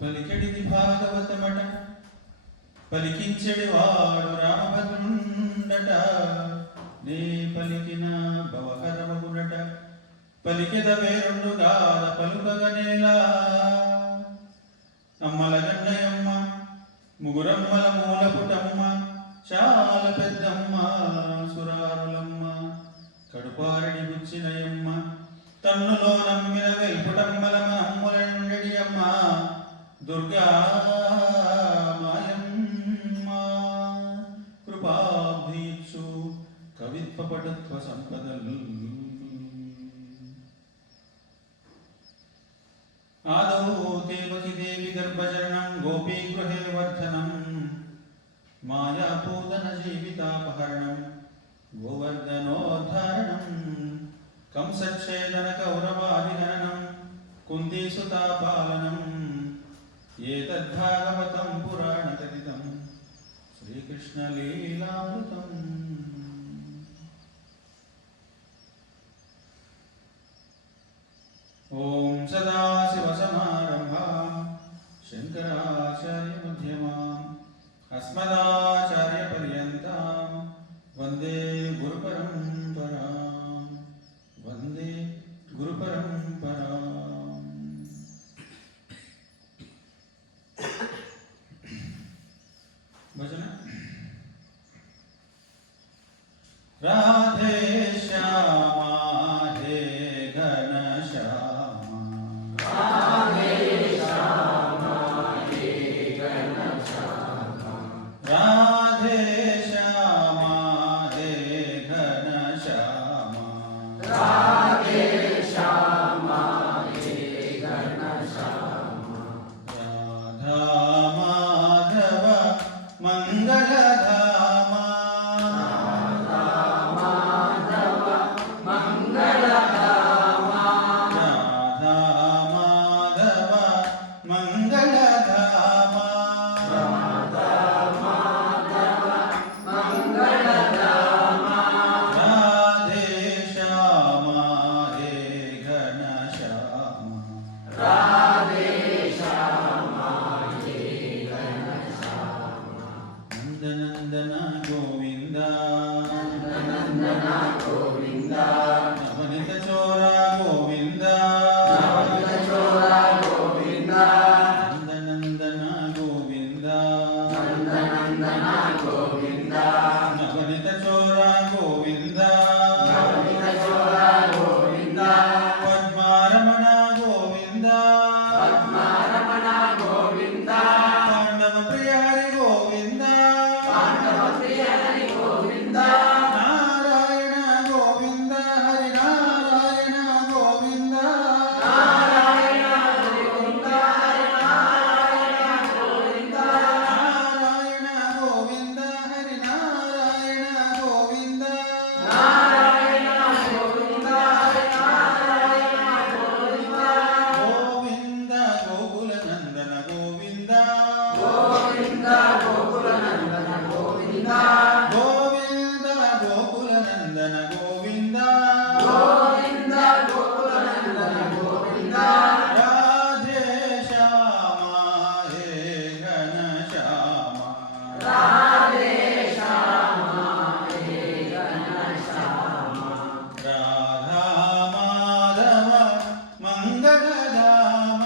పలికెడిది భాగవతమట పలికించెడి వాడు రామభద్రుండట నే పలికిన భవహరమగునట పలికెద వేరుండుగాద పలుకగనేలా అమ్మల గన్నయమ్మ ముగురమ్మల మూలపుటమ్మ చాలా పెద్దమ్మ సురారులమ్మ కడుపారడి గుచ్చినయమ్మ తన్నులో నమ్మిన వెల్పుటమ్మల అమ్ముల నుండి అమ్మ దుర్గా మాయమ్మ కృపాబ్ధీక్షు కవిత్వపటుత్వ సంపదలు ఆదౌ దేవకి దేవి గర్భజరణం గోపీగృహే వర్ధనం మాయాపూతన జీవితాపహరణం గోవర్ధనోద్ధారణం కంసచ్ఛేదన కౌరవాదిహరణం కుంతీసుతాపాలనం ఏతద్భాగవతం పురాణకథితం శ్రీకృష్ణలీలామృతం. ఓం సదాశివసమారంభాం శంకరాచార్యమధ్యమాం అస్మదాచార్యపర్యంతాం వందే గురుపరంపరాం వందే గురుపరంపరాం. భజన రాధే శ్యామా హే ఘన శ్యామా రాధే శ్యామా హే ఘన శ్యామా రాధే శ్యామా హే ఘన శ్యామా రాధే శ్యామా హే ఘన శ్యామా రాధా మాధవ మంగళధామ రాధా మాధవ మంగళధామ రాధా మాధవ మంగళధామ రాధా మాధవ మంగళధామ రాధే శ్యామా హే ఘన శ్యామా రాధే శ్యామా హే ఘన శ్యామా నందనందన గోవింద నందనందన గోవింద నవనిత చోర గోవింద నవనిత చోర గోవింద నందనందన గోవింద నందనందన గోవింద నవనిత చోర గోవింద నవనిత చోర గోవింద పద్మారమణ గోవింద పద్మారమణ గోవింద పాండవ ప్రియారి గోవింద పాండవ ప్రియారి గోవింద నారాయణ గోవింద హరి నారాయణ గోవింద నారాయణ గోవింద హరి నారాయణ గోవింద నారాయణ గోవింద హరి నారాయణ గోవింద నారాయణ గోవింద గోవింద గోకుల నందన గోవింద గోవింద గోకుల నందన గోవింద గోవింద గోకుల నందన గోవింద రాధే శ్యామ హే ఘన శ్యామ రాధే శ్యామ హే ఘన శ్యామ రాధా మాధవ మంగళధామ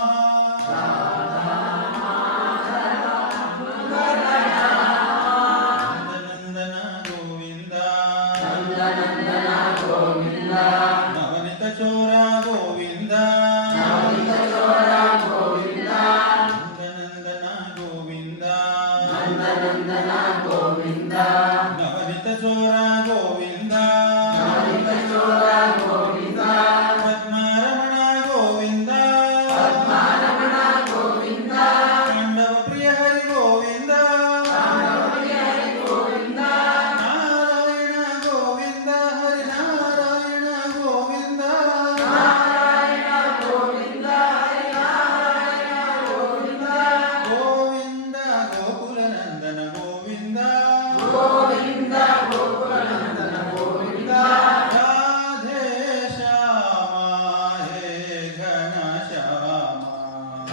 నందనందన గోవింద నందనందన గోవింద నవనిత చోర గోవింద నవనిత చోర గోవింద నందనందన గోవింద నందనందన గోవింద నవనిత చోర గోవింద నవనిత చోర గోవింద పద్మరమణ గోవింద పద్మరమణ గోవింద పాండవ ప్రియ హరి గోవింద పాండవప్రియ హరి గోవింద నారాయణ గోవింద హరి నారాయణ గోవింద నారాయణ గోవింద హరి నారాయణ గోవింద గోవింద గోకుల నందన గోవింద గోవింద గోకుల నందన గోవింద రాధే శ్యామ హే ఘన శ్యామ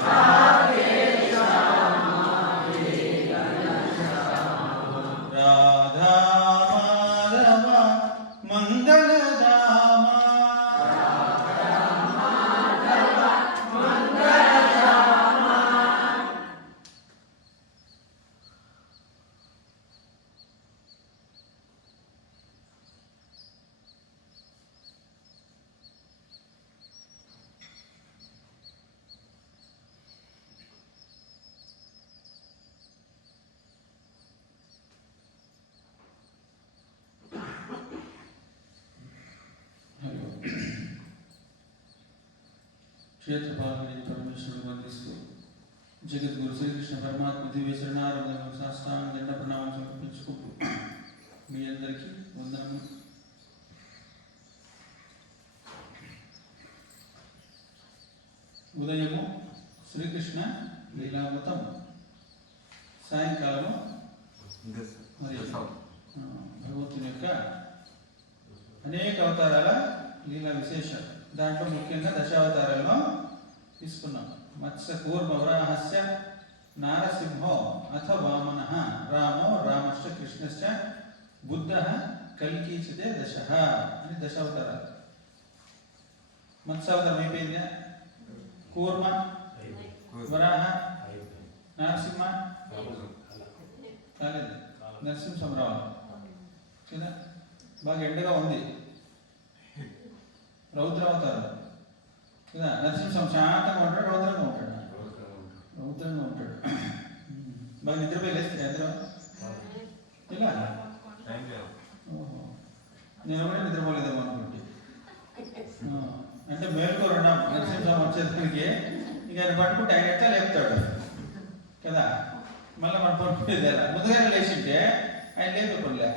రాధే శ్యామ హే ఘన శ్యామ రాధా మాధవ మంగళధామ క్షేత్రపాలని పరమేశ్వరుడు వందిస్తూ జగద్గురు శ్రీకృష్ణ పరమాత్మ దివ్య శరణారంభం సాష్టాంగ దండ ప్రణామం సమర్పించుకుంటూ మీ అందరికీ వందనము. ఉదయము శ్రీకృష్ణ లీలామృతం, సాయంకాలము మరి భగవంతుని యొక్క అనేక అవతారాల లీలా విశేషం. దాంట్లో ముఖ్యంగా దశావతారాలను తీసుకున్నాం. మత్స్య కూర్మ వరాహస్య నారసింహో అథ వామనః రామో రామశ్చ కృష్ణశ్చ బుద్ధః కల్కీచితే దశః అని దశావతారాలు. మత్స్యావతారం అయిపోయిందా? కూర్మ, వరాహ, నరసింహ కాలేదు. నరసింహం రావాలి కదా. బాగా ఎండగా ఉంది. రౌద్రావతారం కదా. నరసింహం శాంతంగా ఉంటాడు, రౌద్రంగా ఉంటాడు. రౌద్రంగా ఉంటాడు. బాగా నిద్రపోయి లేస్తే నిద్ర ఇలా. ఓహో, నేను కూడా నిద్రపోలేదేమో అనుకుంటే. అంటే మేల్కోరన్నా నరసింహం వచ్చేదానికి ఇక ఆయన పట్టుకుంటే ఆయన ఎట్లా లేపుతాడు కదా. మళ్ళీ మన పట్టుకునేది ముందుగానే లేచింటే ఆయన లేపకుండా.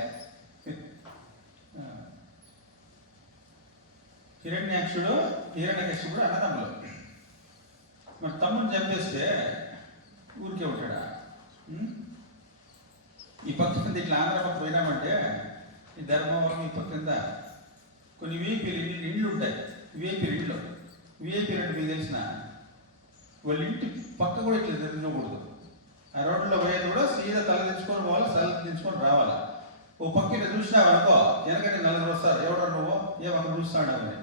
హిరణ్యకశిపుడు అన్నదమ్ములు. మరి తమ్ముడిని చంపేస్తే ఊరికే ఉంటాడా? ఈ పక్క కింద ఇట్లా ఆంధ్ర పక్క పోయినామంటే ఈ ధర్మవరం ఈ పక్క కింద కొన్ని విఐపీలు ఇండ్లు ఉంటాయి. విఐపీ ఇండ్లు, విఐపీ అంటే మీకు తెలిసిన వాళ్ళ ఇంటి పక్క కూడా ఇట్లా తిరగకూడదు. ఆ రోడ్లో పోయేది కూడా సీదా తల తెచ్చుకొని పోవాలి, తల తెచ్చుకొని రావాలి. ఓ పక్క ఇట్లా చూసినావు అనుకో, వెనకంటే నలుగురు వస్తారు. ఎవడో నువ్వు ఏమక్కడ చూస్తాడు అని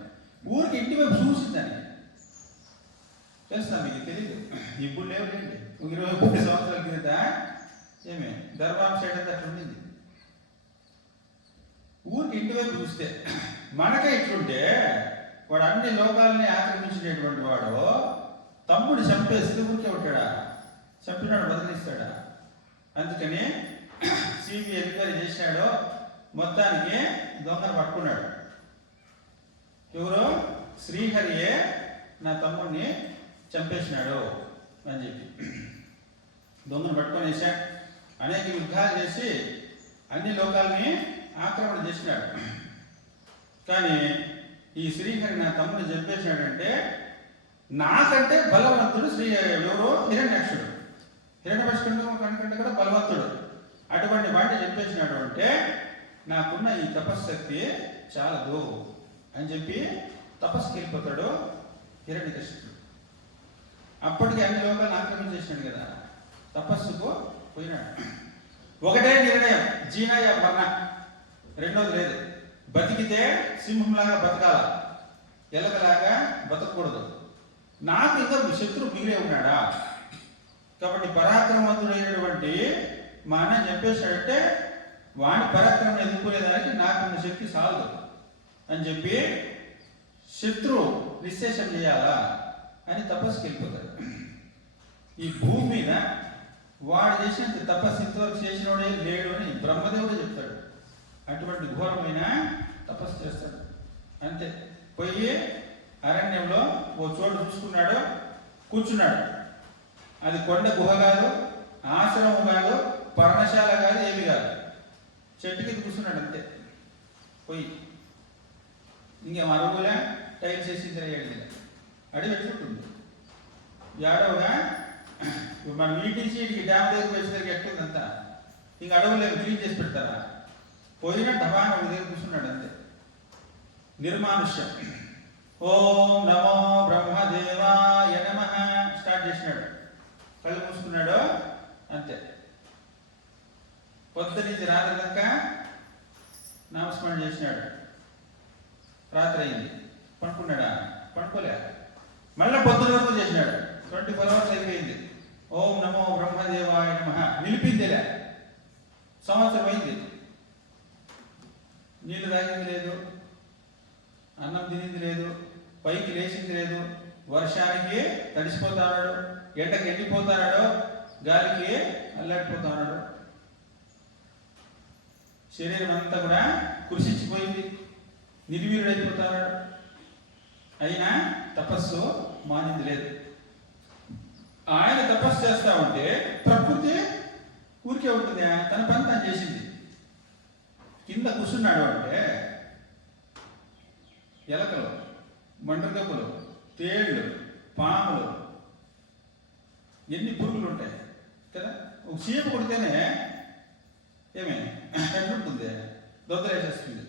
ఊరికి ఇంటి వైపు చూసిందని తెలుసా? మీకు తెలియదు. ఇప్పుడు లేవులేండి. ఒక 20-30 సంవత్సరాల కింద ఏమే ధర్మాం సైడ్ అంతా అట్లా ఉండింది. ఊరికి ఇంటి వైపు చూస్తే మనకే ఇట్లుంటే వాడు అన్ని లోకాలని ఆక్రమించినటువంటి వాడు తమ్ముడు చంపేస్తే ఊరికే ఉంటాడా? చంపినాడు బదిలిస్తాడా? అందుకని సిబిఐ ఎంక్వైరీ చేసినాడు. మొత్తానికి దొంగను పట్టుకున్నాడు. ఎవరు? శ్రీహరియే నా తమ్ముడిని చంపేసినాడు అని చెప్పి దొంగను పట్టుకొనేసా. అనేక యుద్ధాలు చేసి అన్ని లోకాలని ఆక్రమణ చేసినాడు. కానీ ఈ శ్రీహరి నా తమ్ముడిని చంపేసినాడంటే నాకంటే బలవంతుడు ఎవరు? హిరణ్యాక్షుడు. ఏమన్నాడు అంటే, నాకున్న ఈ తపశ్శక్తి చాలదు అని చెప్పి తపస్సుకి వెళ్ళిపోతాడు హిరణ్యకశిపుడు. అప్పటికి అన్ని లోకాలను ఆక్రమించేసినాడు కదా, తపస్సుకు పోయినాడు. ఒకటే నిర్ణయం, జీనయ మరణ, రెండోది లేదు. బతికితే సింహంలాగా బతకాల, ఎలకలాగా బతకూడదు. నాకు ఇంకా శత్రువు మిగిలే ఉన్నాడా, కాబట్టి పరాక్రమవంతుడైనటువంటి మా అన్న చెప్పేశాడంటే వాడి పరాక్రమం ఎదుర్కొనేదానికి నాకున్న శక్తి చాలదు అని చెప్పి శత్రువు నిశ్శేషం చేయాలా అని తపస్సుకి వెళ్ళిపోతాడు. ఈ భూమి మీద వాడు చేసినంత తపస్సు ఇంతవరకు చేసినోడే లేడు అని బ్రహ్మదేవుడు చెప్తాడు. అటువంటి ఘోరమైన తపస్సు చేస్తాడు. అంతే, పోయి అరణ్యంలో ఓ చోటు చూసుకున్నాడు, కూర్చున్నాడు. అది కొండ గుహ కాదు, ఆశ్రమం కాదు, పర్ణశాల కాదు, ఏమి కాదు, చెట్టు కింద కూర్చున్నాడు అంతే. పోయి ఇంకేం అరుగులే, టైల్స్ వేసి తిరగలేదు, అడిగి పెట్టుకుంటుంది. ఏడవగా మన ఇంటి నుంచి ఇంటికి డ్యామ్ దగ్గరికి వచ్చేసరికి ఎట్టుందంతా, ఇంక అడవులేము క్లీన్ చేసి పెడతారా, పోయిన డబాన్ ఒక దగ్గర కూర్చున్నాడు అంతే. నిర్మానుష్యం. ఓం నమో బ్రహ్మదేవాయ నమః స్టార్ట్ చేసినాడు. కళ్ళు మూసుకున్నాడు అంతే. పొద్దు నుంచి రాత్రి దాకా నామస్మరణ చేసినాడు. రాత్రి అయింది, పడుకున్నాడా, పడుకోలే. మళ్ళీ పొద్దున వరకు చేసినాడు. 24 hours అయిపోయింది. ఓం నమో బ్రహ్మదేవాయ నమః నిలిపిందిలే. సంవత్సరం అయింది, నీళ్లు తాగింది లేదు, అన్నం తినింది లేదు, పైకి లేచింది లేదు, వర్షానికి తడిసిపోతాడు, ఎండకి ఎండిపోతాడు, గాలికి అల్లాడిపోతాడు. శరీరం అంతా కూడా కృషించిపోయింది, నిర్వీర్యుడైపోతాడు. అయినా తపస్సు మానింది లేదు. ఆయన తపస్సు చేస్తా ఉంటే ప్రకృతి ఊరికే ఉంటుంది, తన పని తను చేసింది. కింద కూర్చున్నాడు అంటే ఎలకలు, మండ్రగప్పులు, తేళ్ళు, పాములు, ఎన్ని పురుగులు ఉంటాయి కదా. ఒక చీమ కొడితేనే ఏమే ఉంటుంది, దొద్దరేసేస్తుంది.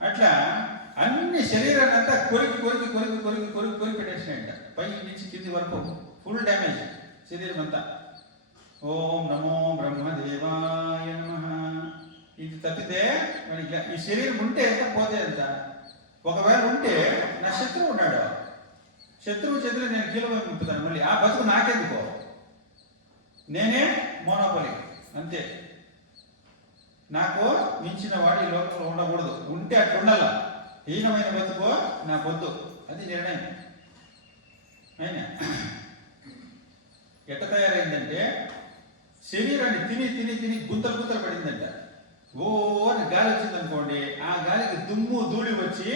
అట్లా అన్ని శరీరాన్ని అంతా కొరికి కొరికి కొరికి కొరికి కొరికి కొరికి పెట్టేసినాయంట. పై నుంచి కింది వరకు ఫుల్ డ్యామేజ్ శరీరం అంతా. ఓం నమో బ్రహ్మదేవాయ నమః ఇది తప్పితే మనకి ఈ శరీరం ఉంటే ఎంత పోతే ఎంత. ఒకవేళ ఉంటే నా శత్రువు ఉన్నాడు, శత్రువు చేతులు నేను కీలకం పంపుతాను, మళ్ళీ ఆ బతుకు నాకెందుకో, నేనే మోనోపలి అంతే. నాకు మించిన వాడు ఈ లోకంలో ఉండకూడదు, ఉంటే అట్లా ఉండాల. హీనమైన బతుకో నాకు వద్దు, అది నిర్ణయం. అయినా ఎట్ట తయారైందంటే శరీరాన్ని తిని తిని తిని గుంతలు గుంతలు పడిందంట. ఓ అని గాలి వచ్చిందనుకోండి, ఆ గాలికి దుమ్ము ధూళి వచ్చి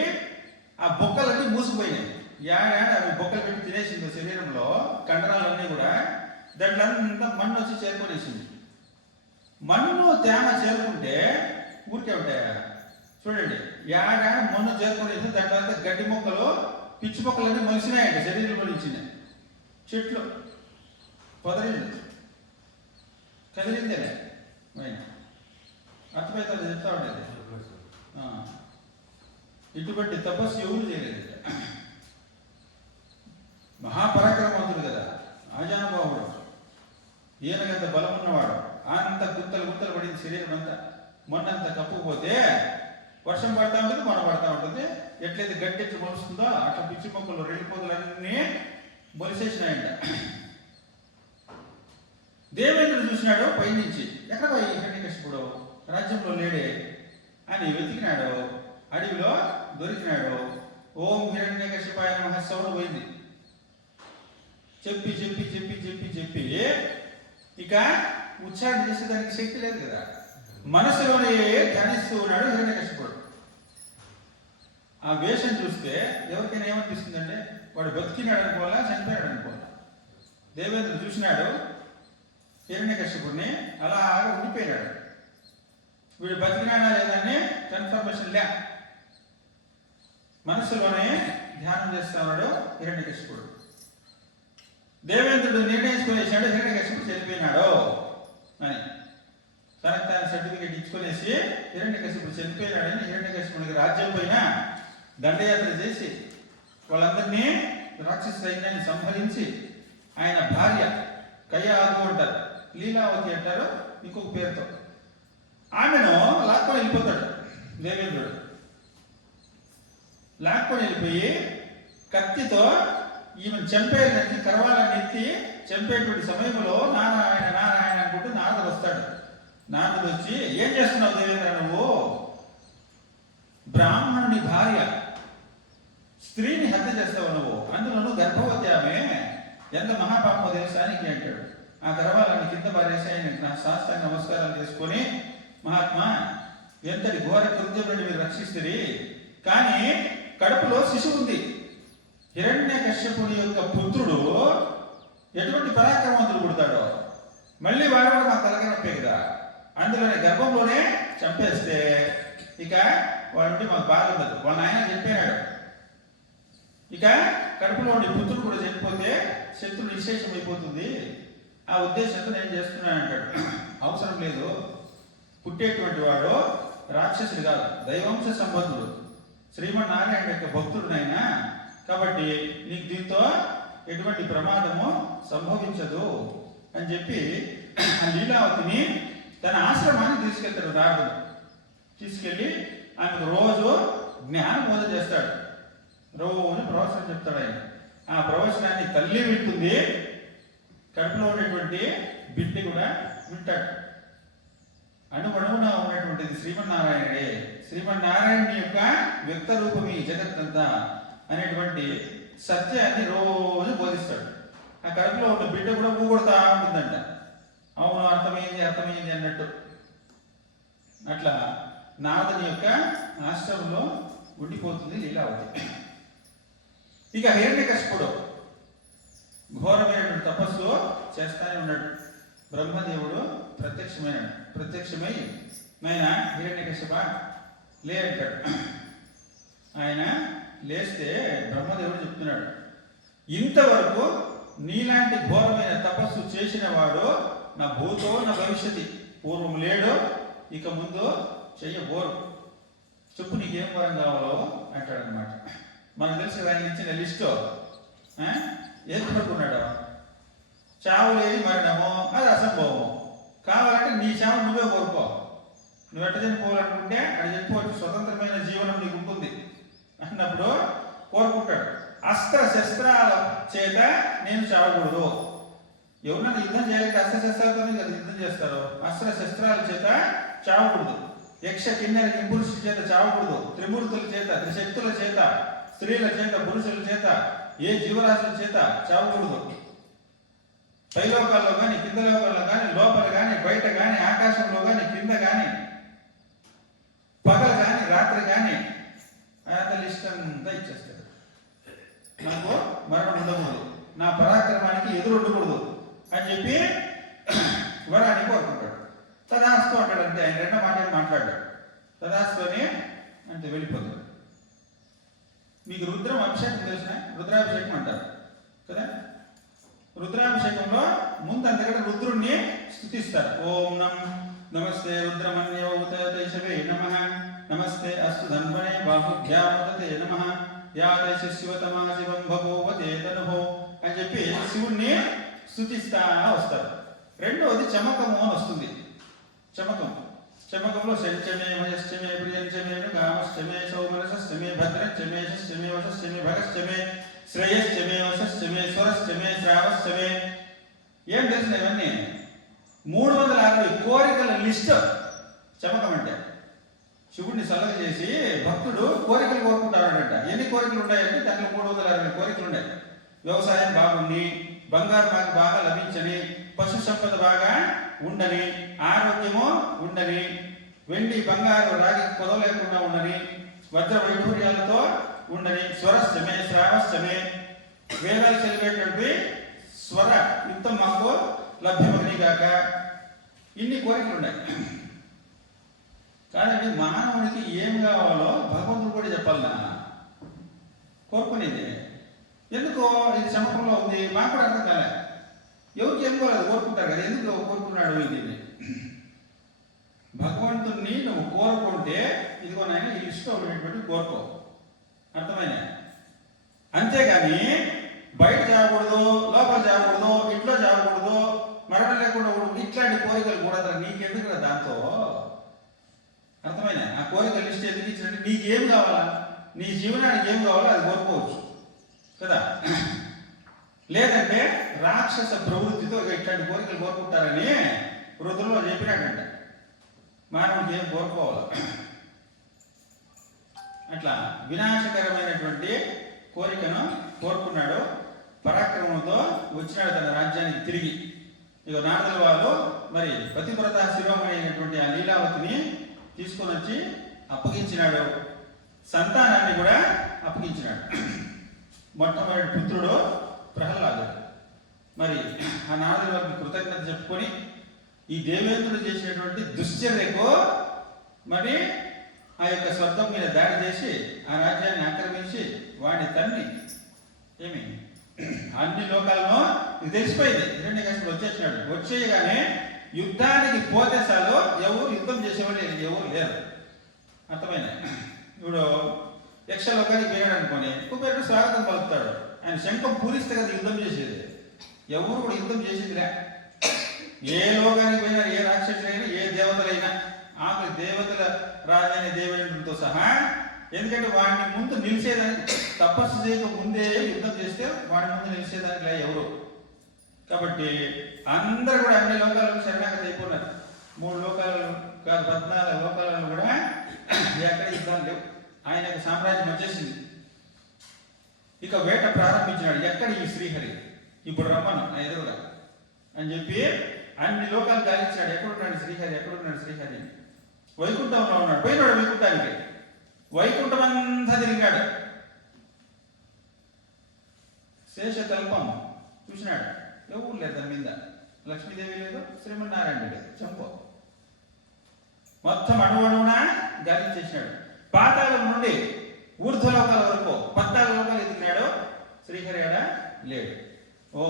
ఆ బొక్కలన్నీ మూసిపోయినాయి. ఏడాడ అవి బొక్కలు పెట్టి తినేసింది శరీరంలో, కండరాలన్నీ కూడా. దాంట్లో అంతా మన్ను వచ్చి చేరుకునేసింది. మన్ను తేమ చేరుకుంటే ఊరికే ఉంటాయా చూడండి, ఏడాడ మన్ను చేరుకునేసి దాంట్లో అంతా గడ్డి మొక్కలు, పిచ్చి మొక్కలన్నీ మొలిసినాయంట శరీరంలో నుంచి. చెట్లు పొదరింది, కదిలిందేలే. అర్థమైతే చెప్తా ఉండేది. ఇటువంటి తపస్సు ఎవరు చేయలేదు. మహాపరాక్రమవంతుడు కదా, ఆజానుభావుడు, ఈయనకంత బలం ఉన్నవాడు. అంత గుంతలు గుంతలు పడింది శరీరం అంతా. మొన్నంత కప్పుకుపోతే వర్షం పడతా ఉంటుంది, మొన్న పడతా ఉంటుంది. ఎట్లయితే గడ్డి ఎట్లు మొలుస్తుందో అట్లా పిచ్చి మొక్కలు, రెల్లి పొదలన్నీ మొలిసేసినాయంట. దేవేంద్రుడు చూసినాడు పైనుంచి, ఎక్కడ పోయి హిరణ్యకశిపుడు రాజ్యంలో లేడే అని వెతికినాడు. అడవిలో దొరికినాడు. ఓం హిరణ్యకశిపాయ నమః సౌండ్ పోయింది. చెప్పి చెప్పి చెప్పి చెప్పి చెప్పి ఇక ఉచ్చారణ చేసేదానికి శక్తి లేదు కదా. మనసులోనే ధ్యానిస్తూ ఉన్నాడు హిరణ్యకశిపుడు. ఆ వేషం చూస్తే ఎవరికైనా ఏమనిపిస్తుందంటే వాడు బతికినాడు అనుకోవాలా, చనిపోయాడు అనుకోవాలా. దేవేంద్రుడు చూసినాడు హిరణ్యకశిపుడిని, అలా ఉండిపోయినాడు. వీడు బతికినాడా లేదని కన్ఫర్మేషన్ లే, మనసులోనే ధ్యానం చేస్తున్నాడు హిరణ్యకశిపుడు. దేవేంద్రుడు నిర్ణయించుకునేసాడు హిరణ్యకశిపుడు చనిపోయినాడు అని. తనకు తాను సర్టిఫికేట్ సర్టిఫికేట్ ఇచ్చుకునేసి హిరణ్యకశిపుడు చనిపోయినాడని హిరణ్యకశిపుడికి రాజ్యం పైన దండయాత్ర చేసి వాళ్ళందరినీ రాక్షస సైన్యాన్ని సంహరించి ఆయన భార్య కయ్యాదు అంటారు, లీలావతి అంటారు ఇంకొక పేరుతో, ఆమెను లాక్కొని వెళ్ళిపోతాడు దేవేంద్రుడు. లాక్కొని వెళ్ళిపోయి కత్తితో ఈమెను చంపేయడానికి కరవాలని ఎత్తి చంపేటువంటి సమయంలో నారాయణ నారాయణ అనుకుంటూ నారదుడు వస్తాడు. నారదుడు వచ్చి, ఏం చేస్తున్నావు దేవేంద్ర, నువ్వు బ్రాహ్మణుని భార్య స్త్రీని హత్య చేస్తావు, నువ్వు అందులోనూ గర్భవతి, ఆమె ఎంత మహాపాపమో తెలుసా నీకు అంటాడు. ఆ గర్వాలని కింద పారేసి ఆయన నా శాస్త్రాన్ని నమస్కారాలు చేసుకొని, మహాత్మా ఎంతటి ఘోర కృత్యం నుండి మీరు రక్షిస్తుంది, కానీ కడుపులో శిశువు ఉంది. హిరణ్యకశ్యపుని యొక్క పుత్రుడు ఎటువంటి పరాక్రమవంతుడు పుడతాడో, మళ్ళీ వాడు కూడా మాకు తలకనొప్పే కదా, అందులోనే గర్భంలోనే చంపేస్తే ఇక వాడుంటే మాకు బాధ ఉండదు. వాళ్ళ ఆయన చెప్పినాడు, ఇక కడుపులో ఉండే పుత్రుడు కూడా చనిపోతే శత్రుడు నిశేషం అయిపోతుంది, ఆ ఉద్దేశంతో నేను చేస్తున్నాను అంటాడు. అవసరం లేదు, పుట్టేటువంటి వాడు రాక్షసుడు కాదు, దైవంశ సంబంధుడు, శ్రీమన్నారాయణ యొక్క భక్తుడునైనా, కాబట్టి నీకు దీంతో ఎటువంటి ప్రమాదము సంభవించదు అని చెప్పి ఆ లీలావతిని తన ఆశ్రమాన్ని తీసుకెళ్తాడు నారదుడు. తీసుకెళ్ళి ఆమెకు రోజు జ్ఞాన బోధ చేస్తాడు, రోజు ప్రవచనం చెప్తాడు ఆయన. ఆ ప్రవచనాన్ని తల్లి వింటుంది, కడుపులో ఉన్నటువంటి బిడ్డ కూడా వింటాడు. అణువణువున ఉన్నటువంటిది శ్రీమన్నారాయణుడే, శ్రీమన్నారాయణుని యొక్క వ్యక్త రూపమి జగత్తంతా అనేటువంటి సత్యాన్ని రోజు బోధిస్తాడు. ఆ కడుపులో ఉన్న బిడ్డ కూడా ఊగొడతా ఉంటుందంట, అవును అర్థమైంది అర్థమైంది అన్నట్టు. అట్లా నారదుని యొక్క ఆశ్రమంలో ఉండిపోతుంది లీలావతి. ఇక హిరణ్యకశిపుడు ఘోరమైనటువంటి తపస్సు చేస్తానే ఉన్నాడు. బ్రహ్మదేవుడు ప్రత్యక్షమై ఆయన హిరణ్యకశిప లే అంటాడు. ఆయన లేస్తే బ్రహ్మదేవుడు చెప్తున్నాడు, ఇంతవరకు నీలాంటి ఘోరమైన తపస్సు చేసిన వాడు నా భూతో నా భవిష్యత్తు, పూర్వం లేడు, ఇక ముందు చెయ్యబోరు, చెప్పు నీకేం వరం కావాలో అంటాడు అనమాట. మనకు తెలిసి ఆయన ఇచ్చిన లిస్టు ఏం పడుకున్నాడు, చావు లేని మరణము అది అసంభవము, కావాలంటే నీ చావు నువ్వే కోరుకో, నువ్వు ఎట్ట చనిపోవాలనుకుంటే అది చెప్పుకోవచ్చు, స్వతంత్రమైన జీవనం నీకు ఉంటుంది అన్నప్పుడు కోరుకుంటాడు. అస్త్ర శస్త్రాల చేత నేను చావకూడదు, ఎవరన్నా యుద్ధం చేయాలంటే అస్త్ర శస్త్రాలతోనే కదా యుద్ధం చేస్తారు, అస్త్ర శస్త్రాల చేత చావకూడదు, యక్ష కిన్నెర కింపురుషుల చేత చావకూడదు, త్రిమూర్తుల చేత త్రిశక్తుల చేత స్త్రీల చేత పురుషుల చేత ఏ జీవరాశుల చేత చావకూడదు, పైలోకాల్లో కానీ కింద లోకాల్లో కానీ లోపల కానీ బయట కానీ ఆకాశంలో కానీ కింద కానీ పగలు కానీ రాత్రి కానీ అంత లిస్ట్ అంతా ఇచ్చేస్తాడు. నాకు మరణం ఉండకూడదు, నా పరాక్రమానికి ఎదురు ఉండకూడదు అని చెప్పి వరాన్ని కోరుకుంటాడు. తదాస్తు అంటాడు, అంతే. ఆయన రెండో మాట మాట్లాడాడు, తదాస్తు అని అంటే వెళ్ళిపోతాడు. మీకు రుద్రం అభిషేకం తెలిసిన, రుద్రాభిషేకం అంటారు కదా. రుద్రాభిషేకంలో ముందు అంతకంటే రుద్రుణ్ణి స్తుతిస్తారు. ఓం నమస్తే రుద్రమన్యవే నమః, నమస్తే అస్తు ధన్వనే బాహుభ్యామతే నమః, యాదేశ శివతమా శివం భగోవతే తనుభో అని చెప్పి శివుణ్ణి స్తుతిస్తా వస్తారు. రెండవది చమకము అని వస్తుంది. చమకంలో శంచమే మయశ్చమే ప్రియంచమే కామశ్చమే సౌమనశ్చమే భద్రశ్చమే షశ్చమే వశశ్చమే భగశ్చమే శ్రేయశ్చమే వశశ్చమే స్వరశ్చమే శ్రావశ్చమే. ఏం తెలిసిన ఇవన్నీ 360 కోరికల లిస్ట్ చమకం అంటే. శివుడిని సలహ చేసి భక్తుడు కోరికలు కోరుకుంటాడంట. ఎన్ని కోరికలు ఉంటాయంటే దాంట్లో 360 కోరికలు ఉన్నాయి. వ్యవసాయం బాగుండి, బంగారు మాకు బాగా లభించని, పశు సంపద బాగా ఉండని, ఆరోగ్యము ఉండని, వెండి బంగారు రాగి కొదవ లేకుండా ఉండని, వజ్ర వైఢూర్యాలతో ఉండని, స్వరశ్చమే శ్రావశ్చమే వేదాలు చదివేటువంటి స్వర యుక్తం మాకు లభ్యమని కాక, ఇన్ని కోరికలు ఉన్నాయి. కాదండి, మానవునికి ఏం కావాలో భగవంతుడు కూడా చెప్పాలన్నా కోరుకునేది. ఎందుకో ఇది చమకంలో ఉంది, మాకు కూడా అర్థం కాలే. ఎవరికి ఏం కోరలేదు, కోరుకుంటారు కదా, ఎందుకు కోరుకున్నాడు ఇది. భగవంతుణ్ణి నువ్వు కోరుకుంటే ఇదిగో నాయన ఈ లిస్టులో ఉన్నటువంటి కోరుకో. అర్థమైన? అంతేగాని బయట చేయకూడదు, లోపల చేయకూడదు, ఇంట్లో చేయకూడదు, మరణం లేకుండా ఇట్లాంటి కోరికలు కూడా నీకెందుకు దాంతో? అర్థమైన? ఆ కోరిక లిస్ట్ ఎందుకు ఇచ్చినట్టు నీకేం కావాలా, నీ జీవనానికి ఏం కావాలో అది కోరుకోవచ్చు కదా. లేదంటే రాక్షస ప్రవృత్తితో ఇట్లాంటి కోరికలు కోరుకుంటారని వృద్ధుల్లో చెప్పినాడంట. మానవుడికి ఏం కోరుకోవాలి? అట్లా వినాశకరమైనటువంటి కోరికను కోరుకున్నాడు. పరాక్రమంతో వచ్చినాడు తన రాజ్యానికి తిరిగి. ఇక నారదుల వాళ్ళు మరి పతివ్రత శిరోమణి అయినటువంటి ఆ లీలావతిని తీసుకొని వచ్చి అప్పగించినాడు. సంతానాన్ని కూడా అప్పగించినాడు. మొట్టమొదటి పుత్రుడు ప్రహ్లాదుడు. మరి ఆ నారదుల వారికి కృతజ్ఞత చెప్పుకొని ఈ దేవేంద్రుడు చేసినటువంటి దుశ్చర్యకు మరి ఆ యొక్క స్వర్గం మీద దాడి చేసి ఆ రాజ్యాన్ని ఆక్రమించి వాడి తన్ని ఏమి అన్ని లోకాలను ఇది తెలిసిపోయింది. హిరణ్యకశిపుడు వచ్చేసినాడు. వచ్చేయగానే యుద్ధానికి పోతే చాలు ఎవరు యుద్ధం చేసేవాళ్ళు ఎవరు లేరు. అర్థమైన? ఇప్పుడు యక్షలోకానికి పోయాడు అనుకోని కుబేరుడు స్వాగతం పలుకుతాడు. ఆయన శంఖం పూరిస్తే కదా యుద్ధం చేసేది. ఎవరు కూడా యుద్ధం చేసేదిలే. ఏ లోకానికి పోయినా, ఏ రాక్షసులైనా, ఏ దేవతలైనా, ఆమె దేవతల రాజైన దేవేంద్రుడితో సహా, ఎందుకంటే వాడిని ముందు నిలిచేదానికి తపస్సు చేయక ముందే యుద్ధం చేస్తే వాడి ముందు నిలిచేదానికి ఎవరు. కాబట్టి అందరూ కూడా అన్ని లోకాలను శరణాగతి అయిపోయినారు. 3 లోకాలు కాదు 14 లోకాలను కూడా ఎక్కడ యుద్ధాలు లేవు. ఆయన యొక్క సామ్రాజ్యం వచ్చేసింది. ఇక వేట ప్రారంభించినాడు. ఎక్కడ ఈ శ్రీహరి, ఇప్పుడు రమ్మను నా ఎదురుగా అని చెప్పి అన్ని లోకాలు గాలించాడు. ఎక్కడున్నాడు శ్రీహరి, ఎక్కడున్నాడు శ్రీహరి? వైకుంఠంలో ఉన్నాడు. పోయినాడు వైకుంఠానికి. వైకుంఠం అంతా తిరిగాడు. శేషతల్పం చూసినాడు. ఎవరు లేదు దాని మీద. లక్ష్మీదేవి లేదు, శ్రీమన్నారాయణ లేదు, చంపో మొత్తం అణువణువున గాలించేసినాడు. పాతాళం నుండి ఊర్ధ్వలోకాల వరకు 14 లోకాలు ఎదిగినాడు. శ్రీహరి ఆడ లేడు. ఓ,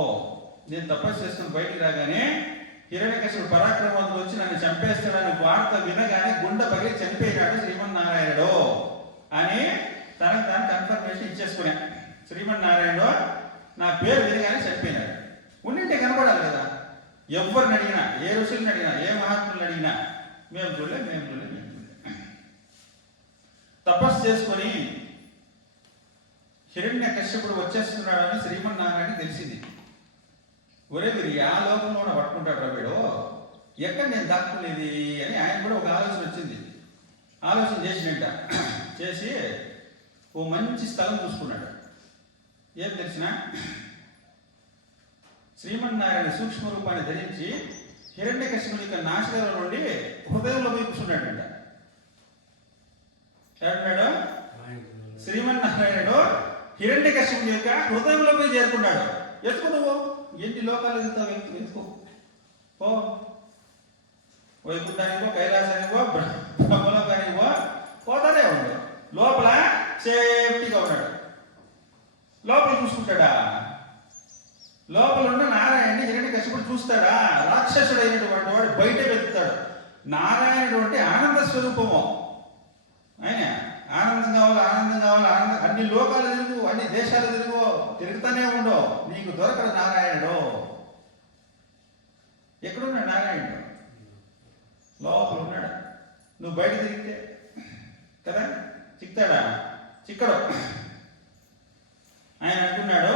నేను తపస్సు చేసుకుని బయటికి రాగానే హిరణ్యకశిపుడు పరాక్రమంతో వచ్చి నన్ను చంపేస్తాడని వార్త వినగానే గుండె పగిలి చనిపోయినాడు శ్రీమన్నారాయణుడు అని తనకు తాను కన్ఫర్మేషన్ ఇచ్చేసుకున్నా. శ్రీమన్నారాయణుడు నా పేరు వినగానే చనిపోయినాడు. ఉండింటే కనపడాలి కదా. ఎవరిని అడిగినా, ఏ ఋషుల్ని అడిగినా, ఏ మహాత్ములను అడిగినా మేము చూడలే. తపస్సు చేసుకొని హిరణ్యకశ్యపుడు వచ్చేస్తున్నాడని శ్రీమన్నారాయణ తెలిసింది. ఒరే మీరు ఆ లోకంలో కూడా పట్టుకుంటాడు రవిడు, ఎక్కడ నేను దాక్కునేది అని ఆయన కూడా ఒక ఆలోచన వచ్చింది. ఆలోచన చేసినట్ట చేసి ఓ మంచి స్థలం చూసుకున్నాడు. ఏం తెలిసిన శ్రీమన్నారాయణ సూక్ష్మ రూపాన్ని ధరించి హిరణ్యకశిపుని యొక్క నాశకాల నుండి హృదయంలో పోయి కూర్చున్నాడంట. ఏమన్నాడు? శ్రీమన్నారాయణుడు హిరణ్యకశిపుని యొక్క హృదయంలో పోయి చేరుకున్నాడు. ఎత్తుకు నువ్వు ఎన్ని లోకాలు ఎదుగుతావు, ఎందుకు పో. వైకుంఠానికి పో, కైలాసానికి పో, బ్రహ్మలోకానికి పో, పోతానే ఉండు. లోపల సేఫ్టీగా ఉన్నాడు. లోపల చూసుకుంటాడా? లోపల ఉన్న నారాయణుని హిరణ్యకశిపుడు చూస్తాడా? రాక్షసుడు అయినటువంటి వాడు బయట వెతుకుతాడు. నారాయణుడు అంటే ఆనంద స్వరూపము. ఆయన ఆనందం కావాలి, ఆనందం కావాలి, ఆనందం. అన్ని లోకాలు తిరుగు, అన్ని దేశాలు తిరుగు, తిరుగుతానే ఉండవు. నీకు దొరకడు నారాయణుడు. ఎక్కడున్నాడు నారాయణుడు? లోపల ఉన్నాడు. నువ్వు బయట తిరిగితే కదా చిక్తాడా? చిక్కడు. ఆయన అనుకున్నాడు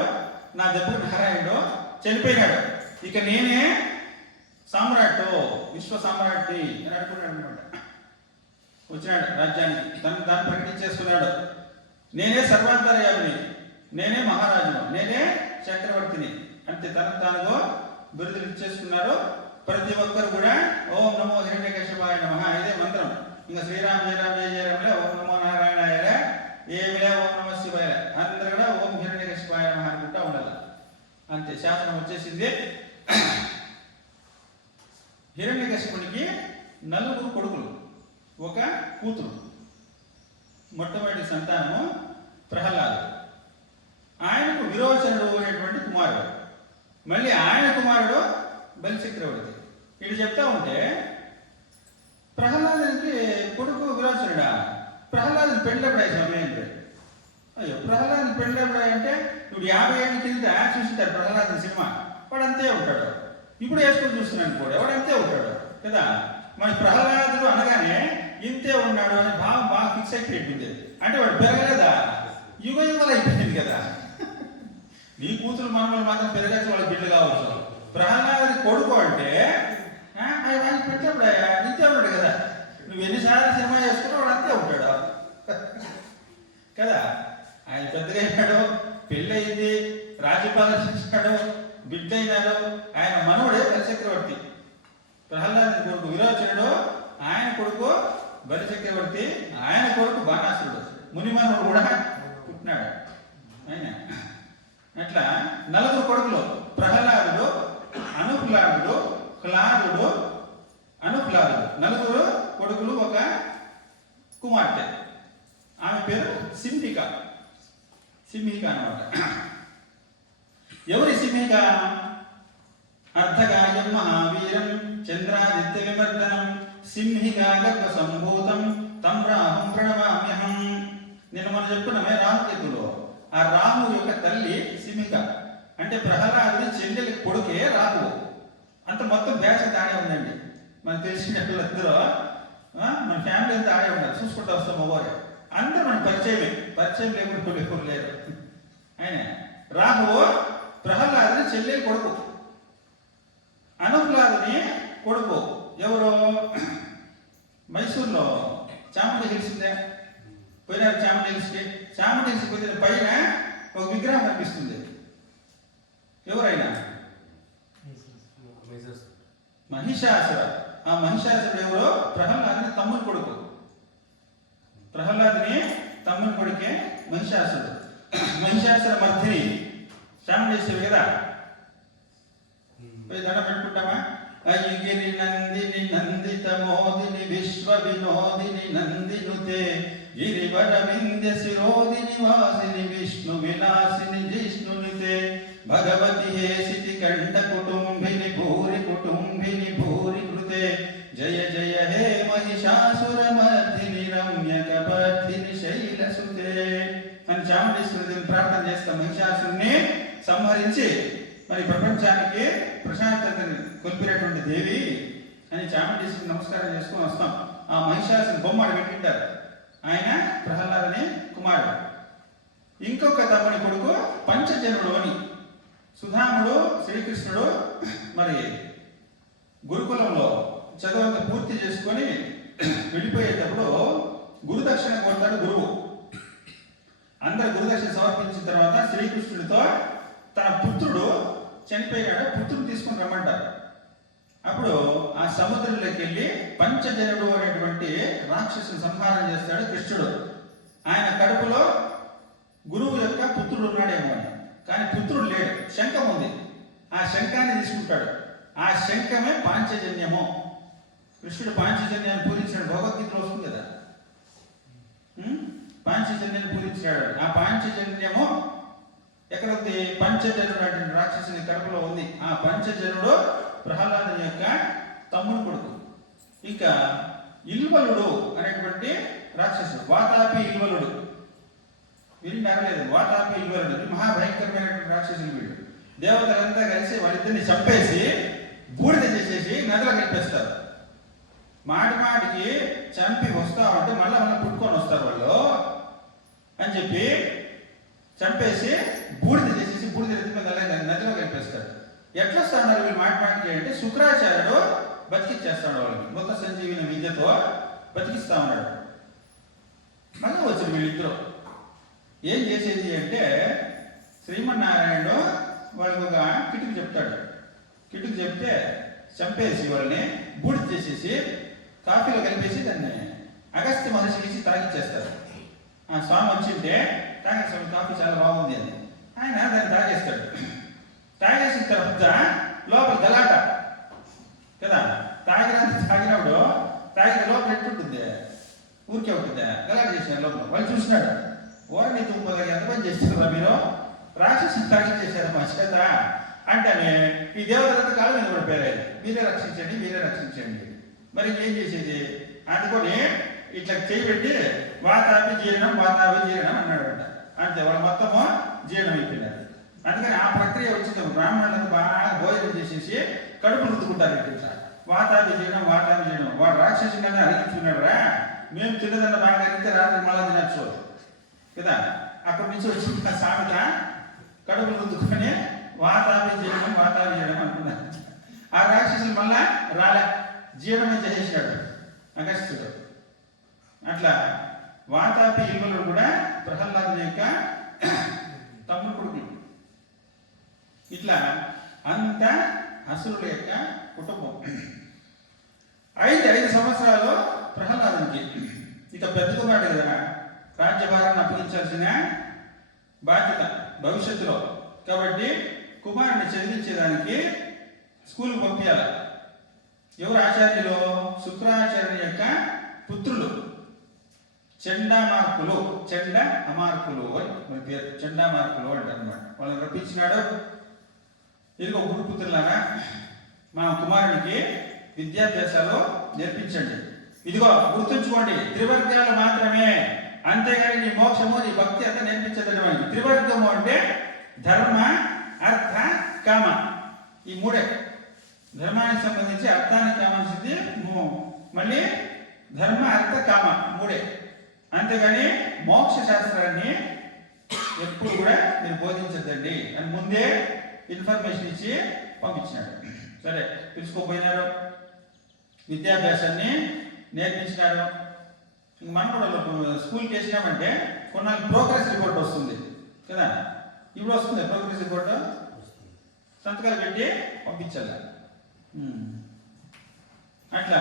నా దెబ్బకు నారాయణుడు చనిపోయినాడు, ఇక నేనే సామ్రాట్టు, విశ్వ సామ్రాట్టి అని అనుకున్నాడు అనమాట. వచ్చినాడు రాజ్యానికి, దాన్ని ప్రకటించేసుకున్నాడు. నేనే సర్వాంతర్యామిని, నేనే మహారాజును, నేనే చక్రవర్తిని అంటే తానుగా బిరుదులు ఇచ్చేసుకున్నారు. ప్రతి ఒక్కరు కూడా ఓం నమో హిరణ్యకశిపాయ నమః ఇదే మంత్రం. ఇంకా శ్రీరామ్ జయ రామ్ జయ జయ రామ్లే, ఓం నమో నారాయణాయలే, ఏమిలే ఓం నమ శివాయలే, అందరూ కూడా ఓం హిరణ్యకశిపాయ నమః అనుకుంటా ఉండాలి. అంతే, శాసనం వచ్చేసింది. హిరణ్యకశిపునికి 4 కొడుకులు, 1 కూతురు. మొట్టమొదటి సంతానము ప్రహ్లాదుడు. ఆయనకు విరోచనుడు అనేటువంటి కుమారుడు. మళ్ళీ ఆయన కుమారుడు బలి చక్రవర్తి. ఇటు చెప్తా ఉంటే ప్రహ్లాదునికి కొడుకు విరోచనుడా. ప్రహ్లాదుని పెళ్ళప్పుడు సమయంలో అయ్యో ప్రహ్లాదుని పెళ్ళప్పుడు అంటే ఇప్పుడు 50 ఏళ్ళ కింద చూసింటారు ప్రహ్లాదుని సినిమా. వాడు అంతే ఉంటాడు. ఇప్పుడు వేసుకొని చూస్తున్నాను కూడా వాడు అంతే ఉంటాడు కదా. మరి ప్రహ్లాదుడు అనగానే ఇంతే ఉన్నాడు అనే భావం బాగా ఫిక్స్ అయిపోయింది. అంటే వాడు పెరగలేదా? యుగ యుగలు అయిపోయింది కదా. నీ కూతురు మనవలు మాత్రం పెరగచ్చు, వాళ్ళకి బిడ్డ కావచ్చు. ప్రహ్లాదుడి కొడుకు అంటే ఆయన పెట్టినప్పుడు ఇంతే ఉన్నాడు కదా. నువ్వు ఎన్నిసార్లు సినిమా చేసుకున్నావు వాడు అంతే ఉంటాడు కదా. ఆయన పెద్దగా అయినాడు, పెళ్ళి అయింది, రాజ్యపాలన చేసినాడు, బిడ్డ అయినాడు. ఆయన మనవుడే బలిచక్రవర్తి. ప్రహ్లాదుని కొడుకు విరోచనుడు, ఆయన కొడుకు బలిచక్రవర్తి, ఆయన కొడుకు బాణాసురుడు, మునిమనుడు కూడా పుట్టినాడు ఆయన. అట్లా 4 కొడుకులు ప్రహ్లాదుడు, అనుప్లాదుడు, హ్లాదుడు, అనుప్లాదుడు. 4 కొడుకులు, ఒక కుమార్తె. ఆమె పేరు సింహిక. సింహిక అన్నమాట. ఎవరి సింహిక? అర్ధగాయం మహావీరం చంద్రాదిత్య విమర్దనం సింహికా గర్భ సంభూతం తం రాహుం ప్రణమామ్యహం. నేను మనం చెప్పుకున్నామే రాహుకేతులో. ఆ రాహు యొక్క తల్లి సింహిక. అంటే ప్రహ్లాదుని చెల్లెలి కొడుకే రాహు. అంత మొత్తం బ్యాచ్ ఆడే ఉందండి. మనకు తెలిసిన పిల్లలందరూ మన ఫ్యామిలీ అంతా ఆడే ఉన్నారు. చూసుకుంటూ వస్తాం మగవారు అందరూ మన పరిచయమే. పరిచయం లేకుండా ఎవరు లేరు. ఆయన రాహు ప్రహ్లాదుని చెల్లెలి కొడుకు. అనుప్లాదుని కొడుకు ఎవరు? మైసూర్లో చాముండి హిల్స్ ఉందే, పోయినారు చాముండి హిల్స్కి. చాముండి హిల్స్కి పోయిన పైన ఒక విగ్రహం కనిపిస్తుంది. ఎవరైనా? మహిషాసుర. ఆ మహిషాసురుడు ఎవరు? ప్రహ్లాదుని తమ్ముని కొడుకు. ప్రహ్లాదుని తమ్ముని కొడుకే మహిషాసురుడు. మహిషాసుర మర్దిని చాముండేశ్వరి కదా. పోయి దండం పెట్టుకుంటామా? అయ్యగిరి నందిని నందిత మోదిని విశ్వ వినోదిని నందినుతే గిరివర వింధ్య శిరోదిని వాసిని విష్ణు విలాసిని జిష్ణునితే భగవతి హేసితి కంఠ కుటుంబిని భూరి కుటుంబిని భూరి కృతే జయ జయ హే మహిషాసుర మర్దిని రమ్య కపర్ధిని శైలసుతే అని చాముండేశ్వరుడిని ప్రార్థన చేస్తాం. మహిషాసురుని సంహరించి మరి ప్రపంచానికి ప్రశాంతతని కొల్పినటువంటి దేవి అని చాముండేశ్వరికి నమస్కారం చేసుకొని వస్తాం. ఆ మహిషాసుని బొమ్మ పెట్టింటారు. ఆయన ప్రహ్లాదుని కుమారుడు. ఇంకొక తమ్ముని కొడుకు పంచజనుడు అని. సుధాముడు శ్రీకృష్ణుడు మరి గురుకులంలో చదువు పూర్తి చేసుకొని వెళ్ళిపోయేటప్పుడు గురుదక్షిణ కోరుతాడు గురువు. అందరు గురుదక్షిణ సమర్పించిన తర్వాత శ్రీకృష్ణుడితో తన పుత్రుడు చనిపోయాడు, పుత్రుడు తీసుకుని రమ్మంటారు. అప్పుడు ఆ సముద్రంలోకి వెళ్ళి పంచజనుడు అనేటువంటి రాక్షసుని సంహారం చేస్తాడు కృష్ణుడు. ఆయన కడుపులో గురువు యొక్క పుత్రుడు ఉన్నాడేమో అని. కానీ పుత్రుడు లేడు, శంఖం ఉంది. ఆ శంఖాన్ని తీసుకుంటాడు. ఆ శంఖమే పాంచజన్యము. కృష్ణుడు పాంచజన్యాన్ని పూజించాడు. భగవద్గీతలో వస్తుంది కదా, పాంచజన్యాన్ని పూజించాడు. ఆ పాంచజన్యము ఎక్కడ ఉంది? పంచజనుడు అనేటువంటి రాక్షసుని కడుపులో ఉంది. ఆ పంచజనుడు ప్రహ్లాదుని యొక్క తమ్ముడు కొడుకు. ఇంకా ఇల్వలుడు అనేటువంటి రాక్షసుడు, వాతాపి ఇల్వలుడు. వీరిని అరలేదు. వాతాపి ఇల్వలుడు మహాభయంకరమైనటువంటి రాక్షసుని వీడు. దేవతలంతా కలిసి వాళ్ళిద్దరిని చంపేసి బూడిద చేసేసి నదిలో కలిపేస్తారు. మాటి మాటికి చంపి వస్తా ఉంటే మళ్ళీ పుట్టుకొని వస్తారు వాళ్ళు అని చెప్పి చంపేసి బూడిద చేసేసి బూడిద నదిలో కలిపేస్తాడు. ఎట్లా వస్తా ఉన్నారు వీళ్ళు మాటి మాటికి అంటే శుక్రాచార్యుడు బతికిచ్చేస్తాడు వాళ్ళకి. మృత సంజీవిని విద్యతో బతికిస్తా ఉన్నాడు. మళ్ళీ వచ్చారు వీళ్ళిద్దరు. ఏం చేసేది అంటే శ్రీమన్నారాయణుడు వాళ్ళకి ఒక కిటుకు చెప్తాడు. కిటుకు చెప్తే చంపేసి వాళ్ళని బూడిద చేసేసి కాఫీలో కలిపేసి దాన్ని అగస్త్య మహర్షికి ఇచ్చి తాగిచ్చేస్తారు. ఆ స్వామి వచ్చింటే తాగే స్వామి కాఫీ చాలా బాగుంది అని ఆయన దాన్ని తాగేస్తాడు. తాగేసిన తర్వాత లోపల గలాట కదా. తాగినప్పుడు తాగిన లోపల ఎట్టుంటుంది? ఊరికే ఉంటుంది. గలాట చేశారు లోపల. వాళ్ళు చూసినాడు. ఓరని తుమ్మగా ఎంత పని చేస్తారా మీరు? రాక్షసుని తాగించేశారు మా చేత అంటేనే ఈ దేవతలంతా కాళ్ళ మీద పడిపోయారు. మీరే రక్షించండి, మీరే రక్షించండి. మరి ఏం చేసేది అందుకొని ఇట్లా చేయబెట్టి వాతాపి జీర్ణం అన్నాడంట. అంతే వాళ్ళు మొత్తము జీర్ణం అయిపోయినారు. అందుకని ఆ ప్రక్రియ వచ్చింది. బ్రాహ్మణులకు బాగా భోజనం చేసేసి కడుపు రుద్దుకుంటారు. ఇట్లా వాతాపి జీర్ణం వాడు రాక్షసుగానే అరిగించుకున్నాడు రా, మేము తిన్నదన్న బాగా అరిగితే రాత్రి మళ్ళా తినచ్చు కదా. అక్కడి నుంచి వచ్చిన సామెత కడుపు రుద్దుకొని వాతాపి జీర్ణం అనుకున్నారు. ఆ రాక్షసులు మళ్ళా రాలే, జీర్ణమే చేసేసాడు అగస్త్యుడు. అట్లా వాతాపి ఇల్వలుడు కూడా ప్రహ్లాదుని యొక్క తమ్ముడు కొడుకు. ఇట్లా అంతా అసురుల యొక్క కుటుంబం. 5 సంవత్సరాలు ప్రహ్లాదునికి ఇక పెద్ద కుమారుడు కదా, రాజ్యభారాన్ని అప్పగించాల్సిన బాధ్యత భవిష్యత్తులో. కాబట్టి కుమారుడిని చదివించేదానికి స్కూల్కి పంపించాలి. ఎవరు ఆచార్యులు? శుక్రాచార్యుని యొక్క పుత్రులు చండామార్కులు. చండ అమార్కులు అని మన పేరు, చండామార్కులు అంటారు అనమాట. వాళ్ళని రప్పించినాడు. ఇదిగో గురుపుత్రులాగా మా కుమారుడికి విద్యాభ్యాసాలు నేర్పించండి. ఇదిగో గుర్తుంచుకోండి, త్రివర్గాలు మాత్రమే, అంతేగాని నీ మోక్షము నీ భక్తి అంతా నేర్పించదండి. మనకి త్రివర్గము అంటే ధర్మ అర్థ కామ, ఈ 3. ధర్మానికి సంబంధించి అర్థానికి కావాల్సింది మళ్ళీ ధర్మ అర్థ కామ 3. అంతేగాని మోక్ష శాస్త్రాన్ని ఎప్పుడు కూడా మీరు బోధించద్దండి అని ముందే ఇన్ఫర్మేషన్ ఇచ్చి పంపించినాడు. సరే పిలుచుకోపోయినారు, విద్యాభ్యాసాన్ని నేర్పించినారు. మనం కూడా స్కూల్కి వేసినామంటే కొన్నాళ్ళు ప్రోగ్రెస్ రిపోర్ట్ వస్తుంది కదా. ఇప్పుడు వస్తుంది ప్రోగ్రెస్ రిపోర్ట్, సంతకాలు పెట్టి పంపించాలి. అట్లా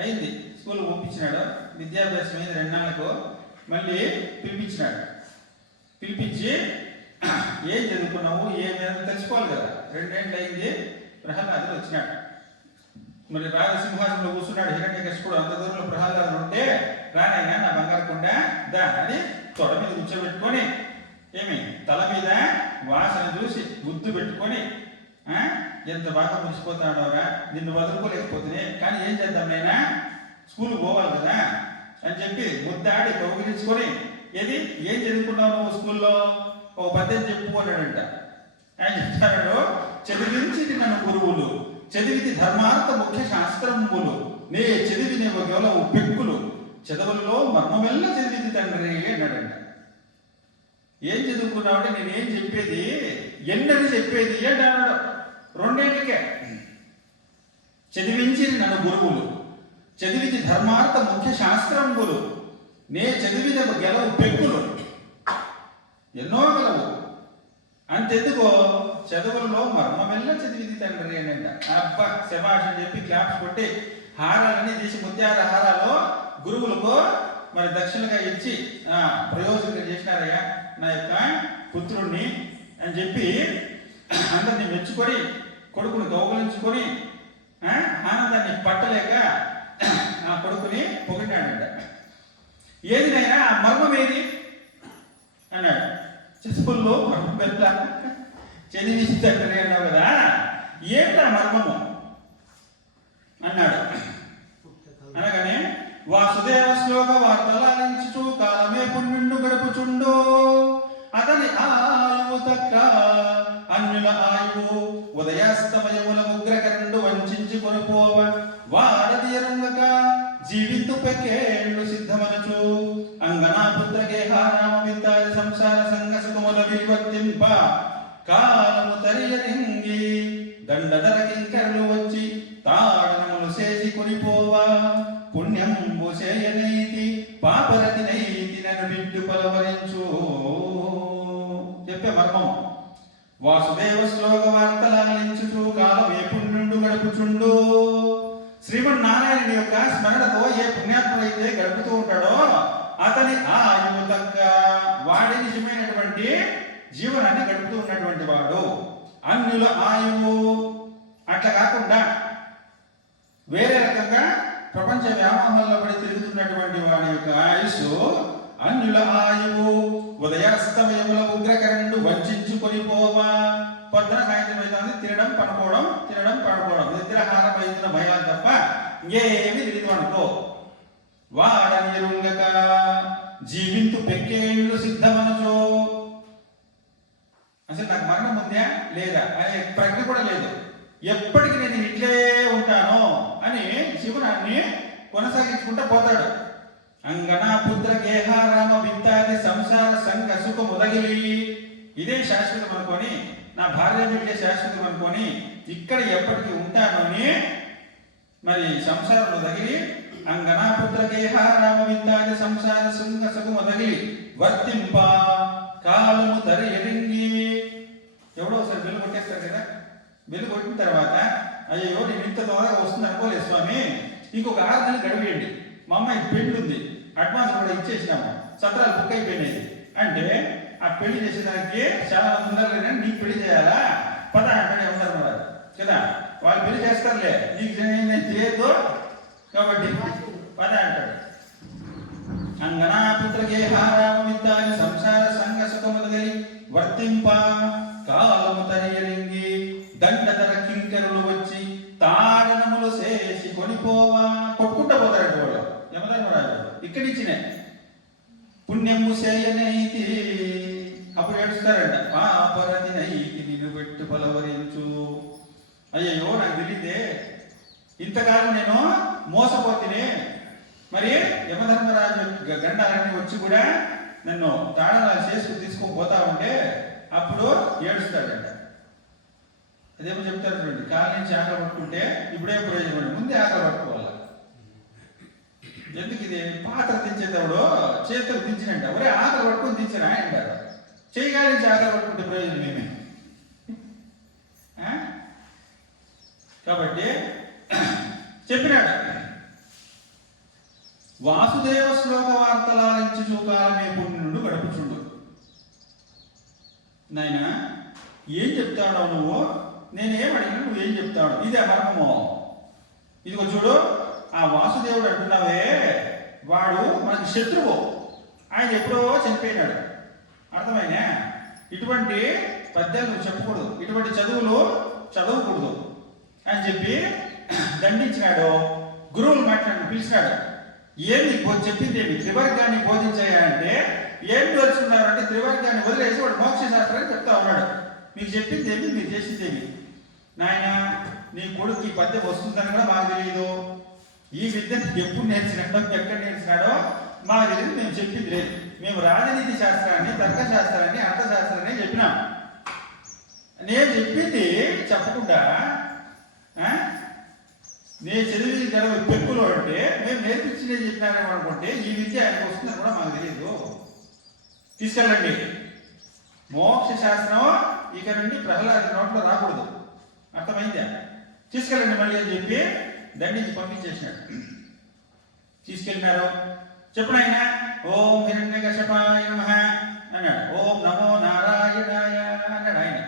అయింది. స్కూల్కి పంపించినాడు. విద్యాభ్యాసం అయింది. 2 నెలలకు మళ్ళీ పిలిపించినాడు. పిలిపించి ఏం చదువుకున్నావు ఏమేమి తెలుసుకోవాలి కదా. 2 ఏళ్ళు అయింది. ప్రహ్లాదుడు వచ్చినాడు. మరి రాజసింహాసనంలో కూర్చున్నాడు. హిరణ్యకశిపుడు అంత దూరంలో ప్రహ్లాదుడు ఉంటే, రానైనా నా బంగారు కొండ దా అని తొడ మీద కూర్చోబెట్టుకొని, ఏమి తల మీద వాసన చూసి గుర్తు పెట్టుకొని, ఎంత బాగా మురిసిపోతాడోరా, నిన్ను వదులుకోలేకపోతే కానీ ఏం చేద్దాం నైనా, స్కూల్కి పోవాలి కదా అని చెప్పి ముద్దాడి కౌగిలించుకొని, ఏం చదువుకున్నావు నువ్వు స్కూల్లో, ఒక పద్యం చెప్పు అన్నాడంట. ఆయన చెప్తాడు, చదివించి నన్ను గురువులు, చదివిది ధర్మార్థ ముఖ్య శాస్త్రములు, నే చదివిన కేవలం పెక్కులు, చదవుల్లో మర్మమెల్ల చదివింది తండ్రి అన్నాడంట. ఏం చదువుకున్నావు అంటే నేనేం చెప్పేది ఎన్నని చెప్పేది అంటాడు. 2 ఏళ్ళకే చదివించి నన్ను గురువులు, చదివిది ధర్మార్థ ముఖ్య శాస్త్రములు, నే చదివిన గెలవు పెక్కులు, ఎన్నో గెలవు అంతెందుకో చదువుల్లో మర్మమెల్ల చదివింది తండ్రి అని అంట. అబ్బా శభాష్ అని చెప్పి క్లాప్స్ కొట్టి హారాలన్నీ తీసి ముత్యాల హారాలు గురువులకు మరి దక్షిణగా ఇచ్చి ప్రయోజనం చేసినారయ్యా నా యొక్క పుత్రుణ్ణి అని చెప్పి అందరినీ మెచ్చుకొని కొడుకుని కౌగిలించుకొని ఆనందాన్ని పట్టలేక ఆ కొడుకుని పొగిడాడంట. ఏదినైనా ఆ మర్మం ఏది అన్నాడు. చదువుల్లో మర్మం పెద్ద చదివించి తండ్రి అన్నావు కదా, ఏమిటా మర్మము అన్నాడు. అనగానే వాసుదేవ శ్లోక వార్తలాలించుచు కాలమే పుణ్యుండు గడుపుచుండు, అతని ఆయువు తక్క అన్యుల ఆయువు ఉదయాస్తమయముల ఉగ్రకరుండు వంచి కొనుపోవ, వారది ఎరుంగక జీవితు పెకేళ్ళు సిద్ధమనచు, అంగనా పుత్ర గేహారామ విద్దాయ సంసార సంగ సుఖముల వివర్తింప, కాలము తరియరింగి దండధర కింకరులు వచ్చి తాడనములు చేసి కొనిపోవా, పుణ్యంబు చేయనైతి పాపరతి నైతి నన్ను బిడ్డు పలవరించు. చెప్పే మర్మం. వాసుదేవ శ్లోక వార్తలాలించుచు కాలం ఏ పుణ్యుండు గడుపుచుండు. శ్రీమన్నారాయణుని యొక్క స్మరణతో ఏ పుణ్యాత్ముడైతే గడుపుతూ ఉంటాడో అతని ఆయువు తగ్గ వాడి నిజమైనటువంటి జీవనాన్ని గడుపుతూ ఉన్నటువంటి వాడు. అన్యుల ఆయువు అట్లా కాకుండా వేరే రకంగా ప్రపంచ వ్యామోహాల్లో పడి తిరుగుతున్నటువంటి వాడి యొక్క ఆయుష్ అన్యుల ఆయువు ఉదయాస్తమయముల ఉగ్రకరణుడు వంచుకొని పోవా. పొద్దున సాయంత్రం అయితే తినడం పడుకోవడం, తినడం పడుకోవడం, నిద్రాహారం అయిన భయాలు తప్ప ఇంకేమీ తెలియదు అనుకో. వాడని ఎరుంగక జీవింతు పెక్కేళ్ళు సిద్ధమనచో. అసలు నాకు మరణం ఉందా లేదా అనే ప్రజ్ఞ కూడా లేదు. ఎప్పటికీ నేను ఇట్లే ఉంటాను అని శివునాన్ని కొనసాగించుకుంటూ పోతాడు. అంగనా పుత్ర గేహారామ విత్తాది సంసార సంఘ సుఖ ముదగిలి. ఇదే శాశ్వతం అనుకొని, నా భార్య బిడ్డే శాశ్వతం అనుకొని ఇక్కడ ఎప్పటికీ ఉంటాను అని మరి సంసారంలో తగిలి అంగనా పుత్ర గేహారామ విత్తాది సంసార సంఘ సుఖ ముదగిలి వర్తింప కాలము తరి ఎరింగి. ఎవడో ఒకసారి బెల్లు కొట్టేస్తారు కదా. బెల్లు కొట్టిన తర్వాత అయ్యో నేను ఇంత త్వరగా వస్తుంది అనుకోలేదు స్వామి, ఇంకొక 6 నెలలు గడివేయండి, మా అమ్మాయి పెళ్లి ఉంది, అడ్వాన్స్ కూడా ఇచ్చేసినాము, సత్రాలు బుక్ అయిపోయినాయి అంటే ఆ పెళ్లి చేసేదానికి చాలా మంది ఉన్నారు కానీ నీకు పెళ్లి చేయాలా పద అంటే ఉన్నారు మరి కదా. వాళ్ళు పెళ్లి చేస్తారులే, నీకు నేను చేయొద్దు కాబట్టి పద అంటాడు. అంగనా పుత్ర గేహారామ విత్తాది సంసార సంఘ సుఖముదగలి వర్తింప కాలము తరియలింగి దండధర కింకరులు వచ్చి తాడనములు చేసి కొనిపోవా. కొట్టుకుంటా పోతారంట వాళ్ళు యమధర్మరాజు. ఇక్కడి నుంచినే పుణ్యము చేయనైతి అప్పుడు ఏడుస్తారంట. పాపరతి నైతి నిన్ను పెట్టు పలవరించు. అయ్యయ్యో నాకు తెలియదే, ఇంతకాలం నేను మోసపోతేనే. మరి యమధర్మరాజు గండాలన్నీ వచ్చి కూడా నన్ను తాళనాలు చేసుకుని తీసుకొని పోతా ఉంటే అప్పుడు ఏడుస్తాడంట. అదేమో చెప్తారు చూడండి, కాళ్ళ నుంచి ఆకలి పట్టుకుంటే ఇప్పుడే ప్రయోజనం, ముందే ఆకలి పట్టుకోవాలి. ఎందుకు ఇది పాత్ర దించేటప్పుడు చేతులు దించినంట, ఒరే ఆకలి పట్టుకొని దించిన ఆయన చేయగాలి నుంచి ఆకలి పట్టుకుంటే ప్రయోజనం ఏమే. కాబట్టి చెప్పినాడు వాసుదేవ శ్లోక వార్తలాలించి చూకాలమే పుణ్యుడు గడుపుచుండు. నాయన ఏం చెప్తాడో నువ్వు, నేనేమడిగినా నువ్వేం చెప్తాడు, ఇదే మర్మము. ఇదిగో చూడు, ఆ వాసుదేవుడు అంటున్నావే వాడు మనకి శత్రువు, ఆయన ఎప్పుడో చనిపోయినాడు. అర్థమైనా? ఇటువంటి పద్యాలు నువ్వు చెప్పకూడదు, ఇటువంటి చదువులు చదవకూడదు అని చెప్పి దండించినాడు. గురువులు పిలిచినాడు. ఏంది చెప్పింది ఏమి, త్రివర్గాన్ని బోధించాయా అంటే ఏం తెలుసుకున్నారు అంటే త్రివర్గాన్ని వదిలేసి వాడు మోక్ష శాస్త్రాన్ని చెప్తా ఉన్నాడు. మీకు చెప్పింది ఏమి, మీరు చేసింది ఏమి. నాయన నీ కొడుకు ఈ పద్యం వస్తుందని కూడా మాకు తెలియదు, ఈ విద్యను ఎప్పుడు నేర్చినాడో ఎక్కడ నేర్చినాడో మాకు తెలియదు, మేము చెప్పింది లేదు. మేము రాజనీతి శాస్త్రాన్ని, తర్కశాస్త్రాన్ని, అర్థశాస్త్రాన్ని చెప్పినాం. నేను చెప్పింది చెప్పకుండా నేను చదివి గడవ పెక్కులు అంటే మేము నేర్పించినే చెప్పినారేమో అనుకుంటే ఈ విద్య ఆయనకు వస్తుందని కూడా మాకు తెలియదు. తీసుకెళ్ళండి, మోక్ష శాస్త్రం ఇక నుండి ప్రహ్లాద నోట్లో రాకూడదు, అర్థమైందా? తీసుకెళ్ళండి మళ్ళీ అని చెప్పి దండించి పంపించేసినాడు. తీసుకెళ్ళినారు. చెప్పిన ఆయన ఓం హిరణ్యకశపాయ నమః అన్నాడు. ఓం నమో నారాయణాయ అన్నాడు ఆయన.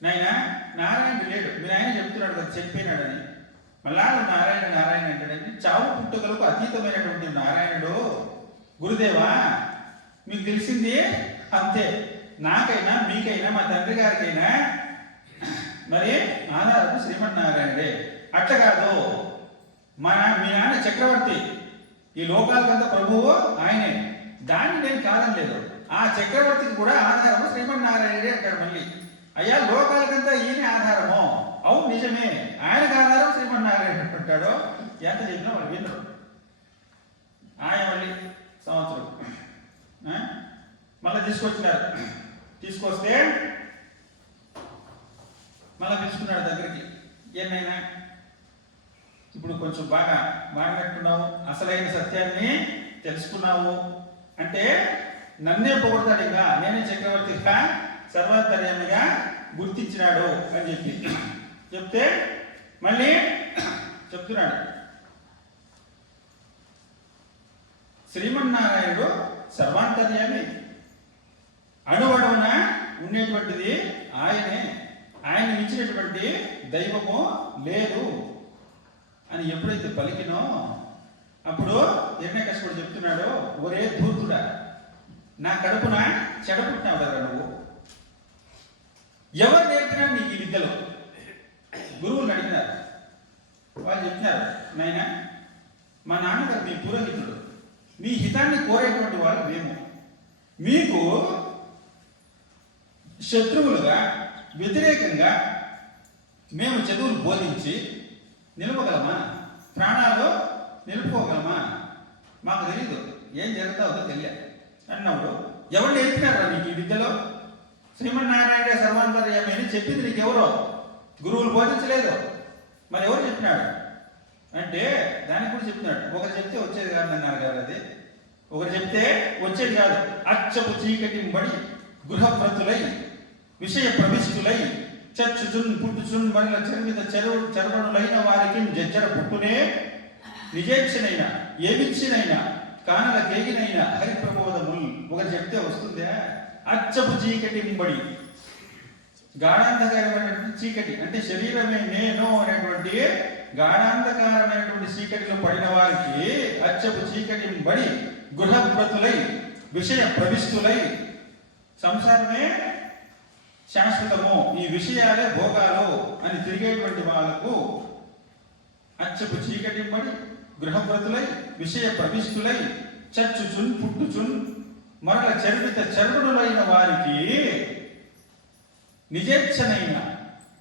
నాయన నారాయణుడు లేడు, మీరు ఆయన చెప్తున్నాడు కదా చెప్పినాడని. మళ్ళా నారాయణ నారాయణ అంటాడని. చావు పుట్టుకలకు అతీతమైనటువంటి నారాయణుడు. గురుదేవా మీకు తెలిసింది అంతే, నాకైనా మీకైనా మా తండ్రి గారికైనా మరి ఆధారము శ్రీమన్నారాయణుడే. అట్లా కాదు, మీ నాన్న చక్రవర్తి, ఈ లోకాలకంతా ప్రభువు ఆయనే, దాన్ని నేను కాదనలేదు. ఆ చక్రవర్తికి కూడా ఆధారము శ్రీమన్నారాయణుడే అంటాడు. మళ్ళీ అయ్యా లోకాలకంతా ఈయనే ఆధారము, అవును నిజమే, ఆయనకు ఆధారం శ్రీమన్నారాయణ అంటాడు. ఎంత చెప్పినా వాళ్ళు వినరు. ఆయన మళ్ళీ సంవత్సరం మళ్ళీ తీసుకొచ్చినారు. తీసుకొస్తే మళ్ళీ పిలుచుకున్నాడు దగ్గరికి. ఏమైనా ఇప్పుడు కొంచెం బాగా మాట్లాడుతున్నావు, అసలైన సత్యాన్ని తెలుసుకున్నావు అంటే నన్నే పొగుడతాడు, ఇంకా నేనే చక్రవర్తిగా సర్వాంతర్యామిగా గుర్తించినాడు అని చెప్పి చెప్తే మళ్ళీ చెప్తున్నాడు. శ్రీమన్నారాయణుడు సర్వాంతర్యామి, అణువణువున ఉండేటువంటిది ఆయనే, ఆయన మించినటువంటి దైవము లేదు అని ఎప్పుడైతే పలికినో అప్పుడు హిరణ్యకశిపుడు చెప్తున్నాడు, ఒరే ధూర్తుడా, నా కడుపున చెడపుట్టినావు కదా నువ్వు, ఎవరు నేర్పినా నీకు ఈ విద్యలో? గురువులు అడిగినారు. వాళ్ళు చెప్తున్నారు, నాయన మా నాన్నగారు మీ పురోహితుడు, మీ హితాన్ని కోరేటువంటి వాళ్ళు మేము, మీకు శత్రువులుగా వ్యతిరేకంగా మేము చదువులు బోధించి నిలపగలమా, ప్రాణాలు నిలుపుకోగలమా, మాకు తెలీదు, ఏం జరుగుతుందో తెలియదు అన్నప్పుడు ఎవరు నేర్పినారా నీకు ఈ విద్యలో? శ్రీమన్నారాయణ సర్వాంతర్యామి అని చెప్పింది నీకెవరో? గురువులు బోధించలేదు, మరి ఎవరు చెప్పినాడు అంటే దానికి కూడా చెప్తున్నాడు. ఒకరు చెప్తే వచ్చేది కాదు అన్నారు కదా, అది ఒకరు చెప్తే వచ్చేది కాదు. అచ్చపు చీకటి బడి గృహవ్రతులై విషయ ప్రవిష్టులై చచ్చుచున్ పుట్టుచున్ మళ్ళ చర్మిత చరవణులైన వారికి జజ్జర పుట్టునే నిజేక్షనైనా ఏమిచ్చినైనా కానల కేగినైనా హరిప్రబోధముల్. ఒకరు చెప్తే వస్తుందా? అచ్చపు చీకటి బడి గాఢాంధకారమైనటువంటి చీకటి అంటే శరీరమే నేను అనేటువంటి గాఢాంధకారమైనటువంటి చీకటిలో పడిన వారికి అచ్చపు చీకటి బడి గృహవ్రతులై విషయ ప్రవిష్టులై, సంసారమే శాశ్వతము, ఈ విషయాలే భోగాలు అని తిరిగేటువంటి వాళ్ళకు అచ్చపు చీకటి బడి గృహవ్రతులై విషయ ప్రవిష్టులై చచ్చుచున్ పుట్టుచున్ మరల చరిత చరుడులైన వారికి నిజేచ్ఛనైన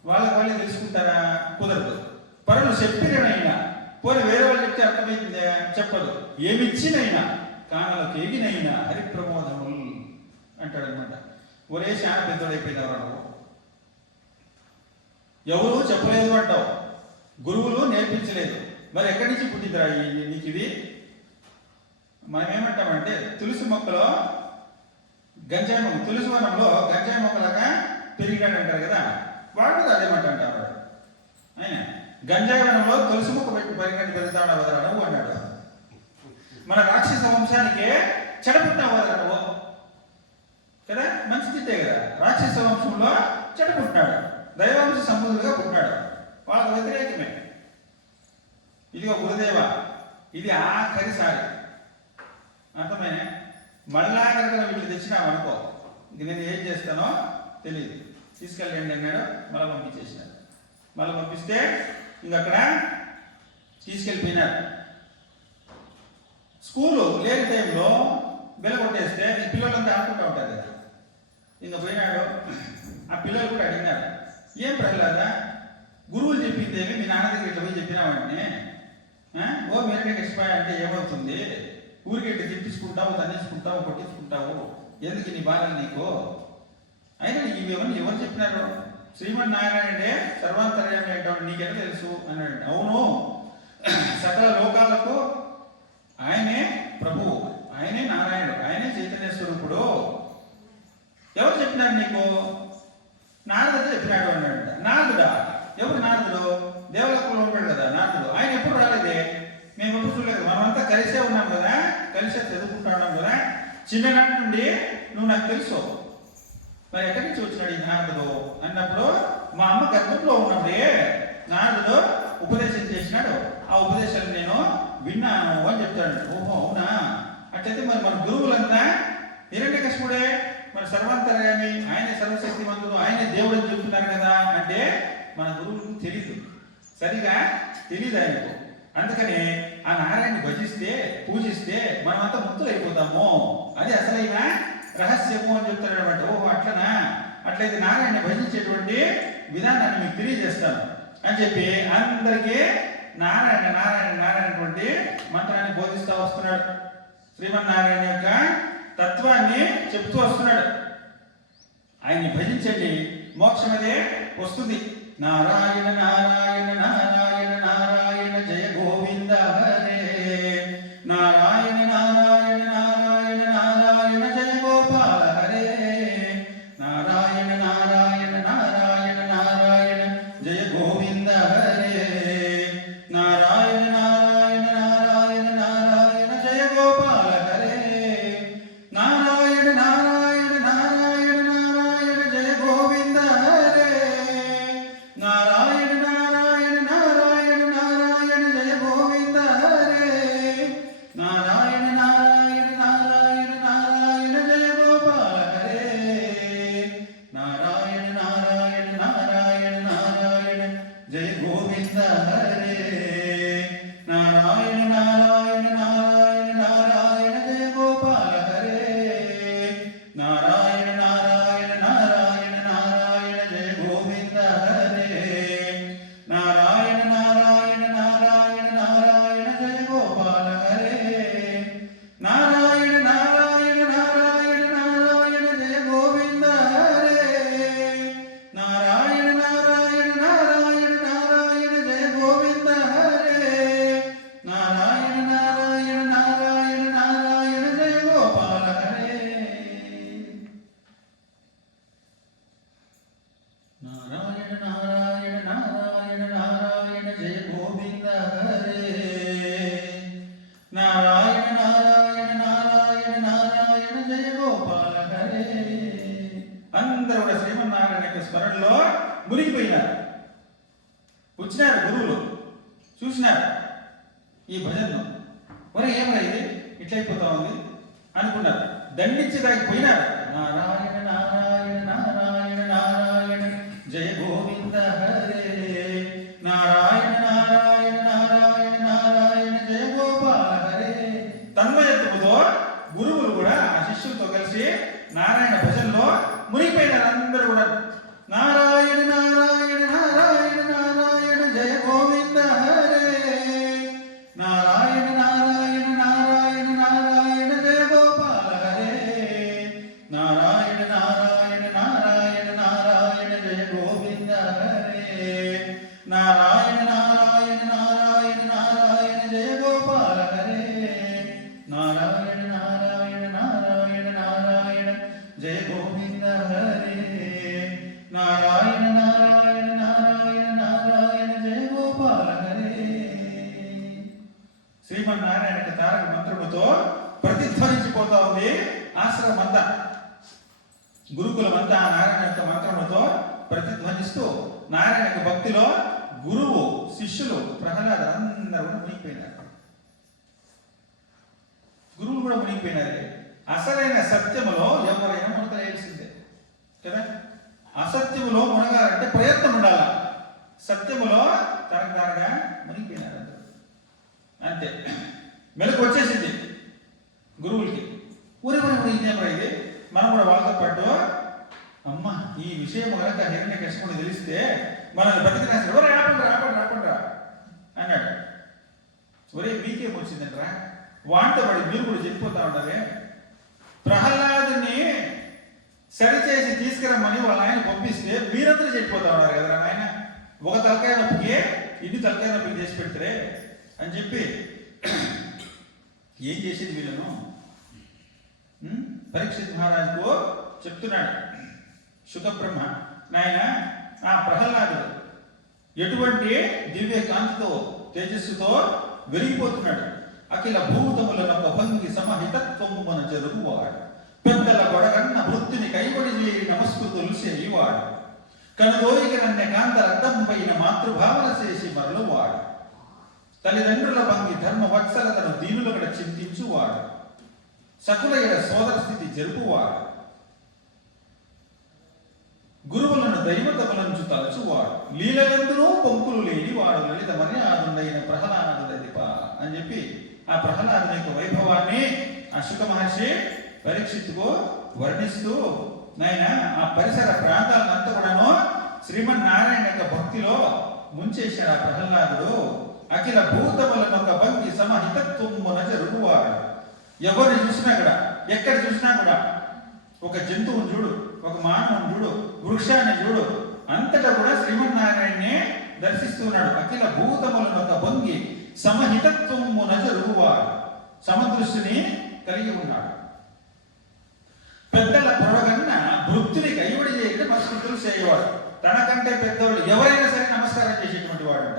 వాళ్ళకి వాళ్ళే తెలుసుకుంటారా? కుదరదు. పరులు చెప్పినైనా పోనీ వేరే వాళ్ళు చెప్తే అర్థమైందే, చెప్పదు. ఏమిచ్చినైనా కానలకు ఎగినైనా హరిప్రమోదములు అంటాడనమాట. ఒరే శాన పెద్దోడైపోయినారు నువ్వు, ఎవరు చెప్పలేదు అంటావు, గురువులు నేర్పించలేదు, మరి ఎక్కడి నుంచి పుట్టిందిరా నీకు ఇది? మనం ఏమంటామంటే తులసి మొక్కలో గంజాయి మొక్క, తులసి వనంలో గంజాయి మొక్కలాగా పెరిగినాడు అంటారు కదా, వాడు అదేమంటారు ఆయన గంజాయి వనంలో తులసి మొక్క పెట్టి పెరిగినట్టు పెరుగుతాడు వదరా నువ్వు అన్నాడు. మన రాక్షస వంశానికే చెడపుట్టినావు వదరా నువ్వు కదా, మంచి తిట్టే కదా. రాక్షస వంశంలో చెడపుట్టినాడు, దైవాంశ సంబంధులుగా పుట్టినాడు, వాళ్ళకు వ్యతిరేకమే. ఇదిగో గురుదేవ, ఇది ఆఖరిసారి అర్థమైనా. మళ్ళా కనుక వీటిని తెచ్చినామనుకో, ఇంక నేను ఏం చేస్తానో తెలియదు, తీసుకెళ్ళండి అన్నాడు. మళ్ళీ పంపించేసినాడు. మళ్ళీ పంపిస్తే ఇంకక్కడ తీసుకెళ్ళిపోయినారు. స్కూలు లేని టైంలో బెల్ల కొట్టేస్తే పిల్లలంతా ఆడుకుంటూ ఉంటారు కదా, ఇంకా పోయినాడు. ఆ పిల్లలు కూడా అడిగినారు, ఏం ప్రహ్లాదా గురువులు చెప్పిందేమి మీ నాన్న దగ్గర ఇట్లా పోయి చెప్పినావంటే, ఓ మీరంటే కష్టపోయా అంటే ఏమవుతుంది, ఊరికి ఇట్లా తిప్పించుకుంటావు, దండించుకుంటావు, కొట్టించుకుంటావు, ఎందుకు నీ బాధలు నీకు? అయినా ఇవేమని ఎవరు చెప్పినారు? శ్రీమన్నారాయణుడే సర్వాంతర్యామి అంటాడు, నీకెలా తెలుసు అన్నాడు. అవును, సకల లోకాలకు ఆయనే ప్రభువు, ఆయనే నారాయణుడు, ఆయనే చైతన్య స్వరూపుడు. ఎవరు చెప్పినారు నీకు? నారదుడు చెప్పినాడు అన్నాడు. నారదుడా? ఎవరు నారదుడు? దేవలోకంలో ఉంటాడు కదా నారదుడు, ఆయన ఎప్పుడు రాలేదే, మేము ఎప్పుడు చూడలేదు. మనమంతా కలిసే ఉన్నాం కదా, కలిసే చదువుకుంటా ఉన్నాం కదా, చిన్ననాటి నుండి నువ్వు నాకు తెలుసు. మరి ఎక్కడి నుంచి వచ్చినాడు ఈ నారదుడు అన్నప్పుడు, మా అమ్మ గర్భంలో ఉన్నప్పుడే నారదుడు ఉపదేశం చేసినాడు, ఆ ఉపదేశాలు నేను విన్నాను అని చెప్తాడు. ఓహో అవునా, అట్లయితే మరి మన గురువులంతా హిరణ్యకశిపుడే మన సర్వాంతర్యామి, ఆయన సర్వశక్తివంతుడు, ఆయన దేవుడు అని చెప్తున్నారు కదా అంటే మన గురువులకు తెలీదు, సరిగా తెలీదు ఆయనకు. అందుకనే ఆ నారాయణని భజిస్తే పూజిస్తే మనమంతా ముక్తులు అయిపోతాము, అది అసలైన రహస్యము అని చెప్తాడు అనమాట. ఓహో అట్లనా, అట్లయితే నారాయణని భజించేటువంటి విధానాన్ని మీకు తెలియజేస్తాను అని చెప్పి అందరికీ నారాయణ నారాయణ నారాయణటువంటి మంత్రాన్ని బోధిస్తూ వస్తున్నాడు. శ్రీమన్నారాయణ యొక్క తత్వాన్ని చెప్తూ వస్తున్నాడు. ఆయన్ని భజించండి, మోక్షం అదే వస్తుంది. నారాయణ నారాయణ నారాయణ నారాయణ జయ గోవింద హరే, నారాయణ నారాయణ నారాయణ నారాయణ జయ గోపాల హరే, నారాయణ నారాయణ నారాయణ నారాయణ జయ గోవింద హరే, నారాయణ నారాయణ నారాయణ నారాయణ జయ గోపాల హరే, నారాయణ నారాయణ నారాయణ నారాయణ జయ గోవింద హరే, నారాయణ నారాయణ నారాయణ నారాయణ జయ ఈ భజనను. మరి ఏమరా ఇది ఇట్లయిపోతా ఉంది అనుకున్నారు. దండించేదానికి పోయినారు. నారాయణ నారాయణ నారాయణ నారాయణ జయ గోవింద హరే, నారాయణ నారాయణ నారాయణ నారాయణ జయ గోపాల హరే. తన్మయత్వముతో గురువులు కూడా ఆ శిష్యులతో కలిసి నారాయణ భజనలో మునిగిపోయినారు. అందరూ కూడా నారాయణ నారాయణ నారాయణ నారాయణ జయ గోవింద హరే, నారాయణ నారాయణ నారాయణ నారాయణ జయ గోపాల హరే, నారాయణ నారాయణ నారాయణ నారాయణ జయ గోవింద హరే, నారాయణ నారాయణ నారాయణ నారాయణ జయ గోపాల హరే, నారాయణ నారాయణ నారాయణ నారాయణ జయ గోవింద హరే, నారాయణ నారాయణ నారాయణ నారాయణ జయ గోపాల హరే. శ్రీమన్నారాయణ తారక మంత్రముతో ప్రతిధ్వనించిపోతా ఉంది ఆశ్రమం అంతా. గురుకులం అంతా నారాయణ యొక్క మంత్రముతో ప్రతిధ్వనిస్తూ నారాయణ యొక్క భక్తిలో గురువు శిష్యులు ప్రహ్లాద అందరూ మునిగిపోయినారు. గురువులు కూడా మునిగిపోయినారు. అసలైన సత్యములో ఎవరైనా మునగలేల్సిందే కదా. అసత్యములో మునగాలంటే ప్రయత్నం ఉండాలి. సత్యములో తరగా మునిగిపోయినారు అంతే. మెలకు వచ్చేసింది గురువులకి. ఊరి ఇదేమరా ఇది, మనం కూడా వాళ్ళతో పాటు అమ్మ ఈ విషయం కనుక హిరణ్యకశిపుని తెలిస్తే మనల్ని బతికినాసి ఎవరు రాపండి అన్నాడు. ఒరే మీకేం వచ్చిందంటరా, వాంట పడి మీరు కూడా చెప్పిపోతా ఉంటారే. ప్రహ్లాదుని సరిచేసి తీసుకురమ్మని వాళ్ళ ఆయన పంపిస్తే మీరందరూ చెప్పిపోతా ఉన్నారు కదా ఆయన. ఒక తలకాయ నొప్పికి ఇన్ని తలకాయ నొప్పికి చేసి పెడతారే అని చెప్పి ఏం చేసేది వీళ్ళను. పరీక్షిత్ మహారాజుకు చెప్తున్నాడు శుకబ్రహ్మ, నాయన ఆ ప్రహ్లాదుడు ఎటువంటి దివ్య కాంతితో తేజస్సుతో వెలిగిపోతున్నాడు. అఖిల భూతములను ఒక భంగి సమహితత్వము మన జరుగువాడు, పెద్దల గొడగన్న వృత్తిని కైబడి చేయి నమస్కృతులు చేయివాడు, కనుదోయిక నన్య కాంత రక్తం పైన మాతృభావన చేసి మరలువాడు, తల్లిదండ్రుల భంగి ధర్మ వత్సలతను దీనులకడ చింతించువాడు, సకులయుడ సోదర స్థితి జరుపువాడు, గురువులను దైవతములంచు తలచువాడు, లీలలందునూ పొంకులు లేని వాడు లలిత మర్యాదుడైన ప్రహ్లాదుడదిప అని చెప్పి ఆ ప్రహ్లాదుని యొక్క వైభవాన్ని ఆ శుక మహర్షి పరీక్షిత్తుకు వర్ణిస్తూ, నాయన ఆ పరిసర ప్రాంతాలంతా కూడాను శ్రీమన్నారాయణ యొక్క భక్తిలో ముంచేశాడు ఆ ప్రహ్లాదుడు. అఖిల భూతములను ఒక భక్తి సమహితత్వమున జరుగువాడు. ఎవరిని చూసినా కూడా, ఎక్కడ చూసినా కూడా, ఒక జంతువుని చూడు, ఒక మానవుని చూడు, వృక్షాన్ని చూడు, అంతటా కూడా శ్రీమన్నారాయణనే దర్శిస్తున్నాడు. అఖిల భూతములను ఒక భంగి సమహితత్వమున జరుగువాడు, సమదృష్టిని కలిగి ఉన్నాడు. పెద్దల పొడగన్న వృత్తిని కైవడి చేయకుండా నమస్కృతులు చేయవాడు. తనకంటే పెద్దవాళ్ళు ఎవరైనా సరే నమస్కారం చేసేటువంటి వాడు.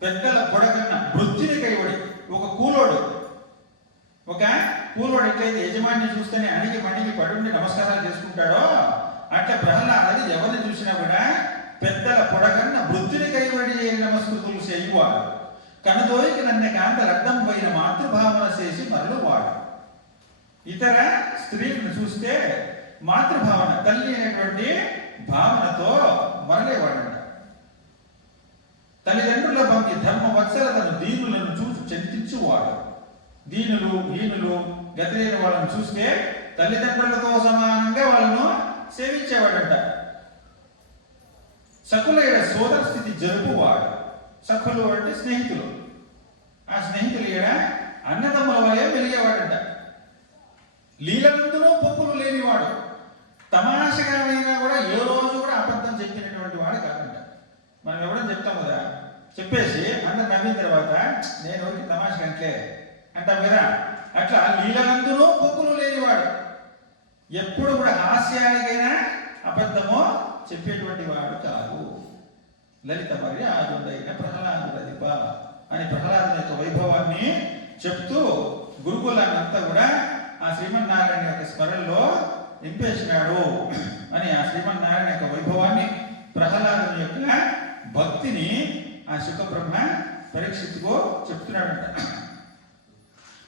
పెద్దల పొడగన్న వృత్తిని కైవడి. ఒక కూలోడు ఎట్లయితే యజమాని చూస్తేనే అణిగి మణిగి పడుండి నమస్కారాలు చేసుకుంటాడో అట్లా ప్రహ్లాదు ఎవరిని చూసినా కూడా పెద్దల పొడగన్న వృత్తిని కైవడి చేయని నమస్కృతులు చేయవాడు, కనుదోయికి నన్ను కాంత రక్తం పోయిన మాతృభావన చేసి మరలువాడు. ఇతర స్త్రీలను చూస్తే మాతృభావన తల్లి అనేటువంటి భావనతో మరలేవాడంట. తల్లిదండ్రుల భంగి ధర్మ వత్సలతను దీనులను చూసి చింతించువాడు. దీనులు హీనులు గతిలేని వాళ్ళని చూస్తే తల్లిదండ్రులతో సమానంగా వాళ్ళను సేవించేవాడంట. సకులైన సోదర స్థితి జరుపువాడు. సఖులు అంటే స్నేహితులు. ఆ స్నేహితులు ఈడ అన్నదమ్ముల వలె వెలిగేవాడంట. లీలలందునూ పొక్కులు లేనివాడు. తమాషగా అయినా కూడా ఏ రోజు కూడా అబద్ధం చెప్పినటువంటి వాడు కాదంట. మనం ఎవడని చెప్తాం కదా, చెప్పేసి అందరు నవ్విన తర్వాత నేను ఎవరికి తమాషగా అంటే అంటాం కదా, అట్లా లీలలందునూ పొక్కులు లేనివాడు. ఎప్పుడు కూడా హాస్యానికైనా అబద్ధమో చెప్పేటువంటి వాడు కాదు. లలిత మర్యాదుడైన ప్రహ్లాదుడదిప అని ప్రహ్లాదుని యొక్క వైభవాన్ని చెప్తూ గురుకులాన్ని అంతా కూడా ఆ శ్రీమన్నారాయణ యొక్క స్మరణలో నింపేసినాడు అని ఆ శ్రీమన్నారాయణ యొక్క వైభవాన్ని ప్రహ్లాదుని యొక్క భక్తిని ఆ శుకబ్రహ్మ పరీక్షిత్తుకో చెప్తున్నాడంట.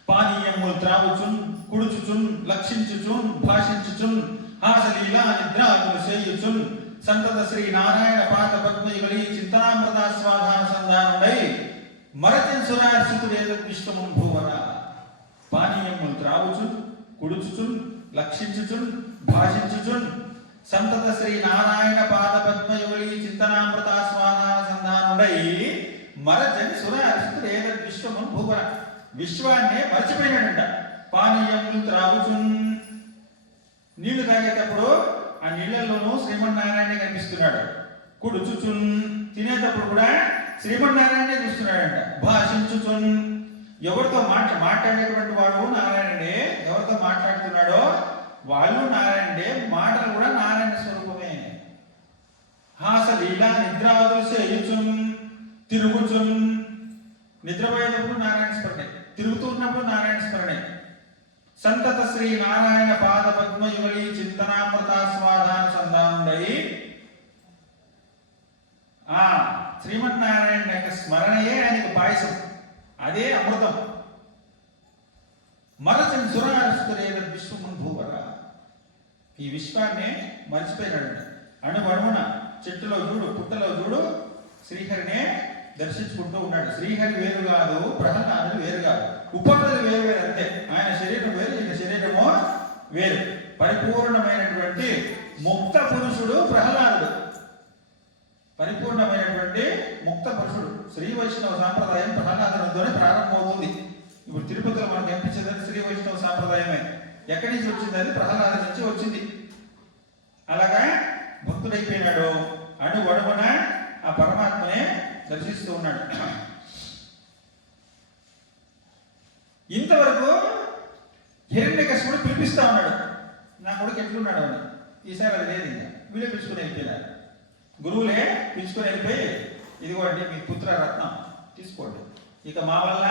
పానీయములు త్రాగుచున్ కుడుచుచున్ లక్షించుచున్ భాషించుచున్ హాసలీలా నిద్రాగులు చేయుచున్ సంతత శ్రీ నారాయణ పాద పద్మయుగలి చింతనామృతాస్వాదాన సంధానుడై మరతిన్ సురార్షితుడేద విశ్వమున్ భూవర. పానీయములు త్రాగుచున్ కుడుచుచున్ లక్షించుచున్ భాషించుచున్ సంతత శ్రీ నారాయణ పాద పద్మయుగలి చింతనామృతాస్వాదాన సంధానుడై మరతిన్ సురార్షితుడేద విశ్వమున్ భూవర. విశ్వాన్నే మర్చిపోయినాడంట. పానీయములు త్రాగుచున్, నీళ్లు తాగేటప్పుడు ఆ నీళ్లలోనూ శ్రీమన్నారాయణ కనిపిస్తున్నాడు. కుడుచుచున్, తినేటప్పుడు కూడా శ్రీమన్నారాయణే చూస్తున్నాడంట. భాషించుచున్, ఎవరితో మాట్లాడేటువంటి వాడు నారాయణుడే, ఎవరితో మాట్లాడుతున్నాడో వాళ్ళు నారాయణుడే, మాటలు కూడా నారాయణ స్వరూపమే. హాసలీలా నిద్రాదులు చేయుచున్, తిరుగుచున్, నిద్రపోయేటప్పుడు నారాయణ స్మరణే, తిరుగుతూ ఉన్నప్పుడు నారాయణ స్మరణే. సంతత శ్రీ నారాయణ పాద పద్మయుగలి చింతనామృతాస్వాదాన సంధానుడై ఆ శ్రీమన్నారాయణ యొక్క స్మరణయే ఆయనకు పాయసం, అదే అమృతం. మరచని సురారస్తులేద విశ్వమున్ భూవర. ఈ విశ్వాన్ని మర్చిపోయినాడు. అణువణువున చెట్టులో చూడు, పుట్టలో చూడు, శ్రీహరినే దర్శించుకుంటూ ఉన్నాడు. శ్రీహరి వేరు కాదు, ప్రహ్లాదుడు వేరు కాదు, ఉపనులు వేరు వేరు అంతే. ఆయన శరీరం వేరు, ఈయన శరీరము వేరు. పరిపూర్ణమైనటువంటి ముక్త పురుషుడు ప్రహ్లాదుడు, పరిపూర్ణమైనటువంటి ముక్త పురుషుడు. శ్రీ వైష్ణవ సాంప్రదాయం ప్రహ్లాదునితోనే ప్రారంభమవుతుంది. ఇప్పుడు తిరుపతిలో మనకు కనిపించేది శ్రీ వైష్ణవ సాంప్రదాయమే. ఎక్కడి నుంచి వచ్చింది? అది ప్రహ్లాదు నుంచి వచ్చింది. అలాగా భక్తుడైపోయినాడు. అణువణువున ఆ పరమాత్మనే దర్శిస్తూ ఉన్నాడు. ఇంతవరకు హిరణ్యకశిపుడు పిలిపిస్తా ఉన్నాడు, నా కొడుకు ఎట్లున్నాడు అని. ఈసారి అది లేదు, ఇంకా వీళ్ళే పిలుచుకుని వెళ్ళిపోయినారు. గురువులే పిలుచుకుని వెళ్ళిపోయి, ఇదిగోండి మీ పుత్ర రత్నం తీసుకోండి, ఇక మా వల్ల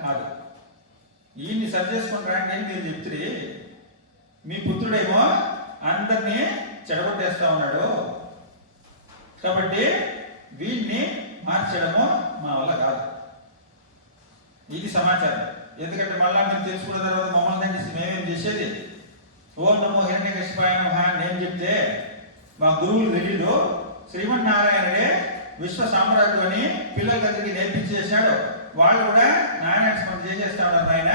కాదు, ఈయన్ని సరి చేసుకొని రాండి అని మీరు చెప్తే, మీ పుత్రుడేమో అందరినీ చెడగొట్టేస్తా ఉన్నాడు, కాబట్టి వీడిని మార్చడము మా వల్ల కాదు. ఇది సమాచారం. ఎందుకంటే మళ్ళా మీరు తెలుసుకున్న తర్వాత మమ్మల్ని తగ్గిస్తే మేమేం చేసేది? ఓం నమో హిరణ్యకశిపాయ నమః నేను చెప్తే మా గురువులు తెలీదు, శ్రీమన్నారాయణుడే విశ్వ సామ్రాజ్యం అని పిల్లల దగ్గరికి నేర్పించేశాడు, వాళ్ళు కూడా నారాయణ స్మరణ చేసేస్తా ఉన్నారు. నాయన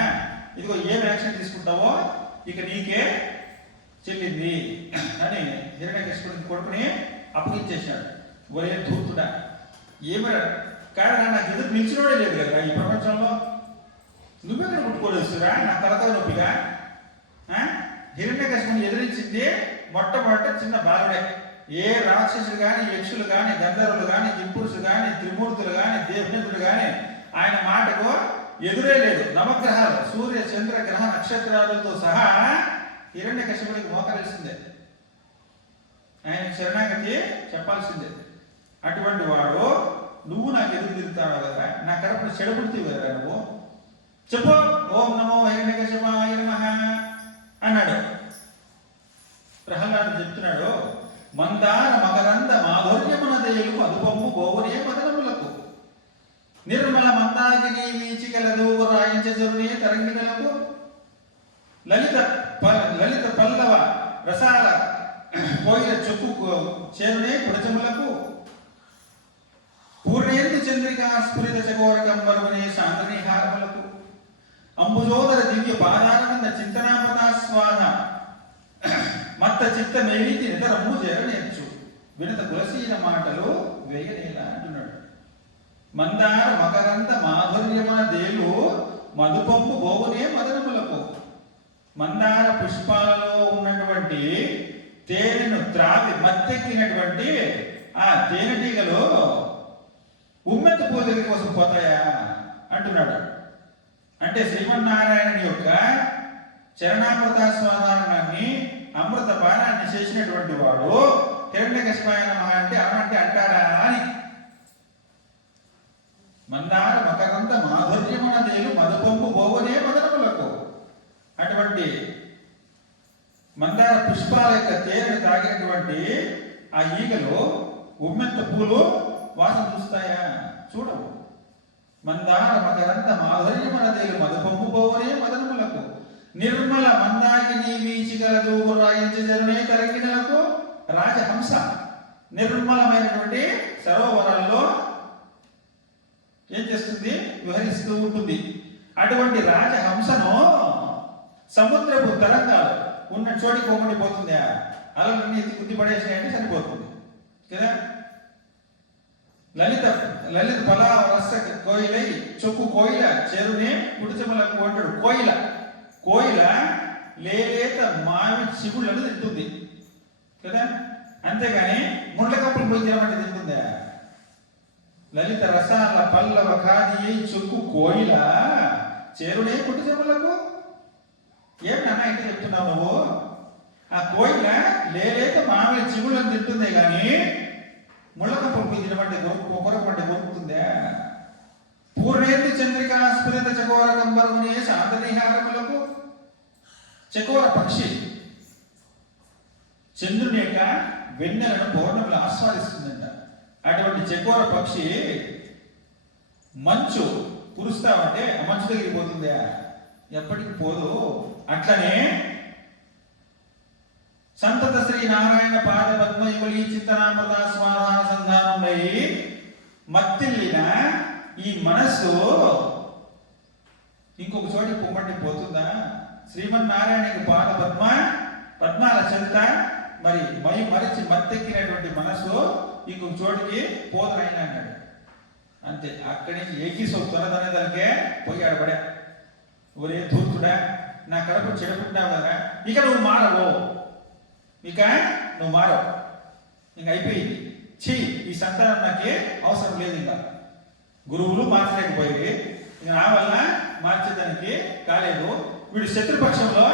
ఇదిగో ఏం యాక్షన్ తీసుకుంటావో ఇక నీకే చెల్లింది అని హిరణ్యకశిపుడికి కొడుకుని అప్పగించేశాడు. ఒరే ధూర్తుడా, ఏమరా కారణం, నాకు ఎదురు నిలిచినోడే లేదు కదా ఈ ప్రపంచంలో, నువ్వెక్కడ ముట్టుకోలేదురా నా తలకాయ నొప్పిగా. హిరణ్యకశిపుని ఎదిరించింది మొట్టమొదట చిన్న బాలుడే. ఏ రాక్షసులు కానీ, యక్షులు కానీ, గంధర్వులు కానీ, కింపురుషులు కానీ, త్రిమూర్తులు కానీ, దేవనతులు కానీ ఆయన మాటకు ఎదురే లేదు. నవగ్రహాలు, సూర్య చంద్ర గ్రహ నక్షత్రాలతో సహా హిరణ్యకశిపుడికి మోకరిల్సిందే, ఆయన శరణాగతి చెప్పాల్సిందే. అటువంటి వాడు నువ్వు నాకు ఎదురు తిరుగుతావు కదా, నా కడుపున చెడబుడుతీవి కదా నువ్వు, చెప్పు ఓం నమో హిరణ్యకశిపాయ నమః అన్నాడు. ప్రహ్లాదుడు చెప్తున్నాడు, మందార మకరంద మాధుర్యమున దేలు మధుపము గోవునే మదనములకు నిర్మల మందాకిని వీచికలదు రాయించజరునే తరంగినలకు లలిత పల్లవ రసాల పోయిన చొక్కు చేరునే కుడచములకు పూర్ణేందు చంద్రికా స్ఫురిత చకోరకంబరునే శాంతని హారములకు అంబుజోదర దివ్య పాదారవింద చింతనామృతాస్వాద మత్త చిత్త మేరీతి నితరము జరనేర్చు వినత తులసీన మాటలు వేయనేలా అంటున్నాడు. మందార మకరంద మాధుర్యమున దేలు మధుపంపు గోవునే మదనములకు. మందార పుష్పాలలో ఉన్నటువంటి తేనెను త్రావి మత్తెక్కినటువంటి ఆ తేనెటీగలు ఉమ్మెత్త పూల దగ్గర కోసం పోతాయా అంటున్నాడు. అంటే శ్రీమన్నారాయణుని యొక్క చరణామృతాస్వాదానాన్ని అమృత పానాన్ని చేసినటువంటి వాడు హిరణ్యకశిపాయ నమః అంటే అనంటే అంటాడా అని. మందార మకరంద మాధుర్యమున దేలు మధుపంపు గోవునే మదనములకు. అటువంటి మందార పుష్పాల యొక్క తేనెను తాగినటువంటి ఆ ఈగలు ఉమ్మెత్త పూలు వాసన చూస్తాయా? చూడవు. మందార మకరంద మాధుర్యమనదేలు మధుపంపు పోవనే మదనములకు నిర్మల మందాకిని వీచిగల దూగు రాయించజరునే కలిగినలకు రాజహంస నిర్మలమైనటువంటి సరోవరాల్లో ఏం చేస్తుంది? విహరిస్తూ ఉంటుంది. అటువంటి రాజహంసను సముద్రపు తరంగాలు ఉన్న చోటికి పోకుండా పోతుందా? అలలన్నీ ఎత్తి గుద్ది పడేసినాయంటే చనిపోతుంది కదా. లలిత లలిత ఫలా రస కోయిలై చొక్కు కోయిల చెరునే కుడిచములకు అంటాడు. కోయిల కోయిల లేలేత మావి చిగుళ్ళను తింటుంది కదా. అంతేగాని ముళ్ళ కప్పులు పోయి తినమంటే తింటుందా? లలిత రసాల పల్లవ ఖాది చొక్కు కోయిల చేరునే కుటిచములకు. ఏం నాన్న ఇంటి చెప్తున్నావు నువ్వు? ఆ కోయిల లేలేత మామిడి చిగుళ్ళను తింటుందే కానీ ముళ్ళకప్పులు పోయి తినమంటే కొరకమంటే కొరుకుతుందా? పూర్ణేందు చంద్రికా స్ఫురిత చకోర కంబరమునే శాంతనిహారములకు. చకోర పక్షి చంద్రుని యొక్క వెన్నెలను పౌర్ణములు ఆస్వాదిస్తుందంట. అటువంటి చకోర పక్షి మంచు కురుస్తామంటే ఆ మంచు దగ్గరికి పోతుందా? ఎప్పటికి పోదు. అట్లనే సంతత శ్రీ నారాయణ పాద పద్మయుగలి చింతనామృత స్వాధాన సంధానమై మత్తిల్లిన ఈ మనస్సు ఇంకొక చోటికి పొమ్మంటే పోతుందా? శ్రీమన్నారాయణకి పాద పద్మాల చెంత మరి మరిచి మత్తెక్కినటువంటి మనసు ఇంకొక చోటికి పోతనైనా అన్నాడు. అంతే. అక్కడి నుంచి ఎగిసి త్వరదనేదానికే పోయాడు పడే. ఒరే ధూర్తుడా, నా కడప చెడుకుంటావు కదా, ఇక నువ్వు మారవు, ఇక నువ్వు మారవు, ఇంక అయిపోయింది. ఛీ, ఈ సంతానం నాకే అవసరం లేదు. ఇంకా గురువులు మార్చలేకపోయి ఇక నా వల్ల మార్చేదానికి కాలేదు. వీడు శత్రుపక్షంలో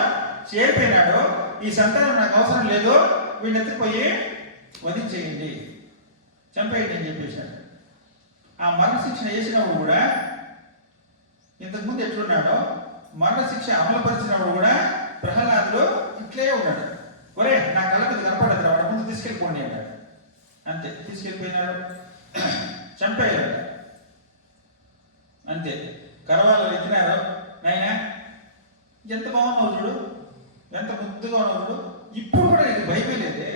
చేరిపోయినాడు. ఈ సంతానం నాకు అవసరం లేదు, వీడిని ఎత్తిపోయి వధించేయండి, చంపేయండి అని చెప్పేశాడు. ఆ మరణశిక్షణ వేసినప్పుడు కూడా ఇంతకుముందు ఎట్లున్నాడో మరణశిక్ష అమలుపరిచినప్పుడు కూడా ప్రహ్లాదుడు ఇట్లే ఉన్నాడు. ఒరే, నా కళ్ళకి కనపడదు, వాడి ముందు తీసుకెళ్ళిపోండి అన్నాడు. అంతే, తీసుకెళ్ళిపోయినాడు, చంపేయాడు. అంతే. కరవాళ్ళు ఎక్కినారు. నాయనా ఎంత బాగున్నావు చూడు, ఎంత ముద్దుగా ఉన్నావు చూడు, ఇప్పుడు కూడా నీకు భయపడలేదే,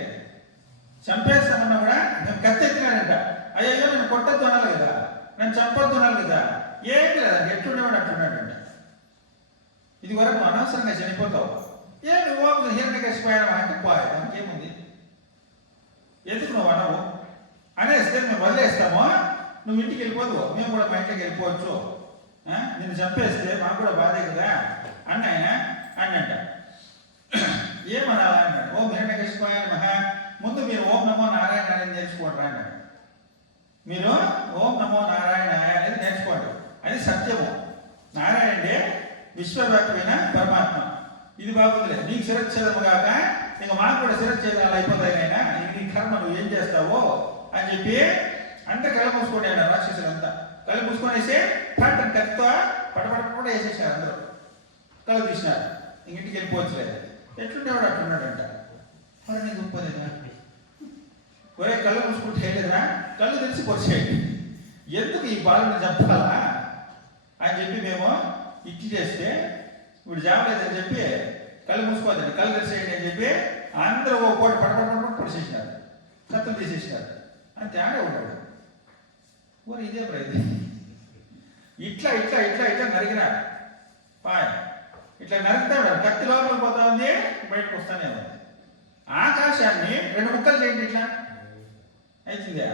చంపేస్తామన్నా కూడా నేను కత్తి ఎత్తినాడంట. అయ్యో నేను కొట్టద్దు అనాలి కదా, నన్ను చంపొద్దు అనాలి కదా, ఏం లేదా ఎట్లుండేవాడు అట్లున్నాడంట. ఇది వరకు అనవసరంగా చనిపోతావు, ఏమి ఓం హీరణ కసిపోయావా అంటే పోయా, దానికేముంది, ఎందుకు నువ్వు అనవు అనేస్తే మేము వదిలేస్తాము, నువ్వు ఇంటికి వెళ్ళిపోదు, మేము కూడా మా ఇంటికి వెళ్ళిపోవచ్చు, నిన్ను చంపేస్తే మాకు కూడా బాధే కదా అన్న ఆయన అన్నంట. ఏమనాలా అన్నాడు. ఓం హిరణ్య కసిపోయా మహా, ముందు మీరు ఓం నమో నారాయణ అనేది నేర్చుకోండి అన్నాడు. మీరు ఓం నమో నారాయణ అనేది నేర్చుకోండి, అది సత్యము. నారాయణే విశ్వవ్యాప్తమైన పరమాత్మ. ఇది బాగుందిలే, నీకు శిరచ్ఛేదము కాక ఇక మాకు కూడా శిరచ్ఛేదాలు అయిపోతాయి అయినా, నీ కర్మ నువ్వు ఏం చేస్తావో అని చెప్పి అంతా కళ్ళ మూసుకోండి అన్నారు. రాక్షసులంతా కళ్ళు మూసుకొనేసి పట్టని కత్తితో పడపడ కూడా వేసేసారు. అందరూ కళ్ళు తీసినారు, ఇంటికి వెళ్ళిపోవచ్చులేదు. ఎట్లుండేవాడు అట్లున్నాడంట. మరి నీకు గొప్పదేనా, ఒరే కళ్ళు మూసుకుంటే వేయలేదా, కళ్ళు తెలిసి పొడిచేయండి, ఎందుకు ఈ బాలను చంపాలా అని చెప్పి మేము ఇచ్చి చేస్తే వీడు జావలేదని చెప్పి కళ్ళు మూసుకోవద్దండి, కళ్ళు తెరిచేయండి అని చెప్పి అందరూ ఓ పోటీ పడపడ పొడిచేసినారు, కత్తులు తీసేసినారు. అని తేడా ఉన్నాడు. ఓ ఇదే ప్రయత్నం. ఇట్లా ఇట్లా ఇట్లా ఇట్లా నరికినాడు. పాయ్ ఇట్లా నరుకుతాడు, కత్తి లోపలికి పోతా ఉంది, బయటకు వస్తానే ఉంది. ఆకాశాన్ని రెండు ముక్కలు చేయండి, ఇట్లా అవుతుందా?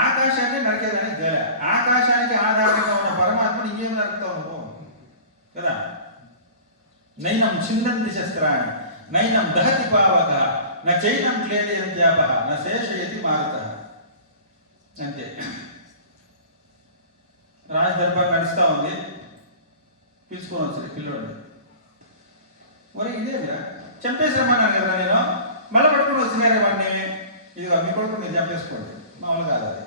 ఆకాశాన్ని నరికేదానికి గల, ఆకాశానికి ఆధారంగా ఉన్న పరమాత్మను ఇంకేం నరుకుతావు నువ్వు కదా. నైనం ఛిన్నంతి శస్త్రాన్ని నైనం దహతి పావక నా చైనం క్లేదయంత్యాప నా శేషయతి మారుత. అంతే. రాజ దర్బార్ నడుస్తూ ఉంది, పిలుచుకొని వచ్చాడు పిల్లోడిని. ఒరే ఇదేమిరా, చంపేసామన్నాను కదా నేను, మళ్ళీ పట్టుకుని వచ్చినారే వాడిని, ఇదిగో మీ కొడుకు మీరు చంపేసుకోండి, మామూలు కాదు అది.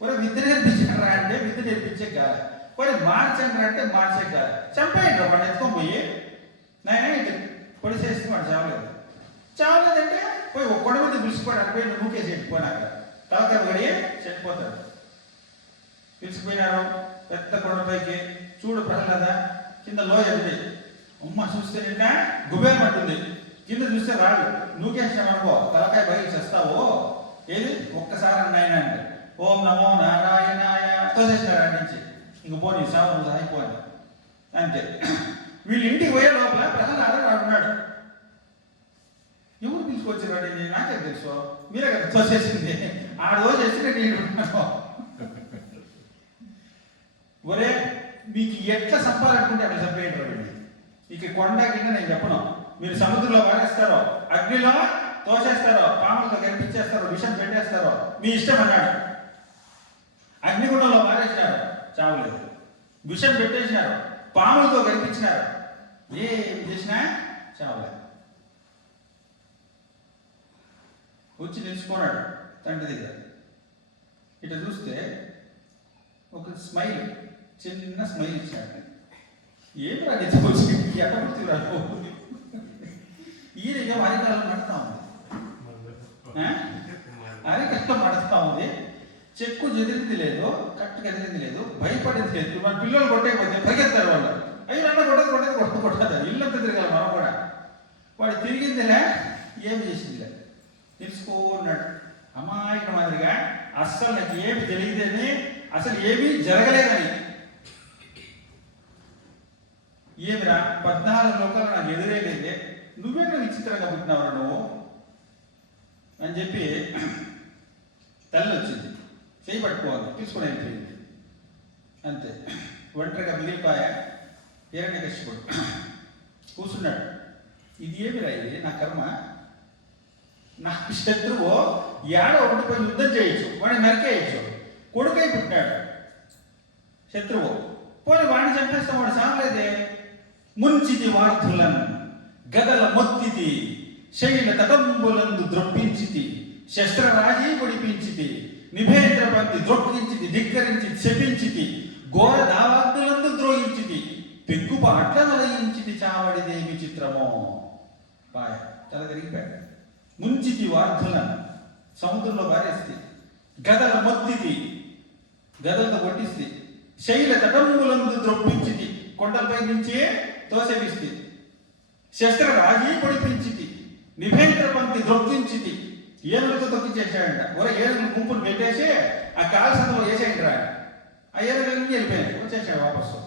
ఒరే విద్య నేర్పించారా అంటే విద్య నేర్పించే కాదు, ఒరే మార్చండి అంటే మార్చే కాదు, చంపేయండి వాడిని ఎత్తుకొని పోయి. నాయన ఇటు పొడిసేసి వాడు చావలేదు. చావలేదంటే పోయి ఒక కొడ మీద పిలుచుకోండి, అక్కడ పోయి నూకేసి పోయినాక తలకాయ గడి చనిపోతాడు. పిలిచిపోయినారు, పెద్ద కొండపైకి చూడు ప్రహ్లాద, కింద లోయ ఉంది. ఉమ్మ చూస్తే నిన్న గుబేరం అంటుంది, కింద చూస్తే రాడు. నూకేసామనుకో తలకాయ బయలు చేస్తావు. ఏది ఒక్కసారి అన్నాయన అంటే ఓం నమో నారాయణాయ తోసేసినారు ఆడి నుంచి. ఇంక పోనీ సాగు నువ్వు సాగిపోని అంతే. వీళ్ళు ఇంటికి పోయే లోపల ప్రహ్లాద ఆడున్నాడు. ఎవరు తీసుకొచ్చారు నేను నాకే తెలుసు, మీరే కదా తోసేసింది. ఆడోసేసి నేను ఉన్నాను. ఒరే మీకు ఎట్లా చంపాలనుకుంటే అట్లా చంపేయండి. ఇక కొండ కింద నేను చెప్పను, మీరు సముద్రంలో పారేస్తారో, అగ్నిలో తోసేస్తారో, పాములతో కనిపించేస్తారో, విషం పెట్టేస్తారో మీ ఇష్టం అన్నాడు. అగ్నిగుండంలో పారేసినారు, చావలేదు. విషం పెట్టేసినారు, పాములతో కనిపించినారు, ఏం చేసినా చావలేదు. వచ్చి నిలుచుకున్నాడు తండ్రి దగ్గర. ఇట్లా చూస్తే ఒక స్మైల్, చిన్న స్మైల్ ఇచ్చాడు. ఏం రాదు ఎక్కడ రాదు. ఈయనకే అరికాలం మడతా ఉంది, అరికట్ట మడతా ఉంది. చెక్కు చెదిరింది లేదు, కట్టు కదిలింది లేదు, భయపడేది లేదు. మన పిల్లలు కొట్టేయకపోతే పరిగెత్తారు వాళ్ళు. అయ్యి నన్ను కొట్టదు ఇల్లంతా తిరగాలి మనం కూడా. వాడు తిరిగిందిలే, ఏమి చేసిందిలే, తెలుసుకోన్నాడు అమాయక మాదిరిగా. అస్సలు నాకు ఏమి తెలియదని, అసలు ఏమీ జరగలేదని. ఏమిరా 14 లోకాలు నాకు ఎదురే లేదే, నువ్వేనా విచిత్రంగా పుట్టినవరా నువ్వు అని చెప్పి తల్లి వచ్చింది, చేయి పట్టుకోవాలి, తీసుకుని వెళ్ళిపోయింది. అంతే, ఒంటరిగా మిగిలిపోయా. హిరణ్యకశిపుడు కూర్చున్నాడు. ఇది ఏమిరా, ఇది నా కర్మ. నా శత్రువు ఏడో ఉండిపోయి యుద్ధం చేయొచ్చు, వాడిని నరికేయచ్చు. కొడుకై పుట్టినాడు శత్రువు, పోనీ వాడిని చంపేస్తాం, వాడు సాగలేదే. ముంచితి వార్ధులను గదల మొత్తితి, శైల తటంబులందు ద్రొప్పించితి, శస్త్రరాజీ పొడిపించితి, నిభేంద్ర పంక్తి ద్రొప్పించితి, ధిక్కరించి శపించితి, ఘోర దావాగ్నులందు ద్రోహించితి, పెక్కుపాట్ల నలయించితి, చావడిదేమి చిత్రమో. బాయ్ తల తిరిగిపోయాడు. ముంచితి వార్ధులను సముద్రంలో పారేస్తే, గదల మొత్తితి గదలతో కొట్టిస్తే, శైల తటంబులందు ద్రొప్పించితి కొండలపై నుంచే తోసేపిస్తే, శస్త్ర రాజీ పొడిపించితి, నిభేంద్ర పంక్తి ద్రొప్పించితి, ఏనుగులతో తొక్కించేసాడంట. ఒరే ఏనుగులు గుంపులు పెట్టేసి ఆ కాలసంలో వేసేయండి రా. ఆ ఏనుగులన్నీ వెళ్ళిపోయాడు, వచ్చేసాడు వాపసు.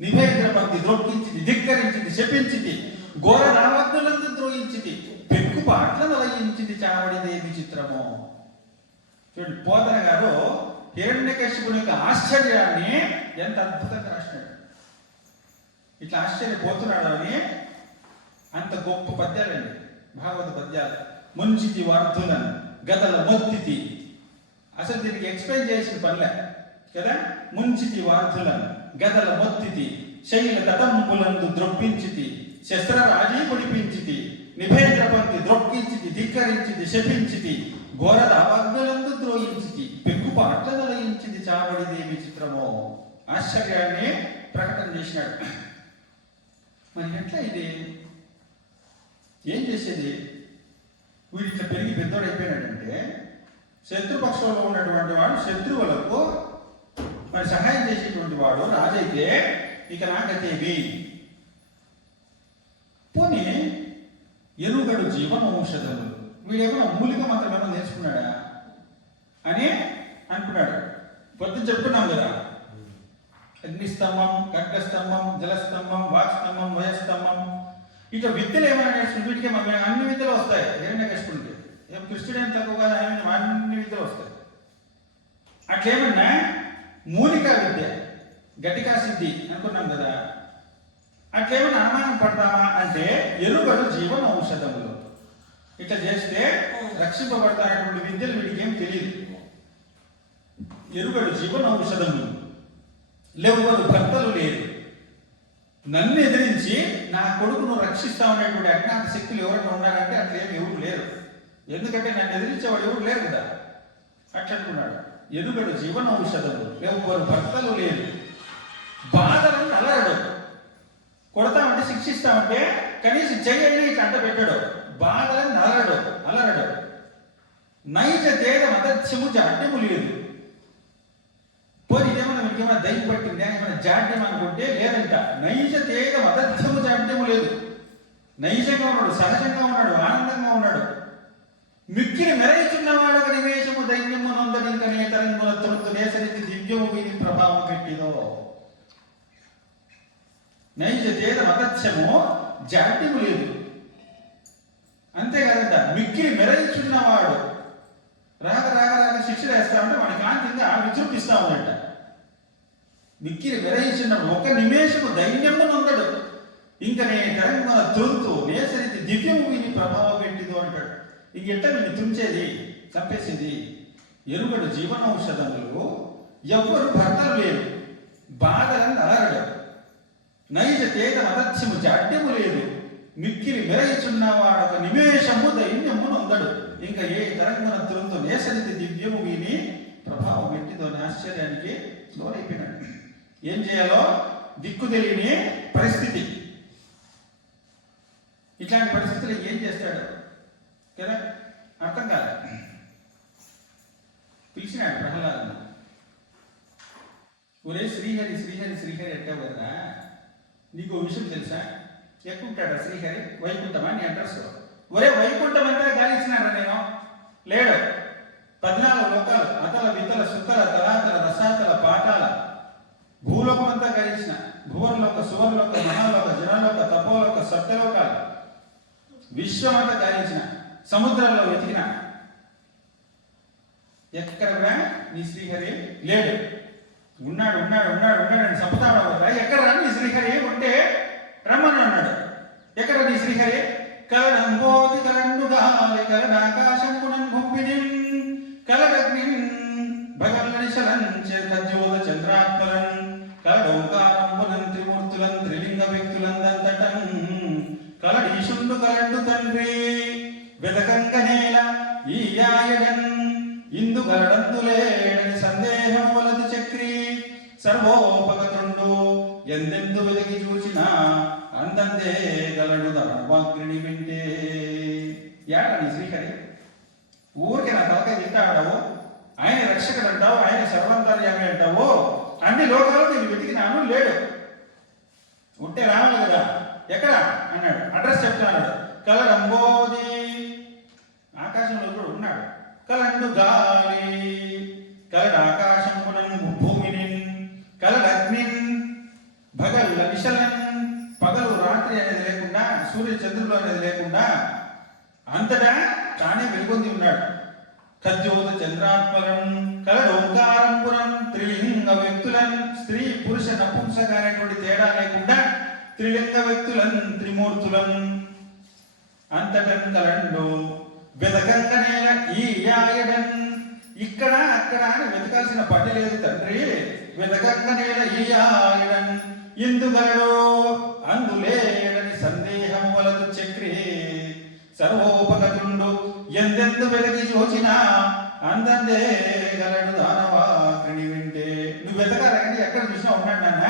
నిభేంద్ర పంక్తి ద్రొప్పించితి, ధిక్కరించితి, శపించితి, ఘోర రావగ్నులందు ద్రోహించితి, పెక్కుపాట్ల నలయించితి, చావడిదేమి చిత్రమో. చూడండి, పోతన గారు హిరణ్యకశిపుని యొక్క ఆశ్చర్యాన్ని ఎంత అద్భుతంగా రాసినాడు. ఇట్లా ఆశ్చర్యపోతున్నాడు అని అంత గొప్ప పద్యాలండి భాగవత పద్యాలు. ముంచితి వార్ధులను గదల మొత్తితి, అసలు దీనికి ఎక్స్ప్లెయిన్ చేసిన పనిలే కదా. ముంచితి వార్ధులను గదల మొత్తితి, శైల తటంబులందు ద్రొప్పించితి, శస్త్రరాజీ పొడిపించితి, నిభేంద్ర పంక్తి ద్రొప్పించితి, ధిక్కరించితి, శపించితి, ఘోర దావాగ్నులందు ద్రోహించితి, పెక్కుపాట్ల నలయించితి, చావడిదేమి చిత్రమో. ఆశ్చర్యాన్ని ప్రకటన చేసినాడు. మరి ఎట్లా ఇది, ఏం చేసేది? వీడు ఇట్లా పెరిగి పెద్దోడైపోయినాడంటే శత్రుపక్షంలో ఉన్నటువంటి వాడు శత్రువులకు మరి సహాయం చేసేటువంటి వాడు రాజైతే ఇక నాకతేవి. పోనీ ఎరుగడు జీవనౌషధములు, వీడేమన్నా మూలిక మాత్రం ఏమన్నా నేర్చుకున్నాడా అని అనుకున్నాడు. పొద్దున చెప్తున్నాం కదా, అగ్నిస్తంభం, ఖడ్గస్తంభం, జలస్తంభం, వాక్స్తంభం, వయస్తంభం, ఇక విద్యలు ఏమైనా నేర్చుకుని వీటికి అన్ని విద్యలు వస్తాయి. హిరణ్యకశిపుడికి ఏం కృష్ణుడు ఏం తక్కువ కాదు, అన్ని విద్యలు వస్తాయి. అట్లేమన్నా మూలికా విద్య, ఘటికా సిద్ధి అనుకున్నాం కదా, అట్లేమన్నా అనుమానం పడతామా అంటే ఎరుగడు జీవన ఔషధములు. ఇట్లా చేస్తే రక్షింపబడతానటువంటి విద్యలు వీడికి ఏం తెలియదు. ఎరుగడు జీవన ఔషధములు, లేవరు భర్తలు లేరు, నన్ను ఎదిరించి నా కొడుకును రక్షిస్తా ఉండేటువంటి అజ్ఞాత శక్తులు ఎవరైనా ఉన్నారంటే అట్లేమి ఎవరు లేరు. ఎందుకంటే నన్ను ఎదిరించేవాడు ఎవరు లేరు కదా. అట్లా అనుకున్నాడు. ఎరుగడు జీవన ఔషధములు, ఎవరు భర్తలు లేరు, బాధలను అలరడు. కొడతామంటే శిక్షిస్తామంటే కనీసం చెయ్యండి ఇట్లా అంట పెట్టాడు. బాధలను అలరడు. నైజ తేజ మదత్యము జాడ్యము లేదు. పోనీ ఇదేమన్నా మీకు ఏమైనా దైవం పట్టిందా, ఏమైనా జాడ్యం అనుకుంటే లేదంట. నైజ తేజ మదర్థము జాడ్యము లేదు. నైజంగా ఉన్నాడు, సహజంగా ఉన్నాడు, ఆనందంగా ఉన్నాడు. మిక్కిలి మెరయిచున్నవాడు ఒక నివేశము దైన్యము నొందడింకనే తరంగుల తొలుతు నేసరికి దివ్యము వీని ప్రభావం పెట్టిదో. నైజ తేజ మదర్థము జాడ్యము లేదు. అంతేకాదంట, మిక్కిలి మెరయిచున్నవాడు రాగ రాగ రాగ శిక్షలు వేస్తా ఉంటే వాడి కాంతిగా విజృంభిస్తా ఉందంట. మిక్కిలి మెరయించినప్పుడు ఒక నిమేషము దైన్యము నొందడు ఇంకనే తరంగుల తొలుతు నేసరికి దివ్యము వీని ప్రభావం పెట్టిదో అంటాడు. ఇంక ఎట్ట వీడిని తుంచేది, చంపేసేది? ఎరుగడు జీవనౌషధములు ఎవ్వరు భర్తలు లేరు, బాధలను అలరడు. నైజ తేజ మదత్యము జాడ్యము లేదు, మిక్కిలి మెరయిచున్నవాడొక నిమేషము దైన్యము నొందడు. ఇంకా ఏ తరంగున తులంతో నేసరితి దివ్యము వీని ప్రభావం పెట్టిదో అని ఆశ్చర్యానికి లోనైపోయినాడు. ఏం చేయాలో దిక్కు తెలియని పరిస్థితి. ఇట్లాంటి పరిస్థితులు ఏం చేస్తాడు కదా, అర్థం కాదు. పిలిచినాడు ప్రహ్లాదుని. ఒరే శ్రీహరి శ్రీహరి శ్రీహరి అంటావు కదా, నీకు విషయం తెలుసా? ఎక్కుంటాడా శ్రీహరి? వైకుంఠమా నీ అడ్రస్? ఒరే వైకుంఠం అంటే గాలించినాడా నేను? లేడు. 14 లోకాలు, అతల వితల సుతల తలాతల రసాతల పాఠాల భూలోకం అంతా గాలించిన. భువర్లోక సువర్లోక మహాలోక జనలోక తపోలోక సప్తలోకాలు విశ్వం అంతా గాలించిన. సముద్రంలో వెతికిన, ఎక్కడ కూడా నీ శ్రీహరి లేడు. ఉన్నాడు ఉన్నాడు ఉన్నాడు ఉన్నాడు అని చంపుతాడు కదా. ఎక్కడ నీ శ్రీహరి ఉంటే రమ్మని అన్నాడు. ఎక్కడ నీ శ్రీహరి? కలడంబోది కలండు గాలి కలడాకాశంకునం గుంపిని కలడగ్ని భగవనిశలంచ కజ్యోద చంద్రాత్మలం కలడౌకారంబునం త్రిమూర్తులం త్రిలింగ వ్యక్తులందంతటం కలడీశుండు కలండు తండ్రి వెదకంగనేల ఈ యాయడన్ ఇందు కలడందులేడని సందేహం వలదు చక్రి సర్వోపగతుండు ఎందెందు వెతికి చూచినా అందందే గలడు ధర్మాగ్ని వింటే. ఏడని శ్రీహరి? ఊరికి నా తలకాయ తింటాడావు, ఆయన రక్షకుడు అంటావు, ఆయన సర్వంతర్యామి అంటావు, అన్ని లోకాలు నేను వెతికినాను, లేడు. ఉంటే రావాలి కదా, ఎక్కడ అన్నాడు. అడ్రస్ చెప్తున్నాడు. కలడంబోది, ఆకాశంలో కూడా ఉన్నాడు. కలండు గాలి కలడ ఆకాశం భూమిని కలడగ్ని భగల్ విశలన్ పగలు రాత్రి అనేది లేకుండా, సూర్య చంద్రులు అనేది లేకుండా అంతటా తానే వెలుగొంది ఉన్నాడు. కజ్యోత చంద్రాత్మలం కలడు ఓంకారంపురం త్రిలింగ వ్యక్తులను, స్త్రీ పురుష నపుంసక అనేటువంటి తేడా లేకుండా త్రిలింగ వ్యక్తులను త్రిమూర్తులను అంతటన్ కలండు వెదకంగనేల ఈ యాయడన్. ఇక్కడ అక్కడ అని వెతకాల్సిన పని లేదు తండ్రి. వెదకంగనేల ఈ యాయడన్ ఇందుగలడో అందులేడని సందేహం వలదు చక్రి సర్వోపగతుండు ఎందెందు వెదకి చూచినా అందందే గలడు దానవాగ్ని వింటే. నువ్వు వెతకాలని ఎక్కడ చూసినా ఉన్నాడు నాన్న,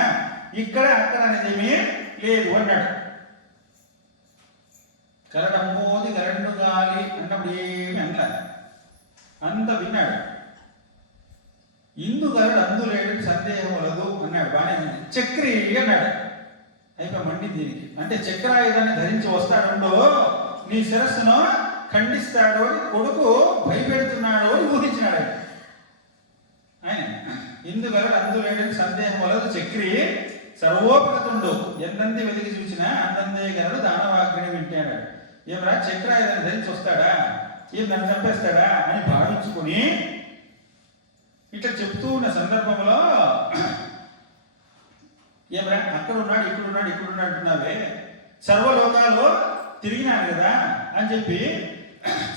ఇక్కడ అక్కడ అనేది ఏమీ లేదు అన్నాడు. కలడంబోది కలండు గాలి అన్నప్పుడు ఏమి అన్నాడు, అంత విన్నాడు. ఇందుగలడు అందులేడు సందేహం వలదు అన్నాడు. బాగానే ఉంది. చక్రి అన్నాడు. అయిపోయి మండి దీనికి. అంటే చక్రాయుధాన్ని ధరించి వస్తాడుండో నీ శిరస్సును ఖండిస్తాడు అని కొడుకు భయపెడుతున్నాడు అని ఊహించినాడు ఆయన. ఇందుగలడు అందులేడని సందేహం వలదు చక్రి సర్వోపగతుండు ఎంతంది వెతికి చూసినా అందందే గలడు దానవాగ్ని వింటాడు. ఏమరా చక్రాయుధాన్ని ధరించి వస్తాడా, ఏం నన్ను చంపేస్తాడా అని భావించుకుని ఇట్లా చెప్తూ ఉన్న సందర్భంలో ఏమరా అక్కడ ఉన్నాడు ఇక్కడ ఉన్నాడు ఇక్కడ ఉన్నాడు అంటున్నావే, సర్వలోకాలు తిరిగినాను కదా అని చెప్పి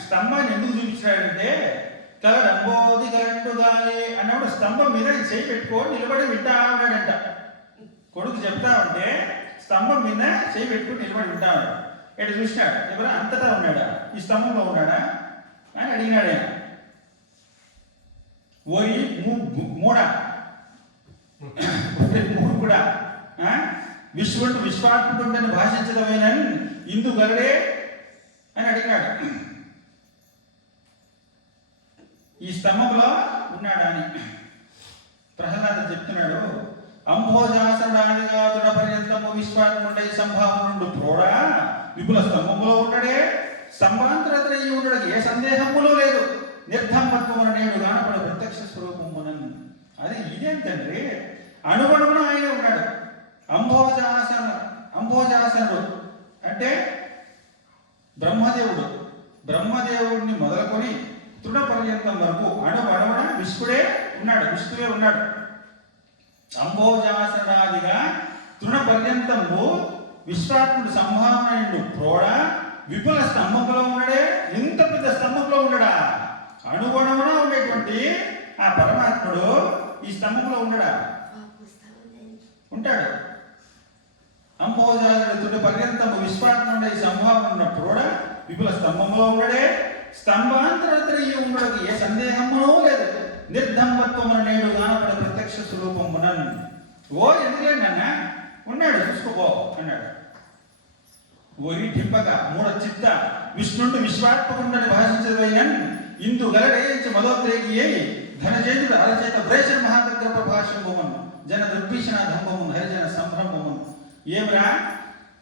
స్తంభాన్ని ఎందుకు చూపించాడంటే కలడంబోది కలండు గాలి అన్నప్పుడు స్తంభం మీద చేయి పెట్టుకొని నిలబడి వింటా ఉన్నాడంట. కొడుకు చెప్తా ఉంటే స్తంభం మీద చేయి పెట్టుకుని నిలబడి వింటా ఉన్నాడు. ఎటు చూసినాడు, ఎవరా అంతటా ఉన్నాడా, ఈ స్తంభంలో ఉన్నాడా అని అడిగినాడు ఆయన. ఓరి మూడా మూర్ఖుడా, విశ్వంటు విశ్వాత్మకుండని భాషించదమేనని ఇందు గలడే అని అడిగినాడు. ఈ స్తంభంలో ఉన్నాడా అని. ప్రహ్లాదుడు చెప్తున్నాడు, అంభోజాసనాదిగా దృఢ పర్యంతము విశ్వాత్ముండై సంభావనుండు ప్రోడా విపుల స్తంభములో ఉండడే సంభాంతరతయ్యి ఉండడానికి ఏ సందేహములు లేదు. నిర్ధమ్మత్వమున నేను గానపడు ప్రత్యక్ష స్వరూపమునన్. అది ఇదేం తండ్రి, అణువణువున ఆయన ఉన్నాడు. అంభోజాసనుడు అంటే బ్రహ్మదేవుడిని మొదలుకొని తృణ పర్యంతం వరకు అణువణువున విష్ణుడే ఉన్నాడు. అంభోజాసనాదిగా తృణ పర్యంతము విశ్వాత్ముడు సంభావనుడు ప్రోడ విపుల స్తంభంలో ఉన్నాడే. ఇంత పెద్ద స్తంభంలో ఉండడా? అణువణువున ఉండేటువంటి ఆ పరమాత్ముడు ఈ స్తంభంలో ఉండడా? ఉంటాడు. అంభోజాసనుడు పర్యంతము విశ్వాత్ముడై సంభావన ప్రోడ విపుల స్తంభంలో ఉండడే స్తంభాంతరతయ్యి ఉండడానికి ఏ సందేహమునూ లేదు. నిర్ధమ్మత్వమున నేడు గానపడ ప్రత్యక్ష స్వరూపమునన్. ఓ ఎందుకండి అన్న ఉన్నాడు, చూసుకోపో అన్నాడు. ఓరి టింపక మూడ చిత్త విష్ణుండు విశ్వాత్మకుండని భాషించదైనన్ ఇందు గలడేయించి మదోద్రేకి అయి ధనజేతుడు అరచేత బ్రేషణ మహాదగ్ర ప్రభాషంబమున్ జన దుర్భీషణ ధంబమున్ హరిజన సంభ్రమమున్. ఏమిరా,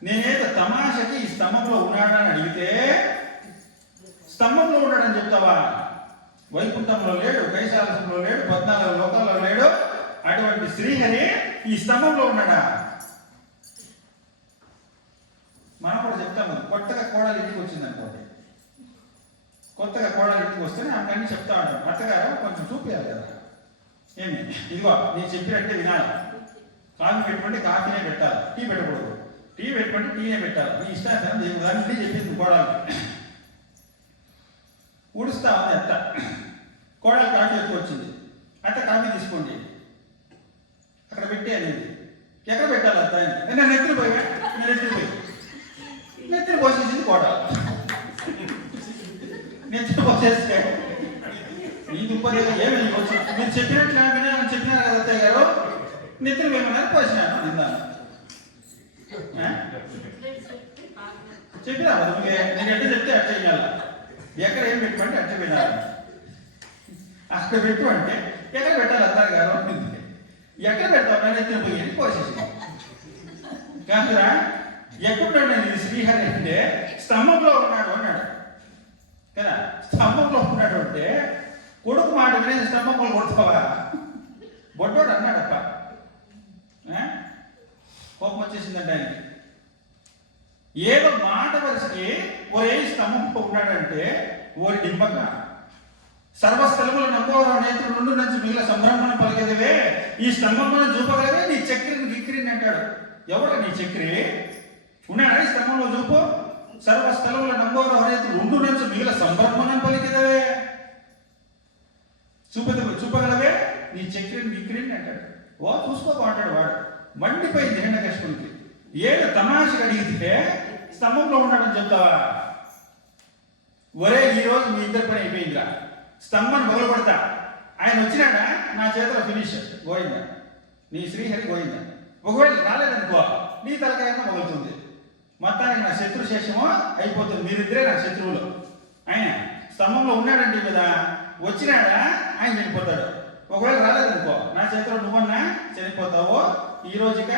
నేనేదో తమాషకి ఈ స్తంభంలో ఉన్నాడని అడిగితే స్తంభంలో ఉన్నాడని చెప్తావా? వైకుంఠంలో లేడు, కైలాసంలో లేడు, 14 లోకాల్లో లేడు. అటువంటి శ్రీహరి ఈ స్తంభంలో ఉన్నాడా? మనం కూడా చెప్తాము. కొత్తగా కోడలు ఇంటికి వచ్చింది అనుకోండి, కొత్తగా కోడలు ఇంటికి వస్తేనే ఆమె అన్ని చెప్తా ఉంటాం. అత్తగారు కొంచెం చూపించాలి కదా. ఏమి ఇదిగో నేను చెప్పినట్టే వినాలి. కాఫీ పెట్టుకుంటే కాఫీనే పెట్టాలి, టీ పెట్టకూడదు. టీ పెట్టుకుంటే టీనే పెట్టాలి. నీ ఇష్టాచారం దేవుడు చెప్పింది కోడలు. ఊడుస్తా ఉంది అత్త, కోడలు కాఫీ ఎక్కువ వచ్చింది. అత్త కాఫీ తీసుకోండి అక్కడ పెట్టి అనేది. ఎక్కడ పెట్టాలి అత్త? నేను నెత్తిపోయి నెత్తిని పోసేసింది కోడలు. నెత్తిని పోసేస్తే ఈ దుప్పటి ఏమి మీరు చెప్పినట్లు చెప్పినారు కదా అత్తయ్య గారు, నెత్తిని వేయమన్నారు, పోసినాను నిన్నాను. చెప్పినా నేను ఎట్లా చెప్తే అట్లా చేయాలి. ఎక్కడ ఏం పెట్టుకుంటే అట్లా పెట్టాలి. అక్కడ పెట్టు అంటే ఎక్కడ పెట్టాలి అత్తారు గారు అంటుంది. ఎక్కడ పెడతావు? నేను ఎత్తిన పోయి పోసేసి కాదురా. ఎక్కడున్నాడు నేను శ్రీహరి అంటే స్తంభంలో ఉన్నాడు అన్నాడు కదా. స్తంభంలో ఉన్నాడు అంటే కొడుకు మాట వినేది స్తంభంలో కొడతావా? బొడ్డోడు అన్నాడప్ప. కోపం వచ్చేసిందంటే ఆయనకి. ఏదో మాట వరుసకి ఒరే స్తంభంలో ఉన్నాడంటే ఓరి డింపక సర్వస్థలముల నంబోరావు నేత్రులు నుండి నుంచి మిగిలిన సంభ్రమణం పలికేదివే ఈ స్తంభంలో చూపగలవే నీ చక్రిని గిక్కిరిని అంటాడు. ఎవడ నీ చక్రి? ఉన్నాడా ఈ స్తంభంలో చూపు? సర్వస్థలముల నంబోరావు నేత్రులు నుండి నుంచి మిగిలిన సంభ్రమణం పలికేదవే చూపగలవే నీ చక్రిని గిక్కిరిని అంటాడు. ఓ చూసుకోబాంటాడు వాడు. మండిపోయింది హిరణ్యకశిపుడికి. ఏదో తమాషగా అడిగితే స్తంభంలో ఉన్నాడని చెప్తావా? ఒరే ఈరోజు మీ ఇద్దరి పని అయిపోయిందిరా, స్తంభాన్ని మొదలుపడతా. ఆయన వచ్చినాడా నా చేతిలో ఫినిష్ గోయిందా, నీ శ్రీహరి గోయిందా. ఒకవేళ రాలేదనుకో నీ తలకాయ మొదలుతుంది. మొత్తానికి నా శత్రుశేషమో అయిపోతుంది. మీరిద్దరే నా శత్రువులు. ఆయన స్తంభంలో ఉన్నాడండి కదా, వచ్చినాడా ఆయన చనిపోతాడు. ఒకవేళ రాలేదనుకో నా చేతిలో నువ్వన్నా చనిపోతావో. ఈ రోజుక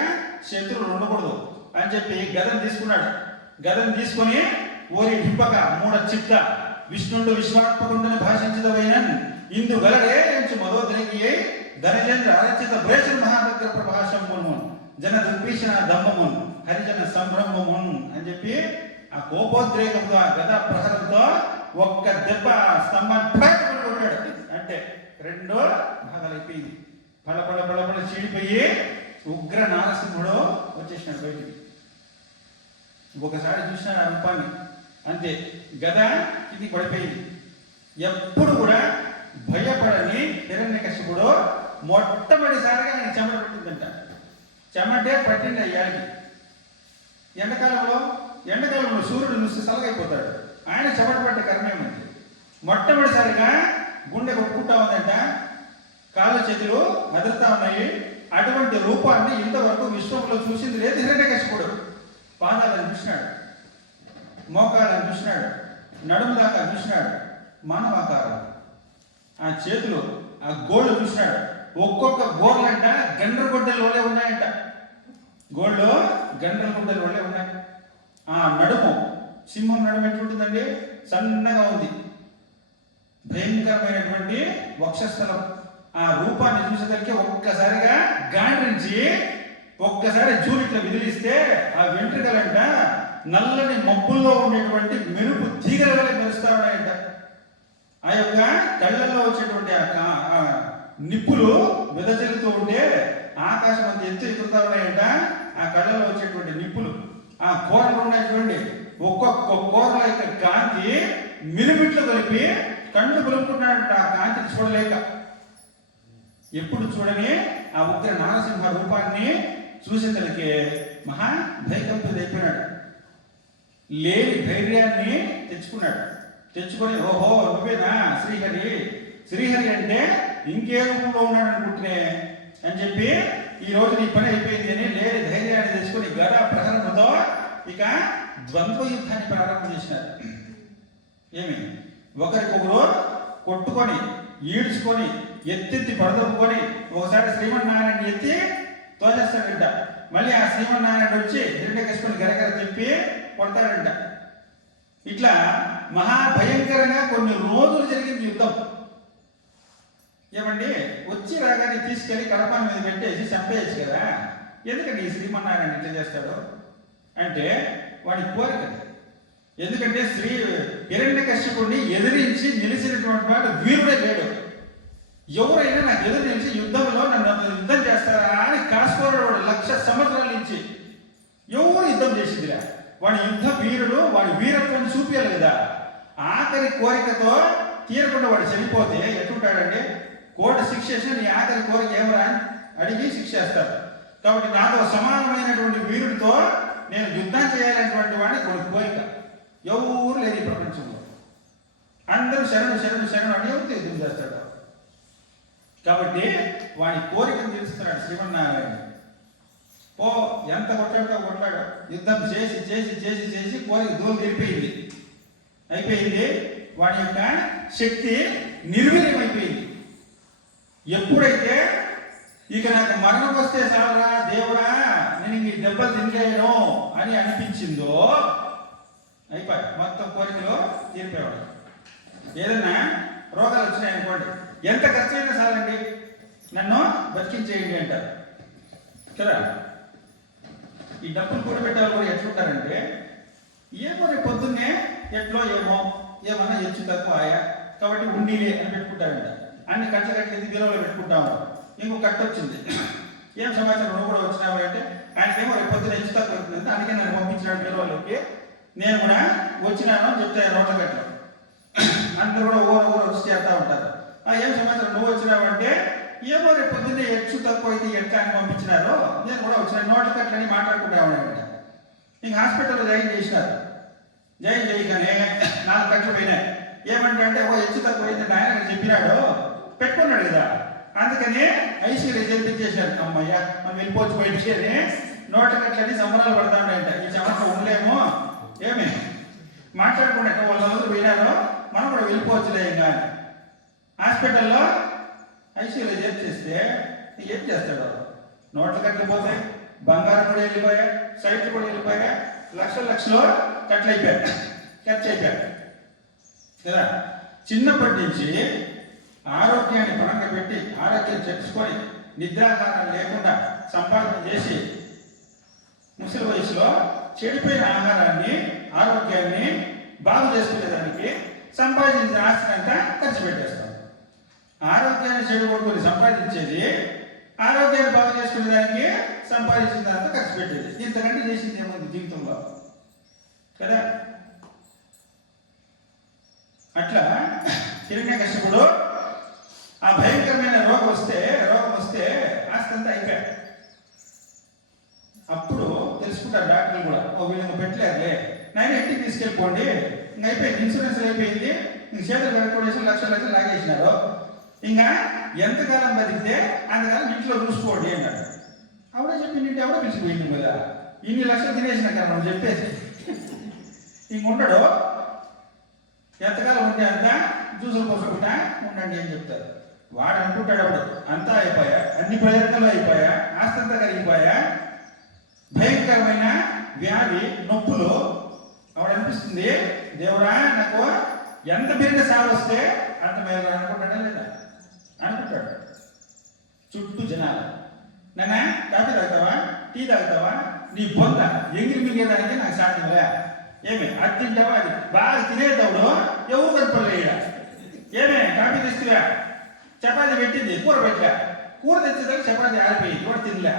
శత్రువులు ఉండకూడదు అని చెప్పి గదను తీసుకున్నాడు. గదను తీసుకొని ఓరి హింపక మూడ చిత్త విష్ణుండు విశ్వాత్మకుండని భాషించదవైనన్ ఇందు గలడే నుంచి మదోద్రేకి ధనజేంద్ర అరచిత బ్రేషణ మహాదగ్ర ప్రభాషమును జన దుర్భీషణ దంభమున్ హరిజన సంభ్రమమున్ అని చెప్పి ఆ కోపోద్రేకంతో గద ప్రహరంతో ఒక్క దెబ్బ స్తంభాన్ని కొట్టాడు. అంటే 2 భాగాలు అయిపోయింది. పళపళ చీడిపోయి ఉగ్ర నారసింహుడు వచ్చేసినాడు బయటికి. ఒకసారి చూసినాడు ఆ రూపాన్ని, అంతే గద కిందికి పడిపోయింది. ఎప్పుడు కూడా భయపడని హిరణ్యకశిపుడు మొట్టమొదటిసారిగా ఆయన చెమట పెట్టిందంట. చెమటే పట్టింది అయ్యాడికి. ఎండాకాలంలో సూర్యుడు నుసి సలగైపోతాడు. ఆయన చెమట పట్టే కర్మేమంది. మొట్టమొదటిసారిగా గుండె కొట్టుకుంటా ఉందంట, కాళ్ళు చేతులు మెదలుతా ఉన్నాయి. అటువంటి రూపాన్ని ఇంతవరకు విశ్వంలో చూసింది లేదు హిరణ్యకశిపుడు. పాదాలను చూసినాడు, మోకాళ్ళను చూసినాడు, నడుము దాకా చూసినాడు, మానవాకారం, ఆ చేతులు, ఆ గోళ్ళు చూసినాడు. ఒక్కొక్క గోర్లంట గండ్రగొడ్డల వల్లే ఉన్నాయంట. గోళ్ళు గండ్రగొడ్డల వల్లే ఉన్నాయి. ఆ నడుము, సింహం నడుము ఎట్లుంటుందండి? సన్నగా ఉంది. భయంకరమైనటువంటి వక్షస్థలం. ఆ రూపాన్ని చూసేసరికి ఒక్కసారిగా గాండ్రించి ఒక్కసారి జూలిట్లో విదిలిస్తే ఆ వెంట్రుకలంట నల్లని మబ్బుల్లో ఉండేటువంటి మెరుపు తీగల వల్ల మెరుస్తా ఉన్నాయంట. ఆ యొక్క కళ్ళల్లో వచ్చేటువంటి ఆ నిప్పులు వెదజల్లుతూ ఉంటే ఆకాశం అంత ఎత్తు ఎగురుతా ఉన్నాయంట. ఆ కళ్ళలో వచ్చేటువంటి నిప్పులు, ఆ కూరలు ఉన్నాయి చూడండి, ఒక్కొక్క కూరల యొక్క కాంతి మిరుమిట్లు కలిపి కళ్ళు కొలుపుకున్నాడంట. ఆ కాంతిని చూడలేక ఎప్పుడు చూడని ఆ ఉగ్ర నారసింహ రూపాన్ని చూసేతలకే మహా భయకంపితుడైపోయినాడు. లేని ధైర్యాన్ని తెచ్చుకున్నాడు. తెచ్చుకొని ఓహో నువ్వేనా శ్రీహరి, శ్రీహరి అంటే ఇంకే రూపంలో ఉన్నాడు అనుకుంటునే అని చెప్పి ఈ రోజు నీ పని అయిపోయింది అని లేని ధైర్యాన్ని తెచ్చుకొని గద ప్రహరణతో ఇక ద్వంద్వ యుద్ధాన్ని ప్రారంభం చేసినారు. ఏమి ఒకరికొకరు కొట్టుకొని ఈడ్చుకొని ఎత్తెత్తి పడదొప్పుకొని ఒకసారి శ్రీమన్నారాయణ ఎత్తి తోచేస్తాడంట. మళ్ళీ ఆ శ్రీమన్నారాయణ వచ్చి హిరణ్యకశిపుని గరగర తిప్పి కొడతాడంట. ఇట్లా మహాభయంకరంగా కొన్ని రోజులు జరిగింది యుద్ధం. ఏమండి వచ్చి రాగానే తీసుకెళ్లి కడప మీద పెట్టేసి చంపేయచ్చు కదా, ఎందుకంటే ఈ శ్రీమన్నారాయణ ఇట్లా చేస్తాడు అంటే వాడి కోరిక. ఎందుకంటే హిరణ్యకశిపుడిని ఎదిరించి నిలిచినటువంటి వాడు వీరుడే లేడు. ఎవరైనా నాకు ఎదురు నిలిచి యుద్ధంలో నన్ను యుద్ధం చేస్తారా అని కాసుకోవడం వాడు 1,00,000 సంవత్సరాల నుంచి ఎవరు యుద్ధం చేసిందిరా. వాడి యుద్ధ వీరుడు, వాడి వీరత్వాన్ని చూపించాలి కదా. ఆఖరి కోరికతో తీరకుండా వాడు చనిపోతే ఎట్లుంటాడంటే కోర్టు శిక్ష చేసిన నీ ఆఖరి కోరిక ఏమరా అడిగి శిక్ష చేస్తాడు. కాబట్టి నాతో సమానమైనటువంటి వీరుడితో నేను యుద్ధం చేయాలనేటువంటి వాడిని కొన్ని కోరిక ఎవరు లేదు ఈ ప్రపంచంలో. అందరూ శరణు శరణు శరణు అని ఎవరితో యుద్ధం చేస్తాడు. కాబట్టి వాడి కోరికను తెలుస్తున్నాడు శ్రీమన్నారాయణ. ఓ ఎంత కొట్లాడు యుద్ధం చేసి చేసి చేసి చేసి కోరిక దూరం తీరిపోయింది, అయిపోయింది. వాడి యొక్క శక్తి నిర్వీర్యం అయిపోయింది. ఎప్పుడైతే ఇక నాకు మరణం వస్తే చాలరా దేవుడా నేను ఈ దెబ్బలు తినలేను అని అనిపించిందో అయిపోయి మొత్తం కోరికలో తీరిపోయాడు. ఏదైనా రోగాలు వచ్చినాయనుకోండి, ఎంత ఖర్చు అయినా చాలండి నన్ను బతికించేయండి అంటారు కదా. ఈ డబ్బులు కూడబెట్టాలి కూడా ఎట్లుంటారంటే ఏమో రేపు పొద్దున్నే ఎట్లో ఏమన్నా హెచ్చు తక్కువ ఆయా కాబట్టి ఉండీలే అని పెట్టుకుంటారంట. అన్ని కట్టెది బిలోలో పెట్టుకుంటాము. ఇంకో కట్ట వచ్చింది, ఏం సమాచారం నువ్వు కూడా వచ్చినావు అంటే ఆయనకేమో రేపు పొద్దున హెచ్చు తక్కువ అవుతుంది, అందుకే నన్ను పంపించినాడు బిలోలోకి, నేను కూడా వచ్చినాను అని చెప్తాను రోడ్ల గట్ల. అందరూ కూడా ఊరు వచ్చి చేస్తూ ఉంటారు. ఏం సమాచారం నువ్వు వచ్చినావంటే ఏమో రేపు పొద్దున్నే హెచ్చు తక్కువ అయితే ఎట్లా అని పంపించినారు, నేను కూడా వచ్చిన నోట్ల కట్లని మాట్లాడుకుంటా ఉన్నాడు. ఇంక హాస్పిటల్లో జాయిన్ చేసినారు. జాయిన్ చేయగానే 4 కట్లు పోయినాయి. ఏమంటే ఓ హెచ్చు తక్కువ అయితే ఆయన చెప్పినాడు పెట్టుకున్నాడు కదా, అందుకని ఐసీలో చేర్పించేసాడు. అమ్మయ్యా మనం వెళ్ళిపోవచ్చు బయటికి అని నోట్ల కట్లని సంబరాలు పడతా ఉన్నాయంట. ఈ సంవత్సరం ఉండలేము ఏమి మాట్లాడుకుంటే వాళ్ళందరూ పోయినారు, మనం కూడా వెళ్ళిపోవచ్చులే ఇంకా. హాస్పిటల్లో ఐసీయూలో చేర్చేస్తే ఏం చేస్తాడు? నోట్ల కట్లు పోతాయి, బంగారం కూడా వెళ్ళిపోయాయి, సైట్లు కూడా వెళ్ళిపోయాయి, లక్షలు కట్లు అయిపోయాయి, ఖర్చు అయిపోయాయి కదా. చిన్నప్పటి నుంచి ఆరోగ్యాన్ని పరంగా పెట్టి ఆరోగ్యం చెప్పుకొని నిద్రాహారం లేకుండా సంపాదన చేసి ముసలి వయసులో చెడిపోయిన ఆహారాన్ని ఆరోగ్యాన్ని బాగు చేసుకునేదానికి సంపాదించిన ఆస్తిని అంతా ఖర్చు పెట్టేస్తాం. ఆరోగ్యాన్ని చెడగొట్టుకుని సంపాదించేది, ఆరోగ్యాన్ని బాగు చేసుకునేదానికి సంపాదించిన దాంతో ఖర్చు పెట్టేది. ఇంతకంటే చేసింది ఏముంది జీవితంలో కదా. అట్లా హిరణ్యకశిపుడు ఆ భయంకరమైన రోగం వస్తే ఆస్తి అంతా అయిపోయాడు. అప్పుడు తెలుసుకుంటారు డాక్టర్లు కూడా, ఓ వీళ్ళని పెట్టలేదులే నాయన ఇంటికి తీసుకెళ్ళిపోండి, ఇంక అయిపోయింది, ఇన్సూరెన్స్ అయిపోయింది, ఇంక చేతులు పెట్టుకోవడం లక్షలు లాగేసినారు, ఇంకా ఎంతకాలం బతికితే అంతకాలం ఇంట్లో చూసుకోండి అన్నాడు. ఆవిడ చెప్పింది ఎవడో పిలిచిపోయింది కదా, ఇన్ని లక్షలు తినేసిన కదా మనం చెప్పేసి ఇంక ఉండడు, ఎంతకాలం ఉంటే అంత జ్యూసులు పోసుకుంటా ఉండండి అని చెప్తారు. వాడు అనుకుంటాడు అప్పుడు అంతా అయిపోయా, అన్ని ప్రయత్నాలు అయిపోయా, ఆస్తి అంతా కరిగిపోయా, భయంకరమైన వ్యాధి నొప్పులు. వాడు అనిపిస్తుంది దేవుడా నాకు ఎంత బిరిన సాగు వస్తే అంత మేలు అనుకుంటాడా లేదా? అనుకుంటాడు. చుట్టూ జనాలు నాన్న కాఫీ తాగుతావా, టీ తాగుతావా, నీ బొంద ఎగిరి మింగేదానికి నాకు సాధ్యంలే. ఏమి అది తింటావా, అది బాగా తినేటప్పుడు ఎవరు కనపడలేడా? ఏమే కాఫీ తెస్తువా, చపాతి పెట్టింది కూర పెట్టలే, కూర తెచ్చేదాకా చపాతి ఆరిపోయింది కూడా తినలే.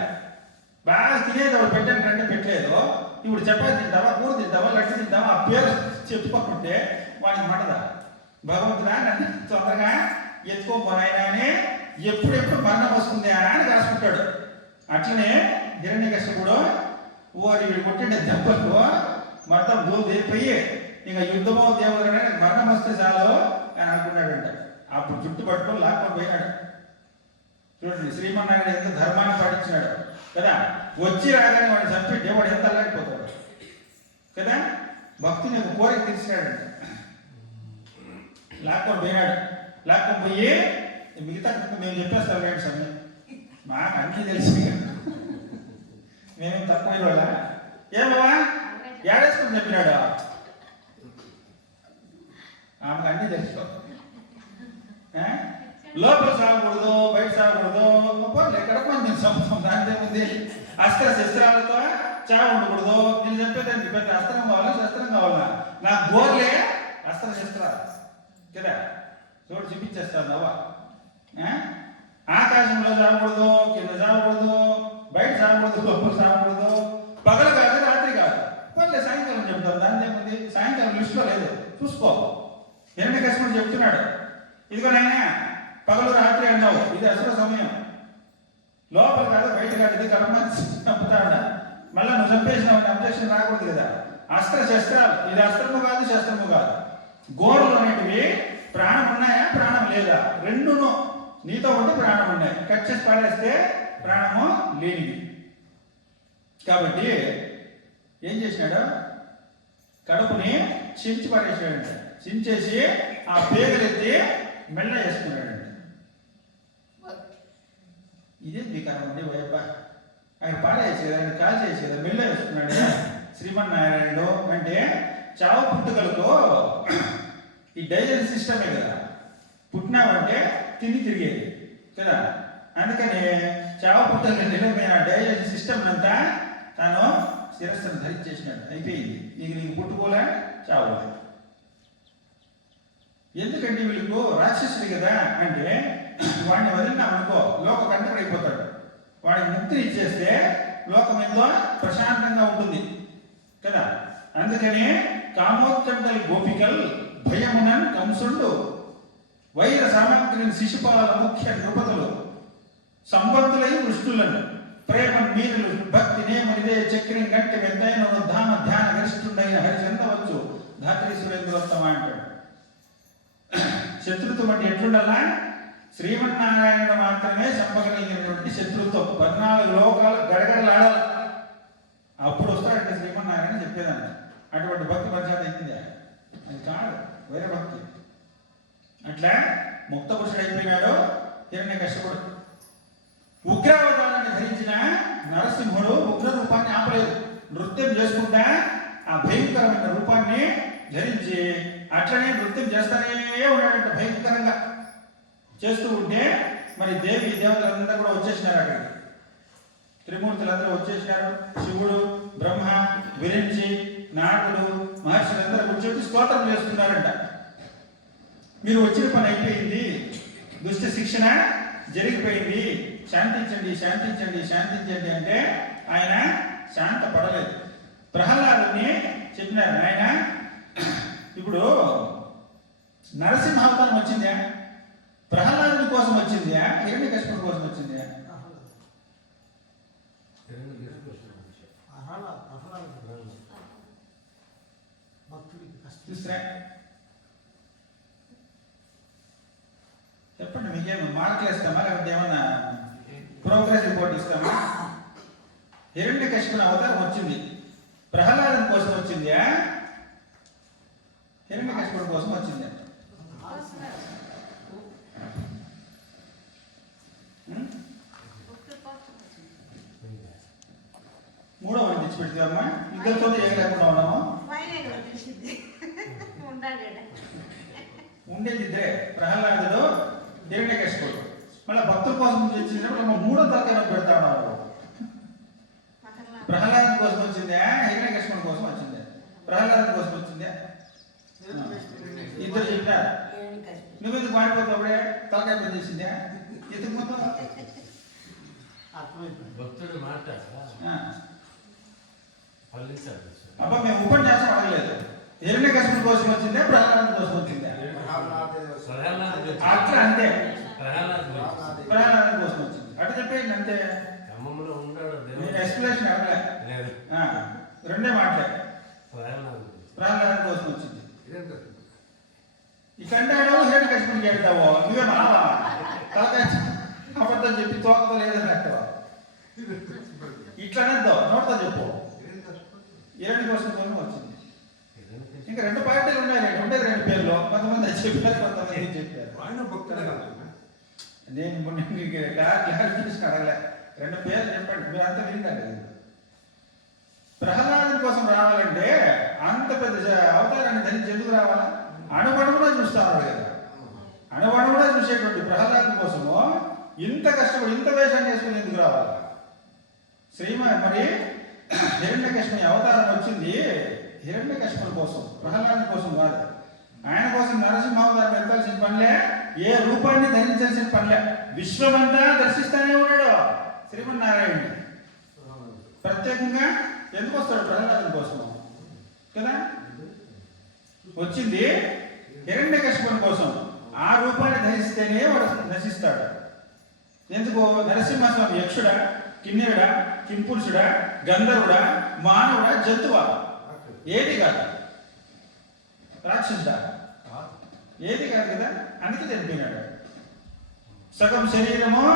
బాగా తినేటప్పుడు పెట్టాను కంటే పెట్టలేదు. ఇప్పుడు చపాతి తింటావా, కూర తింటావా, లడ్డు తింటావా, ఆ పేరు చెప్పుకోకుంటే వాడికి మంటదా? భగవంతుడా నన్ను తొందరగా ఎత్తుకోపోనాయన అని ఎప్పుడెప్పుడు మరణం వస్తుంది అని రాసుకుంటాడు. అట్లనే హిరణ్యకశిపుడు ఓరి వీడు కొట్టిండే దెబ్బలు మొత్తం దూలు తీరిపోయి ఇంకా యుద్ధమో దేవుడు మరణం వస్తే చాలు అని అనుకున్నాడంట. అప్పుడు జుట్టు పట్టుకొని లాక్కొని పోయినాడు. చూడండి శ్రీమన్నారాయణ ఎంత ధర్మాన్ని పాటించినాడు కదా. వచ్చి రాగానే వాడిని చంపి దేవుడు ఎంత అల్లాడిపోతాడు కదా. భక్తుని ఒక కోరిక తీర్చినాడంట. లాక్కొని పోయినాడు. లాక్కొని పోయి మిగతా మేము చెప్పేస్తాం లేండి స్వామి, మాకు అన్నీ తెలిసి మేమేం తక్కువ వాళ్ళ ఏమా ఏడేసుకుని చెప్పినాడు. ఆమెకు అన్నీ తెలుసు. లోపల సాగకూడదు, బయట సాగకూడదు, ఎక్కడ కొంచెం సంవత్సరం దాంట్లో ఉంది. అస్త్ర శస్త్రాలతో చావు ఉండకూడదు. నేను చెప్పేదానికి పెద్ద అస్త్రం కావాలా, శస్త్రం కావాలా? నా గోర్లే అస్త్ర శస్త్రాలు కదా. చూడు చూపించేస్తాను నవ్వ. ఆకాశంలో సాగకూడదు, కింద సాగకూడదు, బయట సాగకూడదు, లోపల సాగకూడదు, పగలు కాదు రాత్రి కాదు. పర్లేదు సాయంకాలం చెప్తాను, దాని ఏముంది. సాయంకాలం లిస్టులో లేదు, చూసుకో. హిరణ్యకశిపుడు చెప్తున్నాడు, ఇదిగో నాయన పగలు రాత్రి అన్నావు, ఇది అసలు సమయం. లోపల కాదు బయట కాదు, ఇది కర్మని చంపుతా ఉన్నా. మళ్ళీ నువ్వు చంపేసినావు, అబ్జెక్షన్ రాకూడదు కదా. అస్త్ర శస్త్రాలు, ఇది అస్త్రము కాదు శస్త్రము కాదు. గోర్లు అనేటివి ప్రాణం ఉన్నాయా, ప్రాణం లేదా? రెండును నీతో ఉంటే ప్రాణం ఉన్నాయి, కట్ చేసి పాడేస్తే ప్రాణము లేనిది. కాబట్టి ఏం చేసినాడు, కడుపుని చించి పారేసాడంట. చించేసి ఆ పేగలెత్తి మెల్ల వేసుకున్నాడంట. ఇదే వికారం అండి వైప. ఆయన పాడేసేది, ఆయన కాల్ చేసేది, మెల్ల వేసుకున్నాడు శ్రీమన్నారాయణుడు. అంటే చావు పుట్టుకలకు ఈ డైజెస్ట్ సిస్టమే కదా. పుట్టినామంటే తిని తిరిగేది కదా. అందుకని చావు పుట్టలు నిలమైన డైజెస్ట్ సిస్టమ్ అంతా తాను శిరస్సును ధరించేసినాడు. అయిపోయింది, నీకు నీకు పుట్టుకోలే చావులే. ఎందుకంటే వీళ్ళకు రాక్షసుడు కదా. అంటే వాడిని వదిలినామనుకో లోక కంటకుడు అయిపోతాడు. వాడికి ముక్తిని ఇచ్చేస్తే లోకం ఎంతో ప్రశాంతంగా ఉంటుంది కదా. అందుకని కామోత్కంఠలు గోపికల్ భయమునన్ కంసుండు వైర సామగ్రిని శిశుపాల ముఖ్య నృపతులు సంబంధులై వృష్టులను ప్రేమ మీరులు భక్తి నేమునిదే చక్రం గట్టి మెత్తైన ధామ ధ్యాన గరిష్ఠుడైన హరి చెందవచ్చు ధాత్రి సురేంద్రోత్తమ అంటాడు. శత్రుత్వం అంటే ఎట్లుండాలా? శ్రీమన్నారాయణుడు మాత్రమే చంపగలిగినటువంటి శత్రుత్వం. 14 లోకాలు గడగడలాడాలి, అప్పుడు వస్తాడంటే శ్రీమన్నారాయణ చెప్పేదాన్ని. అటువంటి భక్తి పరిచయం అయింది అది కాదు, వేరే భక్తి. అట్లా ముక్త పురుషుడు అయిపోయినాడు హిరణ్యకశిపుడు. ఉగ్రావతారాన్ని ధరించిన నరసింహుడు ఉగ్ర రూపాన్ని ఆపలేదు. నృత్యం చేసుకుంటా ఆ భయంకరమైన రూపాన్ని ధరించి అట్లనే నృత్యం చేస్తానే ఉన్నాడంట. భయంకరంగా చేస్తూ ఉంటే మరి దేవి దేవతలందరూ కూడా వచ్చేసినారు అక్కడికి. త్రిమూర్తులందరూ వచ్చేసినారు. శివుడు, బ్రహ్మ, విరించి, నారదుడు, మహర్షులందరూ కూర్చొని స్తోత్రం చేస్తున్నారంట. మీరు వచ్చిన పని అయిపోయింది, దుష్ట శిక్షణ జరిగిపోయింది, శాంతించండి శాంతించండి శాంతించండి అంటే ఆయన శాంత పడలేదు. ప్రహ్లాదుని చెప్పినారు, ఆయన ఇప్పుడు నరసింహావతారం వచ్చిందా? ప్రహ్లాదుని కోసం వచ్చిందా? హిరణ్యకశిపుడి కోసం వచ్చిందా? చూసా చెప్పండి, మీకేమో మార్కులు ఇస్తామా లేకపోతే ఏమన్నా ప్రోగ్రెస్ రిపోర్ట్ ఇస్తామా? హిరణ్యకశిపుని అవతారం వచ్చింది, ప్రహ్లాదుని కోసం వచ్చిందా? హిరణ్యకశిపుడి కోసం వచ్చిందా? అమ్మా ఇద్దరితో ఏం లేకుండా ఉన్నాము ఉండేది ఇద్దరే ప్రహ్లాదుడు హిరణ్యకశిపుడు మళ్ళీ భక్తుల కోసం వచ్చినప్పుడు మనం మూడో తరగతి పెడతా ఉన్నాము ప్రహ్లాదం కోసం వచ్చిందా హిరణ్యకశిపుడి కోసం వచ్చిందా ప్రహ్లాదం కోసం వచ్చిందా ఇద్దరు చెప్పారు నువ్వెందుకు మాడిపోతావుడే తలకాయ పని చేసిందా ఎందుకు మొత్తం భక్తుడు మాట అబ్బా మేము ఉపన్యాసం అడగలేదు హిరణ్యకశిపుడి కోసం వచ్చిందా ప్రహ్లాదం కోసం వచ్చిందా అట్లా అంతే ప్రహ్లాదం కోసం వచ్చింది అటు చెప్పేయండి అంతే నేను ఎక్స్ప్లెనేషన్ అడగలే రెండే మాట్లాడు ప్రహ్లాదం కోసం వచ్చింది ఇకంటాడు హిరణ్యకశిపుడికి వెళ్తావో నువ్వే మావా తలకాయ అబద్ధం చెప్పి తోకతో లేదని అంటావా ఇట్లనేద్దో నోటితో చెప్పు హిరణ్యకశిపుడి కోసం వచ్చింది ఇంకా రెండు పార్టీలు ఉన్నాయి ఉండేది రెండు పేర్లు కొంతమంది చెప్పారు కొంతమంది చెప్పారు నేను క్లారిఫికేషన్ అడగలే రెండు పేర్లు చెప్పండి మీరు అంతా వింటారు ప్రహ్లాదం కోసం రావాలంటే అంత పెద్ద అవతారాన్ని ధరించి ఎందుకు రావాలా అణువణువుగా చూస్తాడు కదా అణువణువుగా చూసేటువంటి ప్రహ్లాదం కోసము ఇంత కష్టపడి ఇంత వేషాన్ని చేసుకుని ఎందుకు రావాలి మరి హిరణ్యకశిపుని అవతారం వచ్చింది హిరణ్యకశిపుని కోసం ప్రహ్లాదం కోసం కాదు ఆయన కోసం నరసింహావతారం ఎత్తాల్సిన పనిలే ఏ రూపాన్ని ధరించాల్సిన పనిలే విశ్వమంతా దర్శిస్తానే ఉన్నాడు శ్రీమన్నారాయణుడు ప్రత్యేకంగా ఎందుకు వస్తాడు ప్రహ్లాదం కోసం కదా వచ్చింది హిరణ్యకశిపుని కోసం ఆ రూపాన్ని ధరిస్తేనే వాడు నశిస్తాడు ఎందుకు నరసింహస్వామి యక్షుడా కిన్నెరుడా కింపురుషుడా గంధర్వుడా మానవుడా జంతువా ఏది కాదు రాక్షసుడా ఏది కాదు కదా అందుకే చనిపోయినాడు సగం శరీరము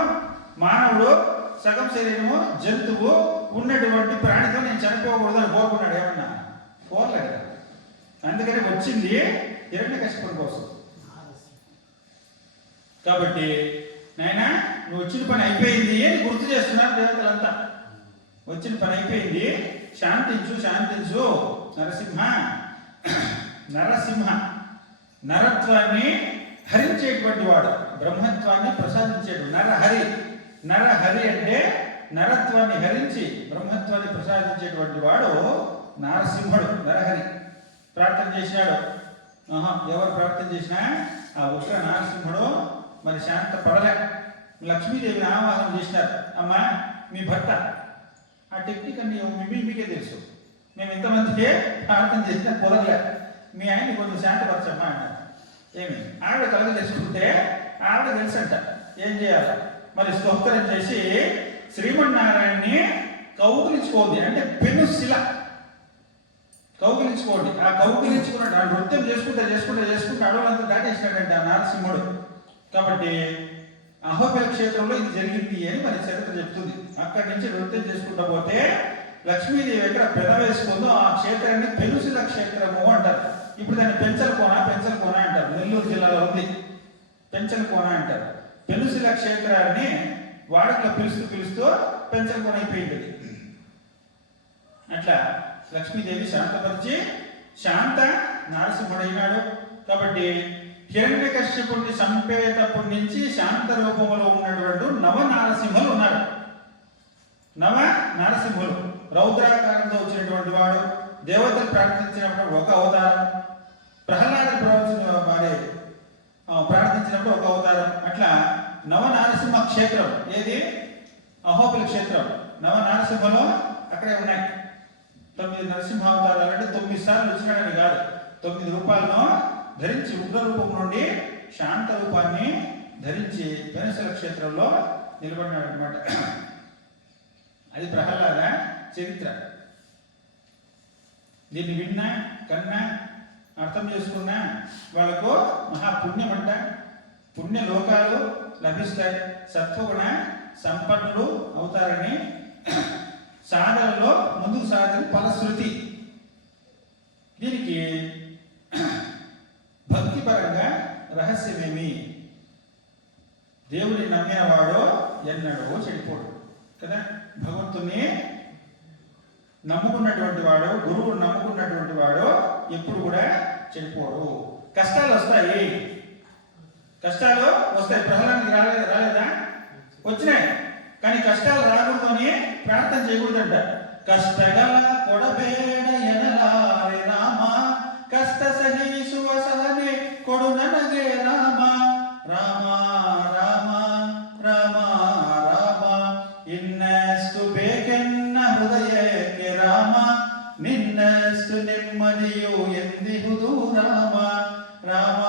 మానవుడు సగం శరీరము జంతువు ఉన్నటువంటి ప్రాణితో నేను చనిపోకూడదు అని కోరుకున్నాడు ఏమన్నా కోరలే కదా అందుకని వచ్చింది హిరణ్యకశిపుని కోసం కాబట్టి నాయన నువ్వు వచ్చిన పని అయిపోయింది అని గుర్తు చేస్తున్నారు దేవతలంతా వచ్చిన పని అయిపోయింది శాంతించు శాంతించు నరసింహ నరత్వాన్ని హరించేటువంటి వాడు బ్రహ్మత్వాన్ని ప్రసాదించేడు నరహరి అంటే నరత్వాన్ని హరించి బ్రహ్మత్వాన్ని ప్రసాదించేటువంటి వాడు నరసింహుడు నరహరి ప్రార్థన చేసినాడు ఎవరు ప్రార్థన చేసినా ఆ ఉగ్ర నరసింహుడు మరి శాంత పడలే లక్ష్మీదేవిని ఆవాహనం చేసినారు అమ్మా మీ భర్త ఆ టెక్నిక్ అన్ని మీకే తెలుసు మేము ఇంతమందికే ప్రార్థన చేసినా కుదరలే మీ ఆయన్ని కొంచెం శాంతపరచమ్మా అన్నారు ఏమి ఆవిడ కలగ తెచ్చుకుంటే ఆవిడ తెలుసంట ఏం చేయాలి మరి స్తోత్రం చేసి శ్రీమన్నారాయణని కౌగిలించుకోండి అంటే పెనుశిల కౌగిలించుకోండి ఆ కౌగిలించుకున్నాడు ఆ నృత్యం చేసుకుంటే అడవులంతా దాటేసినాడంటే ఆ నరసింహుడు కాబట్టి అహోబిల క్షేత్రంలో ఇది జరిగింది అని మన చరిత్ర చెప్తుంది అక్కడి నుంచి నృత్యం చేసుకుంటూ పోతే లక్ష్మీదేవి ఎక్కడ పెదవేసుకుందో ఆ క్షేత్రాన్ని పెనుశిల క్షేత్రము అంటారు ఇప్పుడు దాన్ని పెంచలకోన అంటారు నెల్లూరు జిల్లాలో ఉంది పెంచలకోన అంటారు పెనుశిల క్షేత్రాన్ని వాడకలో పిలుస్తూ పెంచలకోన అయిపోయింది అట్లా లక్ష్మీదేవి శాంతపరిచి శాంత నరసింహుడైనాడు కాబట్టి హిరణ్యకశ్యపుడిని చంపేటప్పటి నుంచి శాంత రూపంలో ఉన్నటువంటి నరసింహులు ఉన్నారు నరసింహులు రౌద్రాకారంతో వచ్చినటువంటి వాడు దేవతలు ప్రార్థించినప్పుడు ఒక అవతారం ప్రహ్లాదుడు ప్రార్థించినప్పుడు ఒక అవతారం అట్లా నరసింహ క్షేత్రం ఏది అహోబిల క్షేత్రం నరసింహలో అక్కడే ఉన్నాయి 9 నరసింహావతారాలు అంటే 9 సార్లు వచ్చినాడని కాదు 9 రూపాలను ధరించి ఉగ్ర రూపం నుండి శాంత రూపాన్ని ధరించి పెనుశిల క్షేత్రంలో నిలబడినాడు అనమాట అది ప్రహ్లాద చరిత్ర దీన్ని విన్నా కన్నా అర్థం చేసుకున్నా వాళ్ళకు మహాపుణ్యం అంట పుణ్య లోకాలు లభిస్తాయి సత్వగుణ సంపన్నులు అవుతారని సాధనలో ముందుకు సాధన ఫలశ్రుతి దీనికి భక్తిపరంగా రహస్యమేమి దేవుని నమ్మినవాడో ఎన్నడో చెడిపోడు కదా భగవంతుని నమ్ముకున్నటువంటి వాడు, గురువును నమ్ముకున్నటువంటి వాడు ఎప్పుడు కూడా చెడిపోడు. కష్టాలు వస్తాయి, కష్టాలు వస్తాయి. ప్రహ్లాదానికి రాలేదా? వచ్చినాయి. కానీ కష్టాలు రాకూడదు అని ప్రార్థన చేయకూడదంట. కష్టగల కొడబేడ ఎనలారే రామ, కష్ట సహిసువ సహనే కొడు ನನಗೆ రామ, రామ రామ రామ రామ, ಇನ್ನಷ್ಟು ಬೇಕೆನ್ನ ಹೃದಯಕ್ಕೆ ರಾಮ, ನಿನ್ನಷ್ಟು ನೆಮ್ಮದಿಯು ಎಂದಿಹುದು ರಾಮ, ರಾಮ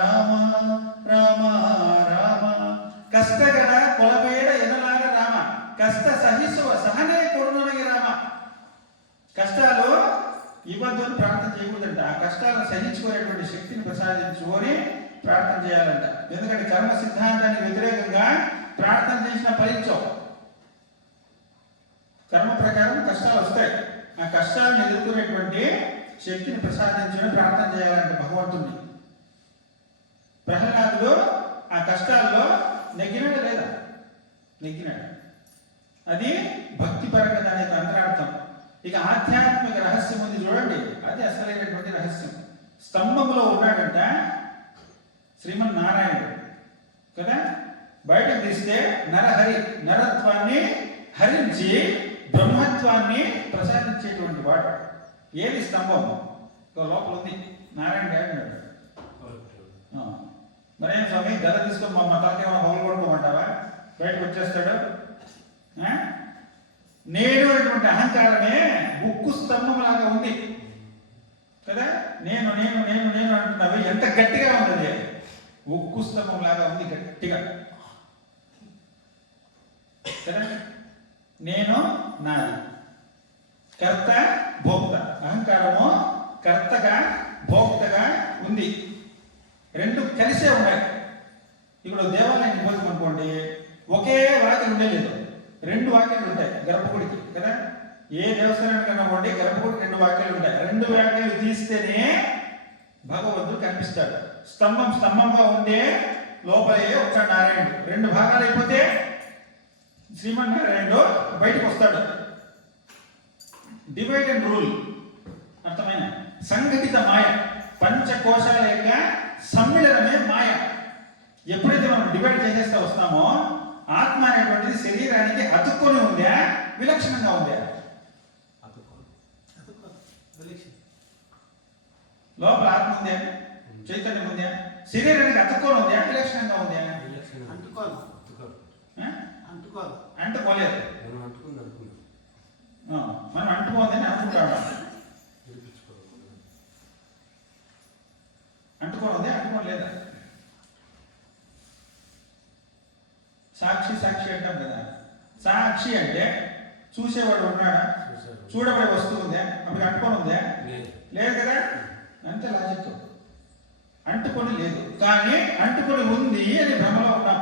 ರಾಮ ರಾಮ ರಾಮ. కష్టగల కొడబేడ ఎనలార రామ, కష్ట సహిసువ సహనే కొడు ನನಗೆ రామ. కష్టాలు ఇవ్వద్దు అని ప్రార్థన చేయకూడదంట. ఆ కష్టాలను సహించుకునేటువంటి శక్తిని ప్రసాదించు అని ప్రార్థన చేయాలంట. ఎందుకంటే కర్మ సిద్ధాంతానికి వ్యతిరేకంగా ప్రార్థన చేసిన ఫలించవు. కర్మ ప్రకారం కష్టాలు వస్తాయి. ఆ కష్టాలను ఎదుర్కొనేటువంటి శక్తిని ప్రసాదించని ప్రార్థన చేయాలంట భగవంతుణ్ణి. ప్రహ్లాదుడు ఆ కష్టాల్లో నెగ్గినాడు లేదా? నెగ్గినాడు. అది భక్తిపరంగా దాని యొక్క అంతరార్థం. ఇక ఆధ్యాత్మిక రహస్యం ఉంది చూడండి, అది అసలైనటువంటి రహస్యం. స్తంభంలో ఉన్నాడంట శ్రీమన్నారాయణుడు కదా. బయటకు తీస్తే నరహరి, నరత్వాన్ని హరించి బ్రహ్మత్వాన్ని ప్రసాదించేటువంటి వాడు. ఏది స్తంభం? లోపల ఉంది నారాయణ గారు. మరేం స్వామి గద తీసుకొని మా తలకేమో పగలు కొట్టుకోమంటావా? బయటకు వచ్చేస్తాడు. నేను అటువంటి అహంకారమే ఉక్కు స్తంభం లాగా ఉంది కదా. నేను నేను నేను నేను అంటున్నావు, ఎంత గట్టిగా ఉన్నది. ఉక్కు స్తంభం లాగా ఉంది, గట్టిగా కదా. నేను నాది, కర్త భోక్త. అహంకారము కర్తగా భోక్తగా ఉంది, రెండు కలిసే ఉన్నాయి. ఇప్పుడు దేవాలయానికి పోతాం అనుకోండి, ఒకే వాకిలి ఉండలేదు, రెండు వాక్యాలు ఉంటాయి గర్భగుడికి కదా. ఏ దేవస్థానానికి కన్నా పోండి, గర్భగుడికి రెండు వాక్యాలు ఉంటాయి. రెండు వాక్యాలు తీస్తేనే భగవంతుడు కనిపిస్తాడు. స్తంభం స్తంభంగా ఉంటే లోపలే వచ్చాడు నారాయణుడు. రెండు భాగాలు అయిపోతే శ్రీమన్నారాయణుడు బయటకు వస్తాడు. డివైడ్ అండ్ రూల్ అర్థమైన సంఘటిత మాయ, పంచకోశాల యొక్క సమ్మిళనమే మాయ. ఎప్పుడైతే మనం డివైడ్ చేసేస్తే వస్తామో, ఆత్మ అనేటువంటిది శరీరానికి అతుక్కొని ఉందా, విలక్షణంగా ఉందా? లోపల ఆత్మ ఉందా, చైతన్యం ఉందా? శరీరానికి అతుక్కొని ఉందా, విలక్షణంగా ఉందా? అంటుకోలేదు. మనం అంటుకోందని అనుకుంటాడు. అంటుకోనుంది, అంటుకోలేదా? సాక్షి సాక్షి అంటాం కదా. సాక్షి అంటే చూసేవాడు ఉన్నాడా, చూడబడే వస్తువు ఉందా, అప్పుడు అంటుకొని ఉందా? లేదు కదా. అంతే లాజిక్. అంటుకొని లేదు, కానీ అంటుకొని ఉంది అని భ్రమలో ఉన్నాం.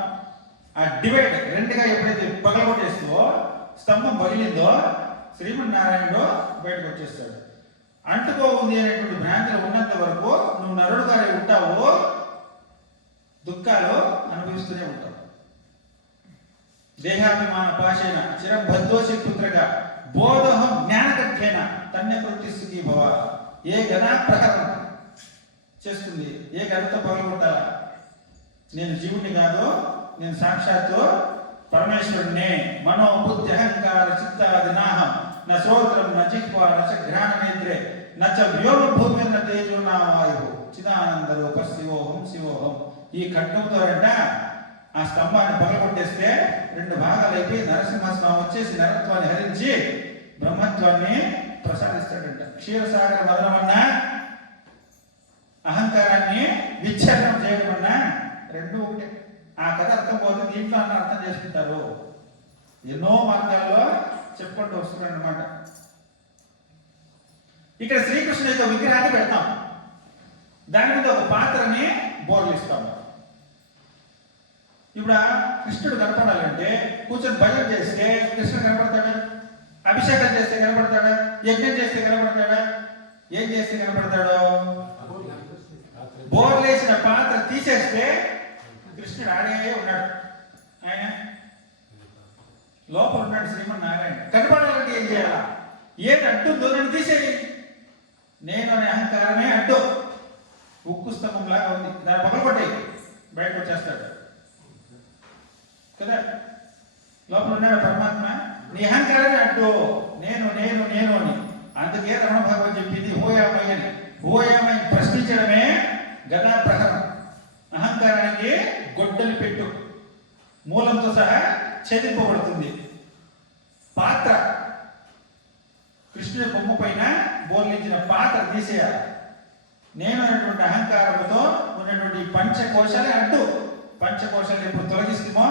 ఆ డివైడ్ రెండుగా ఎప్పుడైతే పగలగొట్టేస్తుందో, స్తంభం పగిలిందో, శ్రీమన్నారాయణుడు బయటకు వచ్చేస్తాడు. అంటుకో ఉంది అనేటువంటి భ్రాంతిలో ఉన్నంత వరకు నువ్వు నరుడుగానే ఉంటావు, దుఃఖాలు అనుభవిస్తూనే ఉంటావు. దేహాభిమాన పాశేన చిరం భద్దోషి పుత్రగా బోధహం జ్ఞానకఠ్యేన తన్యకృత్తిస్థితి భవ. ఏ గదా ప్రకారం చేస్తుంది, ఏ గదతో పగలగొట్టాలా? నేను జీవుని కాదు, నేను సాక్షాత్తు పరమేశ్వరుణ్ణే. మనో బుద్ధి అహంకార చిత్తాది నాహం, న శ్రోత్రం న జిహ్వా న చ ఘ్రాణ నేత్రే న చ వ్యోమ భూమి న తేజో నా వాయు చిదానంద రూప శివోహం శివోహం. ఈ ఖడ్గంతో ఆ స్తంభాన్ని పగలగొట్టేస్తే రెండు భాగాలు అయిపోయి నరసింహస్వామి వచ్చేసి నరత్వాన్ని హరించి బ్రహ్మత్వాన్ని ప్రసాదిస్తాడంట. క్షీరసాగర మదనమన్నా అహంకారాన్ని విచ్ఛేదనం చేయడం అన్నా రెండు ఒకటే. ఆ కథ అర్థం పోతే దీంట్లో అన్న అర్థం చేసుకుంటారు. ఎన్నో మార్గాల్లో చెప్పుకుంటూ వస్తున్నాడు అనమాట. ఇక్కడ శ్రీకృష్ణుడి యొక్క విగ్రహాన్ని పెడతాం, దాని మీద ఒక పాత్రని బోర్లిస్తాం. ఇప్పుడు కృష్ణుడు కనపడాలంటే కూర్చొని భజన చేస్తే కృష్ణుడు కనపడతాడా? అభిషేకం చేస్తే కనపడతాడా? యజ్ఞం చేస్తే కనపడతాడా? ఏం చేస్తే కనపడతాడు? బోర్లేసిన పాత్ర తీసేస్తే కృష్ణుడు ఆడే ఉన్నాడు. ఆయన లోపల ఉన్నాడు శ్రీమన్నారాయణ. కనపడాలంటే ఏం చేయాలా? ఏది అడ్డుందో నన్ను తీసేయి. నేను అనే అహంకారమే అడ్డు. ఉక్కు స్తంభం లాగా ఉంది, దాన్ని పగలగొట్టాయి, బయటకు వచ్చేస్తాడు కదా. లోపల ఉన్నాడు పరమాత్మ. నీ అహంకారమే అడ్డు. నేను నేను నేను అని. అందుకే రమణ భగవన్ చెప్పింది హోయామై అని. హోయామై ప్రశ్నించడమే గదా ప్రహరం. అహంకారానికి గొడ్డలి పెట్టు, మూలంతో సహా ఛేదింపబడుతుంది. పాత్ర, కృష్ణుడి బొమ్మ పైన బోర్లించిన పాత్ర తీసేయాలి. నేను అనేటువంటి అహంకారంతో ఉన్నటువంటి పంచకోశాలే అడ్డు. పంచకోశాలు ఎప్పుడు తొలగిస్తామో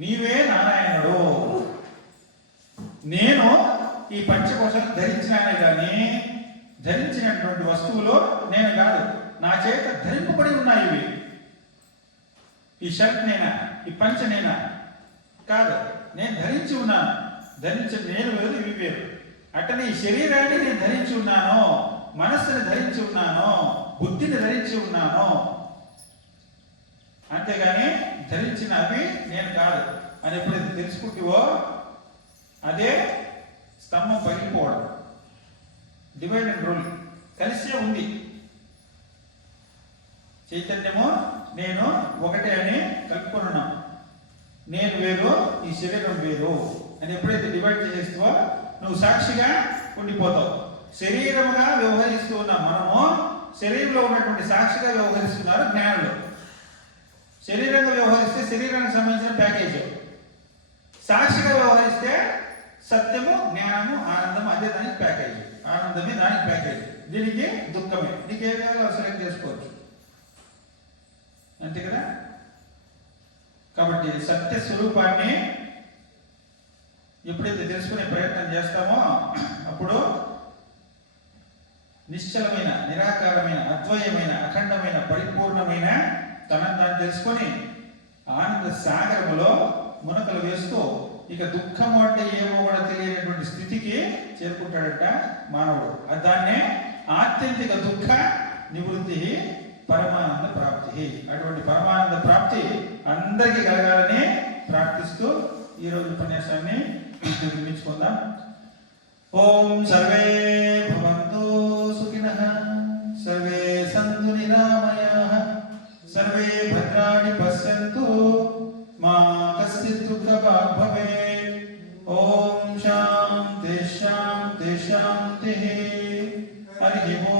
నీవే నారాయణుడు. నేను ఈ పంచకోశాలు ధరించినానే కానీ ధరించినటువంటి వస్తువులు నేను కాదు, నా చేత ధరింపబడి ఉన్నాయి. ఇవి ఈ షర్ట్ నేనా, ఈ పంచ నేనా కాదు, నేను ధరించి ఉన్నాను. ధరించిన నేను వేరు, ఇవి వేరు. అట్టనే ఈ శరీరాన్ని నేను ధరించి ఉన్నాను, మనస్సుని ధరించి ఉన్నాను, బుద్ధిని ధరించి ఉన్నాను. అంతేగాని ధరించిన అవి నేను కాదు అని ఎప్పుడైతే తెలుసుకుంటావో అదే స్తంభం పగిలిపోవడం. డివైడ్ అండ్ రూల్ కలిసే ఉంది. చైతన్యము నేను ఒకటే అని కలుపుకున్నాం. నేను వేరు, ఈ శరీరం వేరు అని ఎప్పుడైతే డివైడ్ చేసేస్తావో నువ్వు సాక్షిగా ఉండిపోతావు. శరీరముగా వ్యవహరిస్తూ ఉన్నాం మనము. శరీరంలో ఉన్నటువంటి సాక్షిగా వ్యవహరిస్తున్నారు జ్ఞానులు. శరీరంగా వ్యవహరిస్తే శరీరానికి సంబంధించిన ప్యాకేజ్, సాక్షిగా వ్యవహరిస్తే సత్యము, జ్ఞానము, ఆనందము అదే దానికి ప్యాకేజ్. ఆనందమే దానికి ప్యాకేజ్, దీనికి దుఃఖమే. నీకు ఏ విధంగా సెలెక్ట్ చేసుకోవచ్చు, అంతే కదా. కాబట్టి సత్య స్వరూపాన్ని ఎప్పుడైతే తెలుసుకునే ప్రయత్నం చేస్తామో అప్పుడు నిశ్చలమైన, నిరాకారమైన, అద్వయమైన, అఖండమైన, పరిపూర్ణమైన తనను తాను తెలుసుకొని ఆనంద సాగరములో మునకలు వేస్తూ ఇక దుఃఖము అంటే ఏమో కూడా తెలియనటువంటి స్థితికి చేరుకుంటాడట మానవుడు. దాన్నే ఆత్యంతిక దుఃఖ నివృత్తి, పరమానంద ప్రాప్తి. అటువంటి పరమానంద ప్రాప్తి అందరికీ కలగాలని ప్రార్థిస్తూ ఈరోజు ఉపన్యాసాన్ని నిర్మించుకుందాం. ఓం సర్వే భవంతు సుఖినః, సర్వే సంతు నిరామయాః, సర్వే భద్రాణి పశ్యంతు, మా కశ్చిత్ దుఃఖభాగ్ భవేత్. ఓం శాంతి శాంతి శాంతి. హరి ఓం.